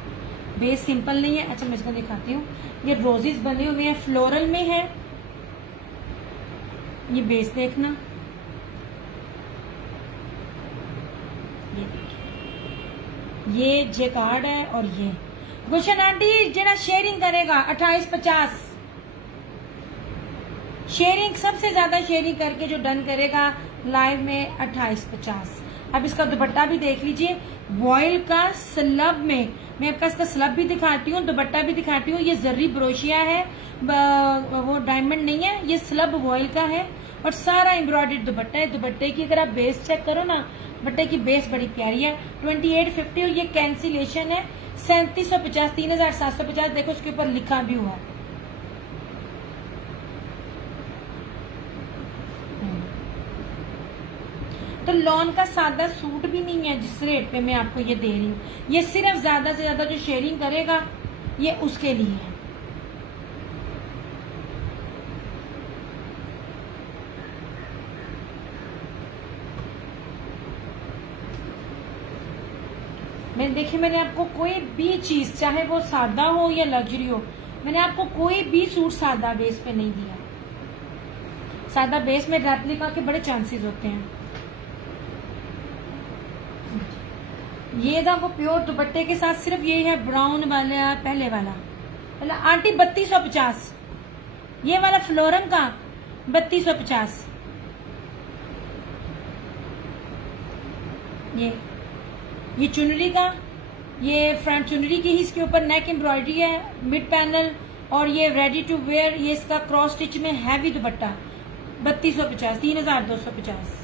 बेस सिंपल नहीं है। अच्छा मैं इसको दिखाती हूँ, ये रोजेस बने हुए हैं, फ्लोरल में है। ये बेस देखना, ये देखिए, ये जेकार्ड है। और ये गुलशन आंटी जरा शेयरिंग करेगा 2850, शेयरिंग सबसे ज्यादा शेयरिंग करके जो डन करेगा लाइव में 2850। अब इसका दुपट्टा भी देख लीजिए, वॉयल का स्लब में, मैं आपका इसका स्लब भी दिखाती हूँ, दुपट्टा भी दिखाती हूँ। ये जर्री ब्रोशिया है, वो डायमंड नहीं है, ये स्लब वॉयल का है और सारा एम्ब्रॉयडर्ड दुपट्टा है। दुपट्टे की अगर आप बेस चेक करो ना, दुपट्टे की बेस बड़ी प्यारी है। 2850 और ये कैंसिलेशन है 3750, 3750। देखो उसके ऊपर लिखा भी हुआ है। तो लॉन का सादा सूट भी नहीं है जिस रेट पे मैं आपको ये दे रही हूँ। ये सिर्फ ज्यादा से ज्यादा जो शेयरिंग करेगा ये उसके लिए है। देखिए मैंने आपको कोई भी चीज, चाहे वो सादा हो या लग्जरी हो, मैंने आपको कोई भी सूट सादा बेस पे नहीं दिया। सादा बेस में रेप्लिका के बड़े चांसेस होते हैं। ये था वो प्योर दुपट्टे के साथ, सिर्फ ये है ब्राउन वाला, पहले वाला आंटी 3250, ये वाला फ्लोरम का 3250। ये चुनरी का, ये फ्रंट चुनरी की ही इसके ऊपर नेक एम्ब्रॉयडरी है, मिड पैनल, और ये रेडी टू वेयर, ये इसका क्रॉस स्टिच में हैवी दुपट्टा 3250, 3250।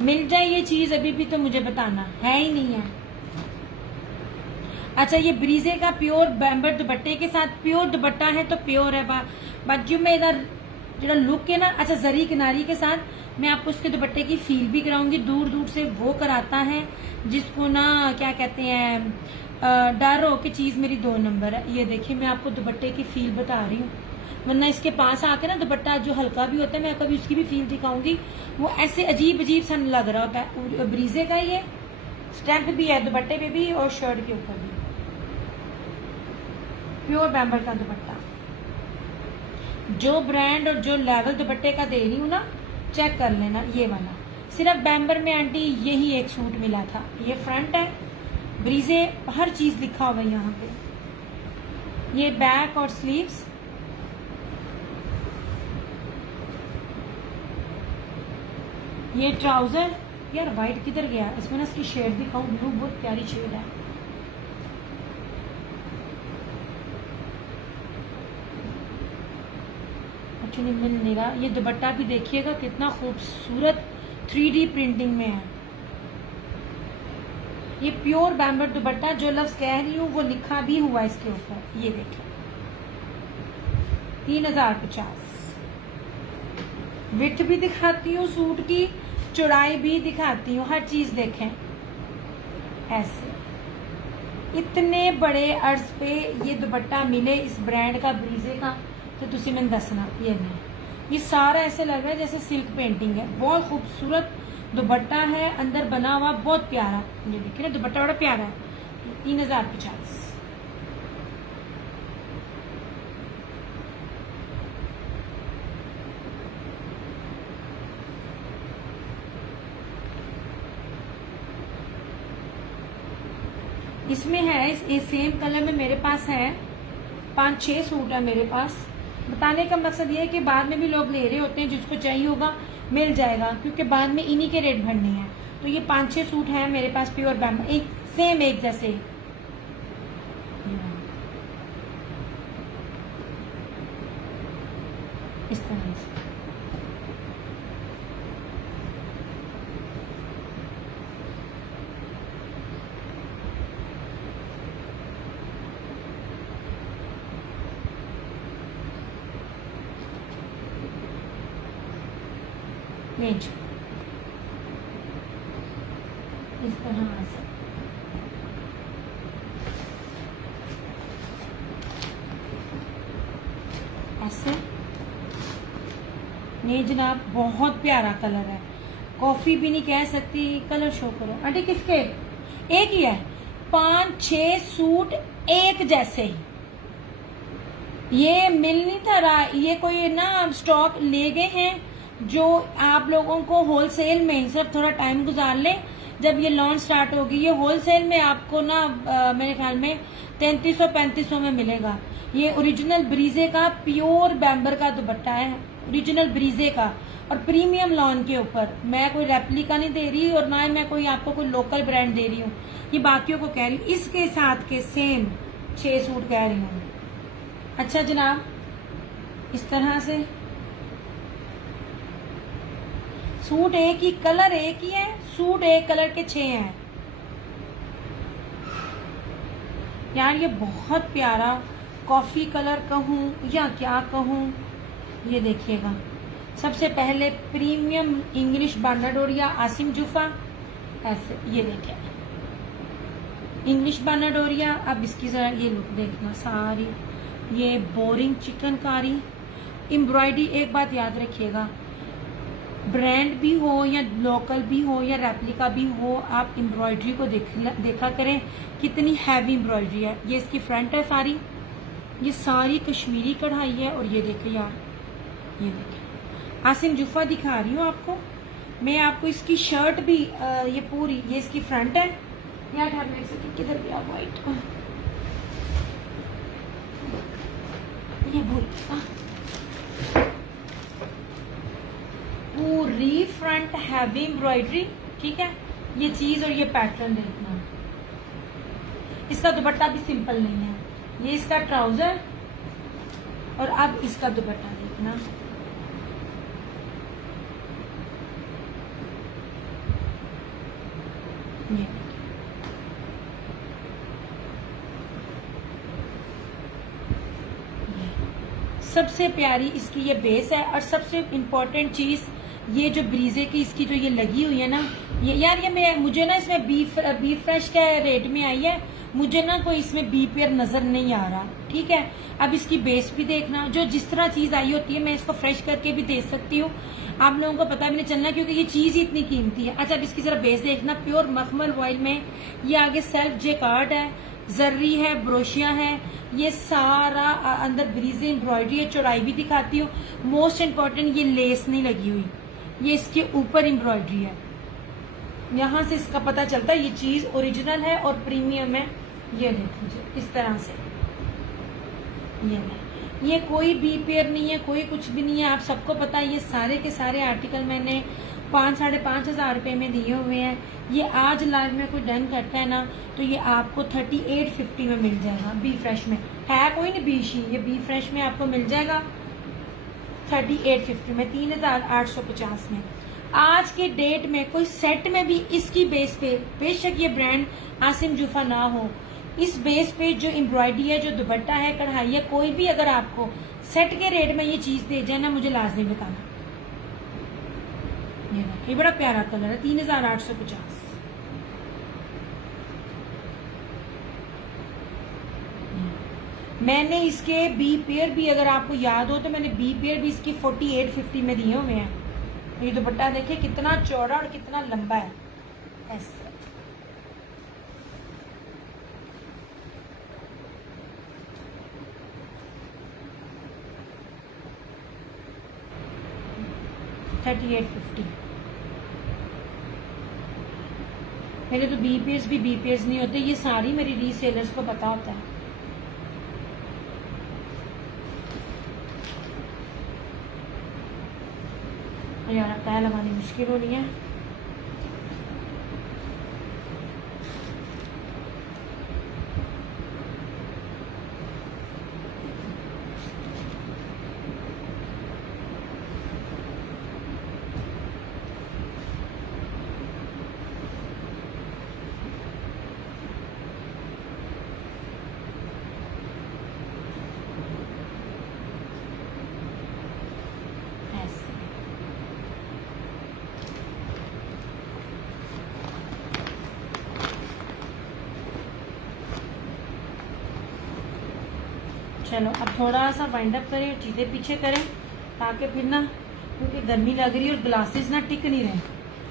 मिल जाए ये चीज अभी भी तो मुझे बताना, है ही नहीं है। अच्छा ये ब्रीजे का प्योर बैम्बर दुपट्टे के साथ, प्योर दुपट्टा है तो प्योर है। बाजू में इधर जो लुक है ना, अच्छा जरी किनारी के साथ मैं आपको इसके दुपट्टे की फील भी कराऊंगी। दूर दूर से वो कराता है जिसको ना क्या कहते हैं, डर हो कि चीज मेरी 2 नंबर है। ये देखिए मैं आपको दुपट्टे की फील बता रही हूँ, वरना इसके पास आके ना दुपट्टा जो हल्का भी होता है मैं कभी उसकी भी फील दिखाऊंगी, वो ऐसे अजीब अजीब सा लग रहा होता है। ब्रीजे का ये स्टैम्प भी है दुपट्टे पे भी और शर्ट के ऊपर भी। प्योर बैम्बर का दुपट्टा, जो ब्रांड और जो लेवल दुपट्टे का दे रही हूँ ना, चेक कर लेना। ये वाला सिर्फ बैम्बर में आंटी यही एक सूट मिला था। ये फ्रंट है, ब्रीजे हर चीज लिखा हुआ है यहाँ पे। ये बैक और स्लीव्स, ये ट्राउजर। यार व्हाइट किधर गया? इसमें ना इसकी शेड दिखाऊं, ब्लू बहुत प्यारी शेड है। एक्चुअली मिल नहीं रहा। ये दुपट्टा भी देखिएगा कितना खूबसूरत 3D प्रिंटिंग में है। ये प्योर बैम्बर दुपट्टा, जो लफ्ज कह रही हूँ वो लिखा भी हुआ है इसके ऊपर। ये देखिए 3050। विड्थ भी दिखाती हूँ सूट की, चौड़ाई भी दिखाती हूँ, हर चीज देखें। ऐसे इतने बड़े अर्ज पे ये दुपट्टा मिले इस ब्रांड का, ब्रीजे का, तो तुसी मैंने दसना। ये सारा ऐसे लग रहा है जैसे सिल्क पेंटिंग है। बहुत खूबसूरत दुपट्टा है, अंदर बना हुआ बहुत प्यारा। ये देखिए ना दुपट्टा बड़ा प्यारा है। 3050। इसमें है, इस सेम कलर में मेरे पास है 5-6 सूट है मेरे पास। बताने का मकसद ये है कि बाद में भी लोग ले रहे होते हैं, जिसको चाहिए होगा मिल जाएगा, क्योंकि बाद में इन्हीं के रेट भरने हैं। तो ये 5-6 सूट हैं मेरे पास प्योर बैम्बर, एक सेम एक जैसे। इस तरह से रेंज इस तरह से। ऐसे नहीं जनाब, बहुत प्यारा कलर है। कॉफी भी नहीं कह सकती। कलर शो करो आंटी। किसके? एक ही है। 5-6 सूट एक जैसे ही। ये मिल नहीं था रहा, ये कोई ना स्टॉक ले गए हैं जो आप लोगों को होलसेल में, सिर्फ थोड़ा टाइम गुजार ले, जब ये लॉन्च स्टार्ट होगी। ये होलसेल में आपको ना मेरे ख्याल में 3300-3500 में मिलेगा। ये ओरिजिनल ब्रीजे का प्योर बैम्बर का दुपट्टा है, ओरिजिनल ब्रीजे का, और प्रीमियम लॉन के ऊपर। मैं कोई रेप्लिका नहीं दे रही और ना ही मैं कोई आपको कोई लोकल ब्रांड दे रही हूँ, ये बाकियों को कह रही हूँ। इसके साथ के सेम 6 सूट कह रही हूँ। अच्छा जनाब, इस तरह से सूट एक ही, कलर एक ही है, सूट एक कलर के 6 हैं। यार ये बहुत प्यारा कॉफी कलर कहूँ या क्या कहूँ, ये देखिएगा। सबसे पहले प्रीमियम इंग्लिश बानाडोरिया आसिम जूफा, ऐसे ये देखिए इंग्लिश बानाडोरिया। अब इसकी जरा ये लुक देखना सारी, ये बोरिंग चिकनकारी एम्ब्रॉयडरी। एक बात याद रखिएगा, ब्रांड भी हो या लोकल भी हो या रेप्लिका भी हो, आप एम्ब्रॉयडरी को देखा करें कितनी हैवी एम्ब्रॉयडरी है। ये इसकी फ्रंट है सारी, ये सारी कश्मीरी कढ़ाई है। और ये देखिए यार, ये देखिए आसिम जूफा दिखा रही हूँ आपको मैं। आपको इसकी शर्ट भी ये पूरी, ये इसकी फ्रंट है। यार किधर गया व्हाइट, ये भूल, पूरी फ्रंट हैवी एम्ब्रॉयडरी। ठीक है, ये चीज और ये पैटर्न देखना। इसका दुपट्टा भी सिंपल नहीं है। ये इसका ट्राउजर और अब इसका दुपट्टा देखना। ये सबसे प्यारी इसकी ये बेस है। और सबसे इम्पोर्टेंट चीज ये जो ब्रीजे की इसकी जो ये लगी हुई है ना, ये यार ये मुझे ना इसमें बीफ फ्रेश का रेट में आई है, मुझे ना कोई इसमें बी पेयर नजर नहीं आ रहा, ठीक है। अब इसकी बेस भी देखना, जो जिस तरह चीज आई होती है मैं इसको फ्रेश करके भी दे सकती हूँ, आप लोगों को पता भी नहीं चलना क्योंकि ये चीज ही इतनी कीमती है। अच्छा अब इसकी जरा बेस देखना, प्योर मखमल वॉइल में, ये आगे सेल्फ जेकार्ड है, जर्री है, ब्रोशिया है, ये सारा अंदर ब्रीजे एम्ब्रॉयडरी है, चौड़ाई भी दिखाती हूँ। मोस्ट इम्पोर्टेंट ये लेस नहीं लगी हुई, ये इसके ऊपर एम्ब्रॉयडरी है, यहाँ से इसका पता चलता है ये चीज ओरिजिनल है और प्रीमियम है। ये देख लीजिए इस तरह से, ये कोई बी पेयर नहीं है, कोई कुछ भी नहीं है, आप सबको पता है। ये सारे के सारे आर्टिकल मैंने 5,500 रुपए में दिए हुए हैं। ये आज लाइव में कोई डन करता है ना तो ये आपको 3850 में मिल जाएगा, बी फ्रेश में है, कोई नहीं बीशी, ये बी फ्रेश में आपको मिल जाएगा 3850 में, 3,850 में। आज के डेट में कोई सेट में भी इसकी बेस पे, बेशक ये ब्रांड आसिम जूफा ना हो, इस बेस पे जो एम्ब्रॉयडरी है, जो दुपट्टा है, कढ़ाई है, कोई भी अगर आपको सेट के रेट में ये चीज दे जाए ना, मुझे लाजमी बताना। ये बड़ा प्यारा कलर है, 3,850। मैंने इसके बी पेयर भी, अगर आपको याद हो तो मैंने बी पेयर भी इसकी 4850 में दिए हुए हैं। ये दुपट्टा देखिए कितना चौड़ा और कितना लंबा है, ऐसे 3850। मेरे तो बी पेयर्स नहीं होते, ये सारी मेरी रीसेलर्स को पता होता है। यार अब तय लगानी मुश्किल हो रही है। चलो अब थोड़ा सा वाइंड अप करें, चीजें पीछे करें ताकि फिर ना, क्योंकि गर्मी लग रही है और ग्लासेस ना टिक नहीं रहे।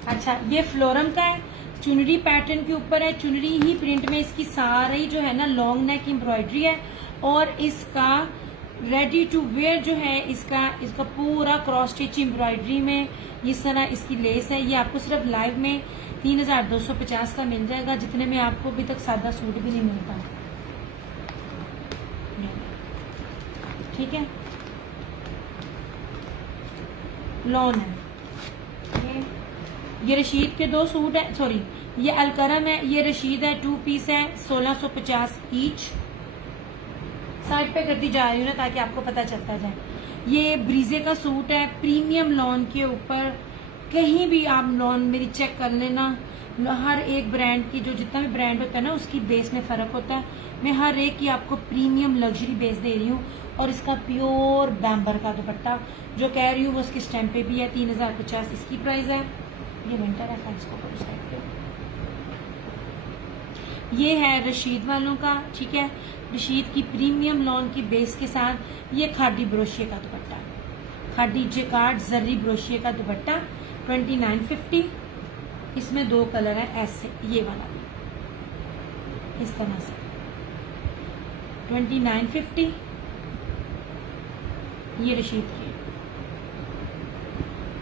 अच्छा ये फ्लोरम का है, चुनरी पैटर्न के ऊपर है, चुनरी ही प्रिंट में इसकी सारी जो है ना लॉन्ग नेक एम्ब्रॉयडरी है, और इसका रेडी टू वेयर जो है इसका पूरा क्रॉस स्टिच एम्ब्रॉयडरी में इस तरह इसकी लेस है। ये आपको सिर्फ लाइव में 3,250 का मिल जाएगा, जितने में आपको अभी तक सादा सूट भी नहीं मिलता, ठीक है। लॉन है, ये रशीद के 2 सूट है, सॉरी ये अलकरम है, ये रशीद है, 2 पीस है, 1650 ईच। साइड पे करती जा रही हूँ ना ताकि आपको पता चलता जाए। ये ब्रीजे का सूट है, प्रीमियम लॉन के ऊपर, कहीं भी आप लॉन मेरी चेक कर लेना, हर एक ब्रांड की, जो जितना भी ब्रांड होता है ना उसकी बेस में फर्क होता है। मैं हर एक की आपको प्रीमियम लग्जरी बेस दे रही हूँ, और इसका प्योर बैम्बर का दुपट्टा जो कह रही हूँ वो उसके स्टैम्प पे भी है, 3,050 इसकी प्राइस है। ये विंटर है, इसको करो साइड पे। ये है रशीद वालों का, ठीक है, रशीद की प्रीमियम लॉन की बेस के साथ ये खादी ब्रोशिये का दुपट्टा, खादी जेकार्ड जर्री ब्रोशिये का दुपट्टा 2950। इसमें 2 कलर है, ऐसे ये वाला भी इस तरह से 2950। ये रशीद की,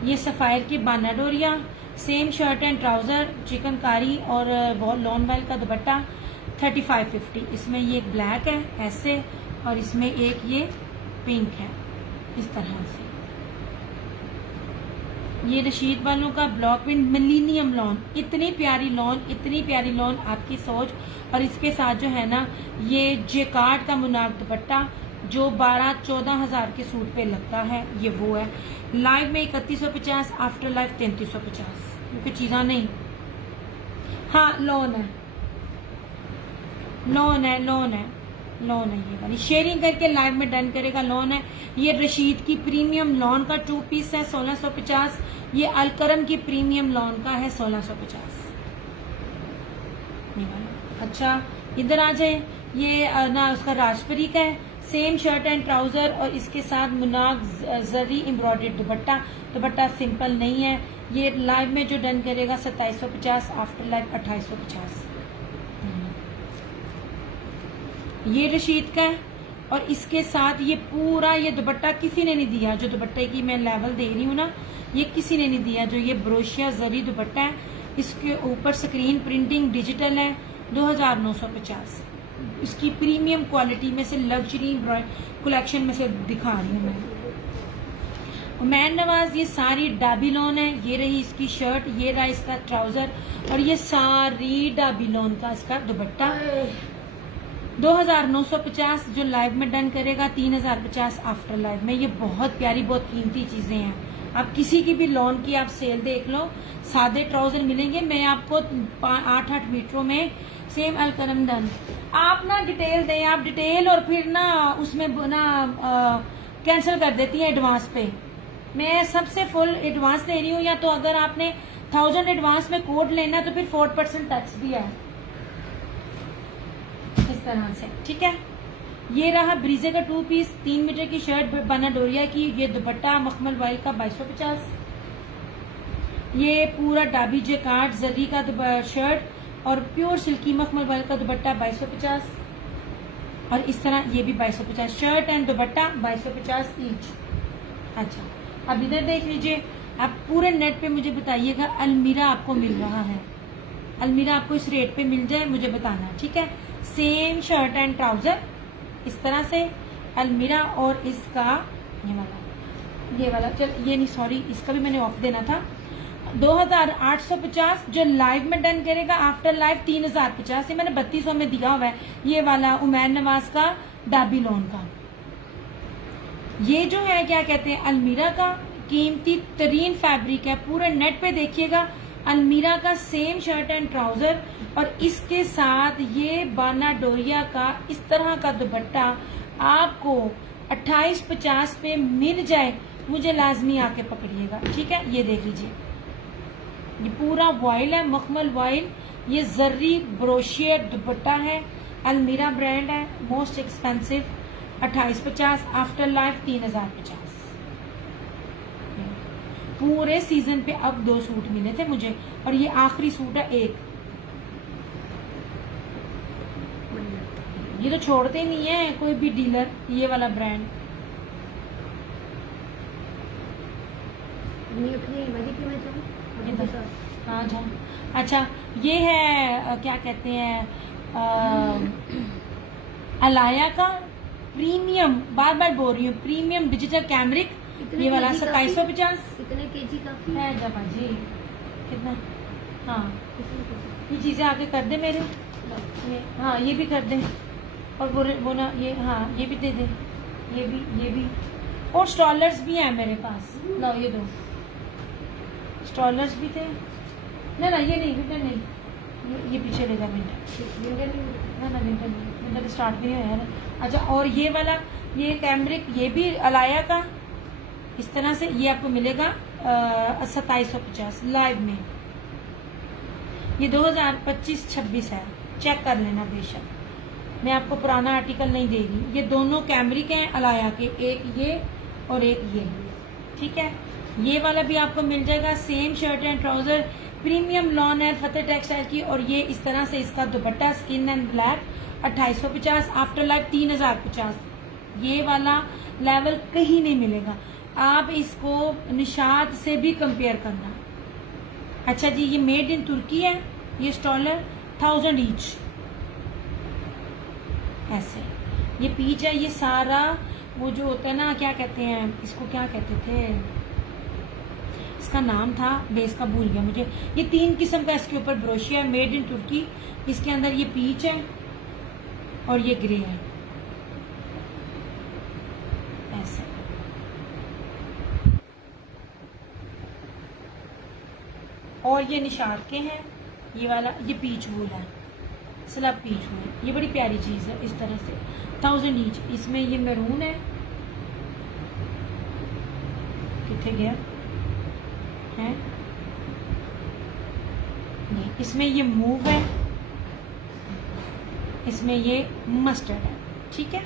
ये सफायर की बानाडोरिया, same shirt and trouser, chikankari और लॉन वाइल का दुपट्टा 3550। इसमें ये एक ब्लैक है ऐसे, और इसमें एक ये पिंक है इस तरह से। ये रशीद वालों का ब्लॉक प्रिंट मिलीनियम लॉन, इतनी प्यारी लॉन आपकी सोच। और इसके साथ जो है ना ये जेकार्ड का मुनार दुपट्टा जो 12-14 हजार के सूट पे लगता है, ये वो है। लाइव में 3150, आफ्टर लाइव 3350, क्योंकि चीजा नहीं। हाँ लोन है, लॉन है ये वाली, शेयरिंग करके लाइव में डन करेगा, लॉन है। ये रशीद की प्रीमियम लॉन का 2 पीस है 1650। ये अलकरम की प्रीमियम लॉन का है 1650 ये वाला। अच्छा इधर आ जाए, ये ना उसका राजपरी का है, सेम शर्ट एंड ट्राउजर और इसके साथ मुनाक जरी एम्ब्रॉयडर्ड दुपट्टा। दुपट्टा सिंपल नहीं है। ये लाइव में जो डन करेगा 2750, आफ्टर लाइव 2850। ये रशीद का है और इसके साथ ये पूरा ये दुपट्टा किसी ने नहीं दिया, जो दुपट्टे की मैं लेवल दे रही हूँ ना, ये किसी ने नहीं दिया। जो ये ब्रोशिया जरी दुपट्टा है, इसके ऊपर स्क्रीन प्रिंटिंग डिजिटल है, 2950। इसकी प्रीमियम क्वालिटी में से लग्जरी कलेक्शन में से दिखा रही हूँ मैं। उमैन नवाज, ये सारी डाबीलोन है। ये रही इसकी शर्ट, ये रहा इसका ट्राउजर और ये सारी डाबीलोन का इसका दुपट्टा। 2950 जो लाइव में डन करेगा, 3050 आफ्टर लाइव में। ये बहुत प्यारी बहुत कीमती चीजें हैं। आप किसी की भी लॉन की आप सेल देख लो, सादे ट्राउजर मिलेंगे। मैं आपको 8-8 मीटरों में सेम अलकरम डन। आप ना डिटेल दें, आप डिटेल और फिर ना उसमें ना कैंसिल कर देती हैं एडवांस पे। मैं सबसे फुल एडवांस ले रही हूँ, या तो अगर आपने 1000 एडवांस में कोड लेना है तो फिर 4% टैक्स भी है इस तरह से, ठीक है। ये रहा ब्रीजे का 2 पीस 3 मीटर की शर्ट बना डोरिया की। ये दुपट्टा मखमल वाइल का 2250। ये पूरा डाबी जेकार्ड जरी का शर्ट और प्योर सिल्की मखमल वाइल का दुपट्टा 2250। और इस तरह ये भी 2250, शर्ट एंड दुपट्टा 2250 ईच। अच्छा अब इधर देख लीजिए, आप पूरे नेट पे मुझे बताइएगा अलमीरा आपको मिल रहा है, अलमीरा आपको इस रेट पे मिल जाए मुझे बताना, ठीक है। सेम शर्ट एंड ट्राउजर इस तरह से अलमीरा और इसका ये वाला चल ये नहीं सॉरी इसका भी मैंने ऑफ देना था। 2850 जो लाइव में डन करेगा, आफ्टर लाइव 3050। ये मैंने 3200 में दिया हुआ है। ये वाला उमैन नवाज का डाबी लोन का, ये जो है क्या कहते हैं अलमीरा का कीमती तरीन फैब्रिक है। पूरे नेट पे देखिएगा, अलमीरा का सेम शर्ट एंड ट्राउजर और इसके साथ ये बाना डोरिया का इस तरह का दुपट्टा आपको 2850 पे मिल जाए, मुझे लाजमी आके पकड़िएगा, ठीक है। ये देख लीजिए, ये पूरा वॉइल है, मखमल वॉइल। ये जर्री ब्रोशियर दुपट्टा है, अलमीरा ब्रांड है, मोस्ट एक्सपेंसिव 2850, आफ्टर लाइफ 3050। पूरे सीजन पे अब 2 सूट मिले थे मुझे और ये आखिरी सूट है एक। ये तो छोड़ते नहीं है कोई भी डीलर, ये वाला ब्रांड। हाँ जाओ। अच्छा ये है क्या कहते हैं अलाया का प्रीमियम, बार बार बोल रही हूँ, प्रीमियम डिजिटल कैमरिक। ये वाला 2750। कितने केजी का है जबा जी कितना। हाँ ये चीजें आगे कर दे मेरे, हाँ ये भी कर दे और वो ना ये हाँ ये भी दे दे, ये भी और स्टॉलर्स भी हैं मेरे पास। लो ये दो स्टॉलर्स भी थे। ना ये नहीं विंटर नहीं, ये पीछे ले जा विंटर ना विंटर नहीं, विंटर स्टार्ट भी नहीं है। अच्छा और ये वाला ये कैमरिक, ये भी अलाया का इस तरह से, ये आपको मिलेगा 2750 लाइव में। ये 2025-26 है, चेक कर लेना बेशक, मैं आपको पुराना आर्टिकल नहीं देगी। ये दोनों कैमरिक हैं अलाया के, एक ये और एक ये, ठीक है। ये वाला भी आपको मिल जाएगा, same shirt and trouser, premium lawn है फतेह टेक्सटाइल की। और ये इस तरह से इसका दुपट्टा skin and black 2850, after life 3050। ये वाला लेवल कहीं नहीं मिलेगा, आप इसको निशात से भी कंपेयर करना। अच्छा जी ये मेड इन तुर्की है, ये स्टॉलर 1000 ईच ऐसे। ये पीच है, ये सारा वो जो होता है ना क्या कहते हैं इसको, क्या कहते थे इसका नाम था, बेस का भूल गया मुझे। ये 3 किस्म का इसके ऊपर ब्रोशिया, मेड इन तुर्की। इसके अंदर ये पीच है और ये ग्रे है ऐसे। और ये निशात के हैं, ये वाला ये पीच वूल है, स्लब पीच में। ये बड़ी प्यारी चीज़ है इस तरह से, 1000 ईच। इसमें ये मैरून है, कितने गया है ये, इसमें ये मूव है, इसमें ये मस्टर्ड है, ठीक है।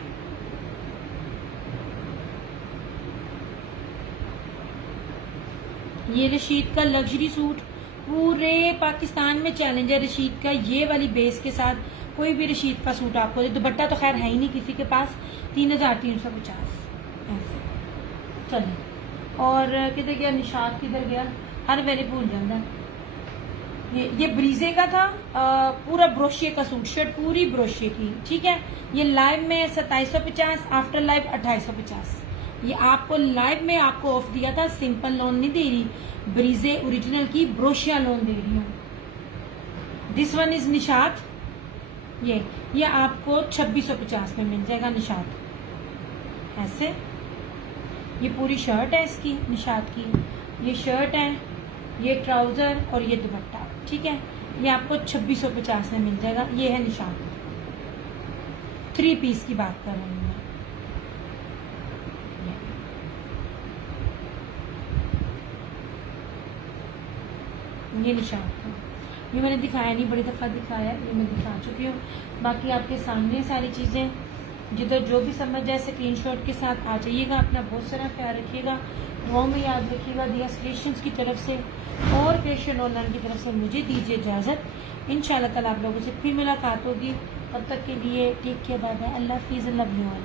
ये रशीद का लग्जरी सूट पूरे पाकिस्तान में चैलेंज है रशीद का, ये वाली बेस के साथ कोई भी रशीद का सूट आपको दे। दुपट्टा तो खैर है ही नहीं किसी के पास, 3350 ऐसे। चलिए, और किधर गया निशात, किधर गया, हर मेरे भूल जाता। ये ब्रीजे का था, पूरा ब्रोशिये का सूट, शर्ट पूरी ब्रोशिये की, ठीक है। ये लाइव में 2750, आफ्टर लाइव 2850। ये आपको लाइव में आपको ऑफ दिया था, सिंपल लोन नहीं दे रही, ब्रीजे ओरिजिनल की ब्रोशिया लोन दे रही हूँ। दिस वन इज निशात, ये आपको 2650 में मिल जाएगा निशात, ऐसे। ये पूरी शर्ट है इसकी निशात की, ये शर्ट है, ये ट्राउजर और ये दुपट्टा, ठीक है। ये आपको 2650 में मिल जाएगा, ये है निशात। 3 पीस की बात कर रही हूँ मैं। ये निशात था, ये मैंने दिखाया नहीं, बड़ी दफ़ा दिखाया, ये मैं दिखा चुकी हूँ। बाकी आपके सामने सारी चीज़ें, जिधर जो भी समझ जाए स्क्रीनशॉट के साथ आ जाइएगा। अपना बहुत सारा ख्याल रखिएगा, दुआओं में याद रखिएगा। दिया क्रिएशंस की तरफ से और क्रिएशन ऑनलाइन की तरफ से मुझे दीजिए इजाज़त। इंशाल्लाह कल आप लोगों से फिर मुलाकात होगी, तब तक के लिए टेक केयर, बाय बाय, अल्लाह हाफिज़, लव यू ऑल।